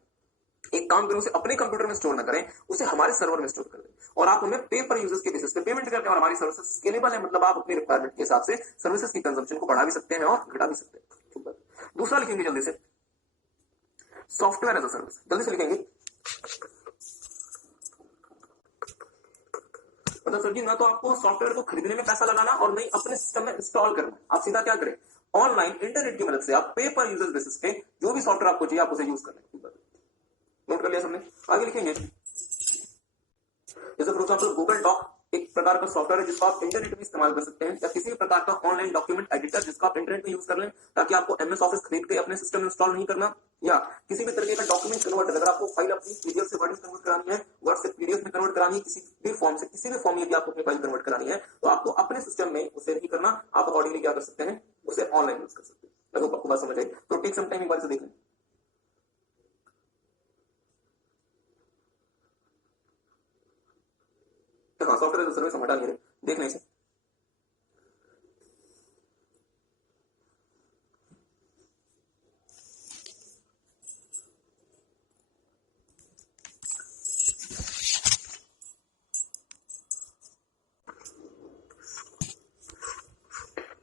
एक काम करें उसे अपने कंप्यूटर में स्टोर ना करें, उसे हमारे सर्वर में स्टोर कर दें और आप हमें पे पर यूजर्स के बेसिस पे पेमेंट करते हैं। और हमारी सर्विसेज स्केलेबल है, मतलब आप अपनी रिक्वायरमेंट के हिसाब से सर्विसेज की कंजम्पशन को बढ़ा भी सकते हैं और घटा भी सकते हैं। दूसरा लिखेंगे जल्दी से, सॉफ्टवेयर एज अ सर्विस, जल्दी से लिखेंगे। मतलब सर जी ना तो आपको सॉफ्टवेयर को खरीदने में पैसा लगाना और नहीं अपने सिस्टम में इंस्टॉल करना, आप सीधा क्या करें, ऑनलाइन इंटरनेट की मदद से आप पे पर यूजर बेसिस पे जो भी सॉफ्टवेयर आपको चाहिए आप उसे यूज कर लें। नोट कर लिया सबने? आगे लिखेंगे, जैसे फॉर एग्जांपल गूगल डॉक एक प्रकार का सॉफ्टवेयर है जिसको आप इंटरनेट में इस्तेमाल कर सकते हैं, या किसी भी प्रकार का ऑनलाइन डॉक्यूमेंट एडिटर जिसको आप इंटरनेट में यूज कर लें, ताकि आपको एमएस ऑफिस खरीद के अपने सिस्टम में इंस्टॉल नहीं करना, या किसी भी तरीके का डॉक्यूमेंट कन्वर्टर, अगर आपको फाइल अपनी पीडीएफ से वर्ड में कन्वर्ट करानी है, वर्ड से पीडीएफ में कन्वर्ट करानी है, किसी भी फॉर्म से किसी भी फॉर्म में यदि आपको अपनी फाइल कन्वर्ट करानी है, तो आपको अपने सिस्टम में उसे नहीं करना, आप अकॉर्डिंगली क्या कर सकते हैं, उसे ऑनलाइन यूज कर सकते हैं। लगभग आपको बात समझ आई? तो टेक सम टाइम एक बार से देख लें। हाँ, सॉफ्टवेयर एज अ सर्विस हम हटा नहीं, देख लें इसे।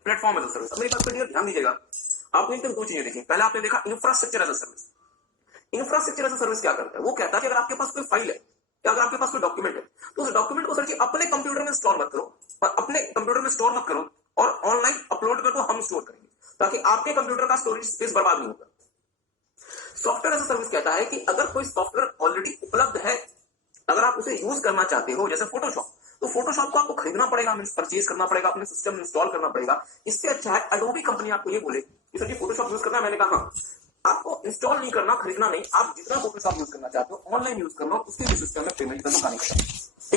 प्लेटफॉर्म एज अ सर्विस, मेरी बात पर ध्यान दीजिएगा। आपने एकदम दो चीजें देखी, पहले आपने देखा infrastructure as a service. Infrastructure as a service क्या करता है, वो कहता है कि अगर आपके पास कोई फाइल है या अगर आपके पास कोई डॉक्यूमेंट है, तो उस डॉक्यूमेंट को सर जी अपने कंप्यूटर में इंस्टॉल मत करो, और अपने कंप्यूटर में स्टोर मत करो और ऑनलाइन अपलोड कर दो, हम स्टोर करेंगे, ताकि आपके कंप्यूटर का स्टोरेज स्पेस बर्बाद नहीं होगा। सॉफ्टवेयर एज अ सर्विस कहता है कि अगर कोई सॉफ्टवेयर ऑलरेडी उपलब्ध है, अगर आप उसे यूज करना चाहते हो, जैसे फोटोशॉप, तो फोटोशॉप को आपको खरीदना पड़ेगा, मींस परचेज करना पड़ेगा, अपने सिस्टम में इंस्टॉल करना पड़ेगा। इससे अच्छा है एडोबी कंपनी आपको ये बोले कि सर जी फोटोशॉप यूज करना है, मैंने कहा हाँ, आपको इंस्टॉल नहीं करना, खरीदना नहीं, आप जितना फोटोशॉप यूज करना चाहते हो ऑनलाइन यूज करना, उसके भी सिस्टम में पेमेंट करना नहीं करना।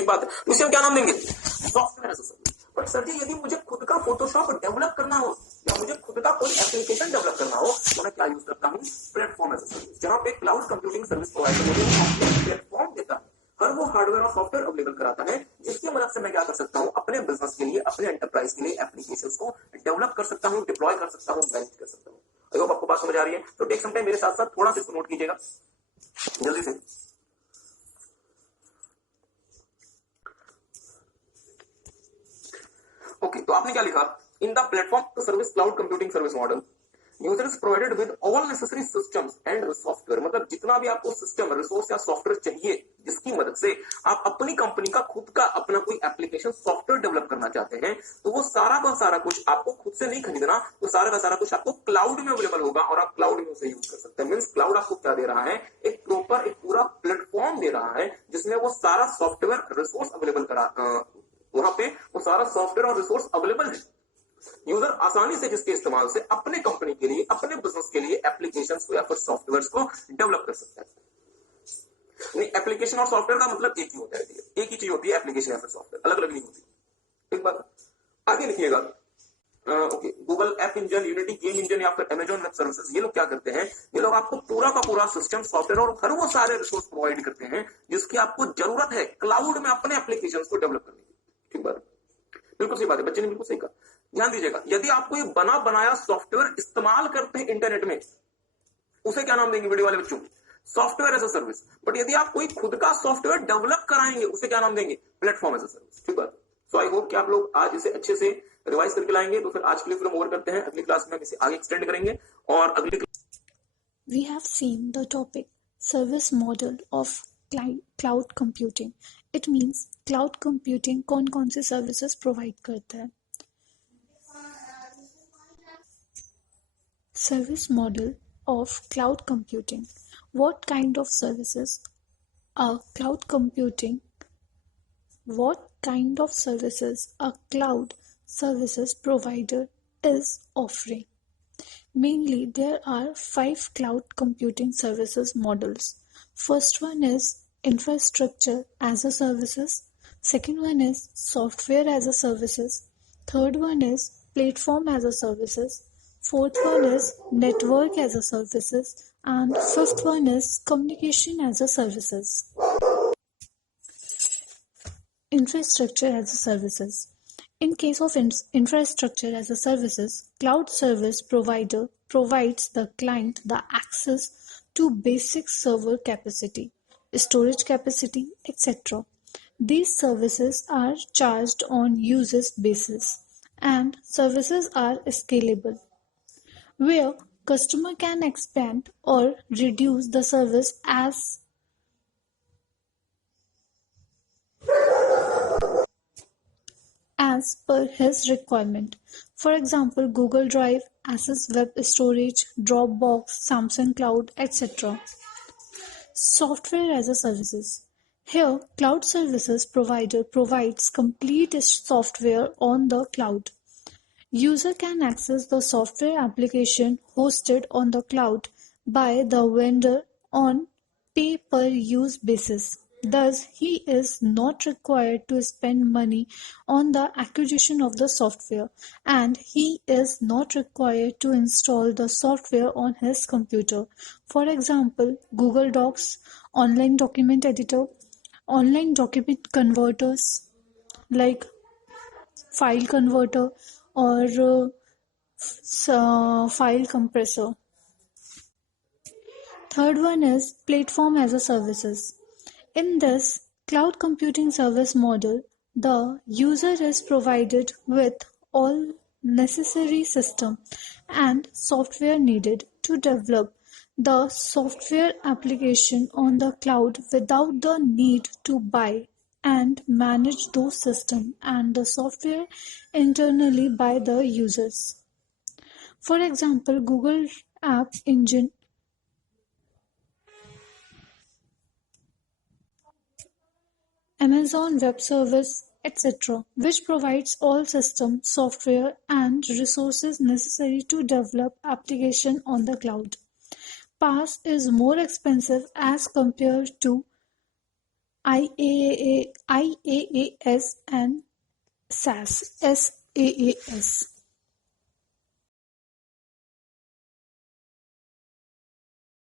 एक बात है, तो इसे हम क्या नाम देंगे, software as a service. But sir ji यदि मुझे खुद का फोटोशॉप डेवलप करना हो या मुझे खुद का कोई एप्लीकेशन डेवलप करना हो, तो मैं क्या यूज करता हूँ, प्लेटफॉर्म एज अ सर्विस, जहां पे क्लाउड कंप्यूटिंग सर्विस प्रोवाइडर मुझे प्लेटफॉर्म देता है, हर वो हार्डवेयर और सॉफ्टवेयर अवेलेबल कराता है जिसकी मदद से मैं क्या कर सकता हूं, अपने बिजनेस के लिए, अपने एंटरप्राइज के लिए एप्लीकेशंस को डेवलप कर सकता हूं, डिप्लॉय कर सकता हूं, मैनेज कर सकता हूं। आई होप आपको बात समझ आ रही है। तो टेक सम टाइम, मेरे साथ साथ थोड़ा सा इसको नोट कीजिएगा जल्दी से। ओके, तो आपने क्या लिखा, in the platform to service cloud computing service model user is provided with all necessary systems and software, मतलब जितना भी आपको सिस्टम, रिसोर्स या सॉफ्टवेयर चाहिए जिसकी मदद से आप अपनी कंपनी का खुद का अपना कोई एप्लीकेशन सॉफ्टवेयर डेवलप करना चाहते हैं, तो वो सारा का सारा कुछ आपको खुद से नहीं खरीदना, वो सारा का सारा कुछ आपको क्लाउड में अवेलेबल होगा और आप क्लाउड में उसे यूज कर सकते हैं। मींस क्लाउड आपको क्या दे रहा है, एक प्रॉपर एक पूरा प्लेटफॉर्म दे रहा है जिसमें वो सारा सॉफ्टवेयर रिसोर्स अवेलेबल करा, वहां पे वो सारा सॉफ्टवेयर और रिसोर्स अवेलेबल है। यूजर आसानी से जिसके इस्तेमाल से अपने कंपनी के लिए, अपने बिजनेस के लिए एप्लीकेशंस को या फिर सॉफ्टवेयर्स को डेवलप कर सकता है। नहीं, एप्लीकेशन और सॉफ्टवेयर का मतलब एक ही होता है, एक ही चीज होती है एप्लीकेशन या फिर सॉफ्टवेयर, अलग अलग नहीं होती। एक बात आगे लिखिएगा, okay, Google app engine, unity game engine या फिर अमेजॉन वेब सर्विसेज, ये लोग क्या करते हैं, ये लोग आपको पूरा का पूरा सिस्टम, सॉफ्टवेयर और हर वो सारे रिसोर्स प्रोवाइड करते हैं जिसकी आपको जरूरत है क्लाउड में अपने एप्लीकेशंस को डेवलप करने की। ठीक बात, बिल्कुल सही बात है, बच्चे ने बिल्कुल सही कहा। ध्यान दीजिएगा, यदि आप कोई बना बनाया सॉफ्टवेयर इस्तेमाल करते हैं इंटरनेट में, उसे क्या नाम देंगे वीडियो वाले बच्चों, software as a service. But यदि आप कोई खुद का सॉफ्टवेयर डेवलप कराएंगे, उसे क्या नाम देंगे, प्लेटफॉर्म एज अ सर्विस। ठीक बात। सो आई होप कि आप लोग आज इसे अच्छे से रिवाइज करके लाएंगे। तो फिर आज के लिए फिर हम ओवर करते हैं, अगली क्लास में हम इसे आगे एक्सटेंड करेंगे और अगली We have seen the topic service model of cloud computing. It means cloud computing कौन से services provide करता है। Service model of cloud computing. What kind of services a cloud computing? What kind of services a cloud services provider is offering? Mainly, there are 5 cloud computing services models. First one is infrastructure as a services. Second one is software as a services. Third one is platform as a services. Fourth one is network as a services. And fifth one is communication as a services. Infrastructure as a services. In case of infrastructure as a services, cloud service provider provides the client the access to basic server capacity, storage capacity, etc. These services are charged on usage basis and services are scalable, where customer can expand or reduce the service as per his requirement. For example, Google Drive, Access Web Storage, Dropbox, Samsung Cloud, etc. Software as a services. Here, cloud services provider provides complete software on the cloud. User can access the software application hosted on the cloud by the vendor on pay-per-use basis. Thus, he is not required to spend money on the acquisition of the software, and he is not required to install the software on his computer. For example, Google Docs, online document editor, online document converters like file converter or file compressor. Third one is platform as a services. In this cloud computing service model, the user is provided with all necessary system and software needed to develop the software application on the cloud without the need to buy and manage those systems and the software internally by the users. For example, Google App Engine, Amazon Web Service, etc., which provides all system, software, and resources necessary to develop application on the cloud. PaaS is more expensive as compared to IaaS and SaaS.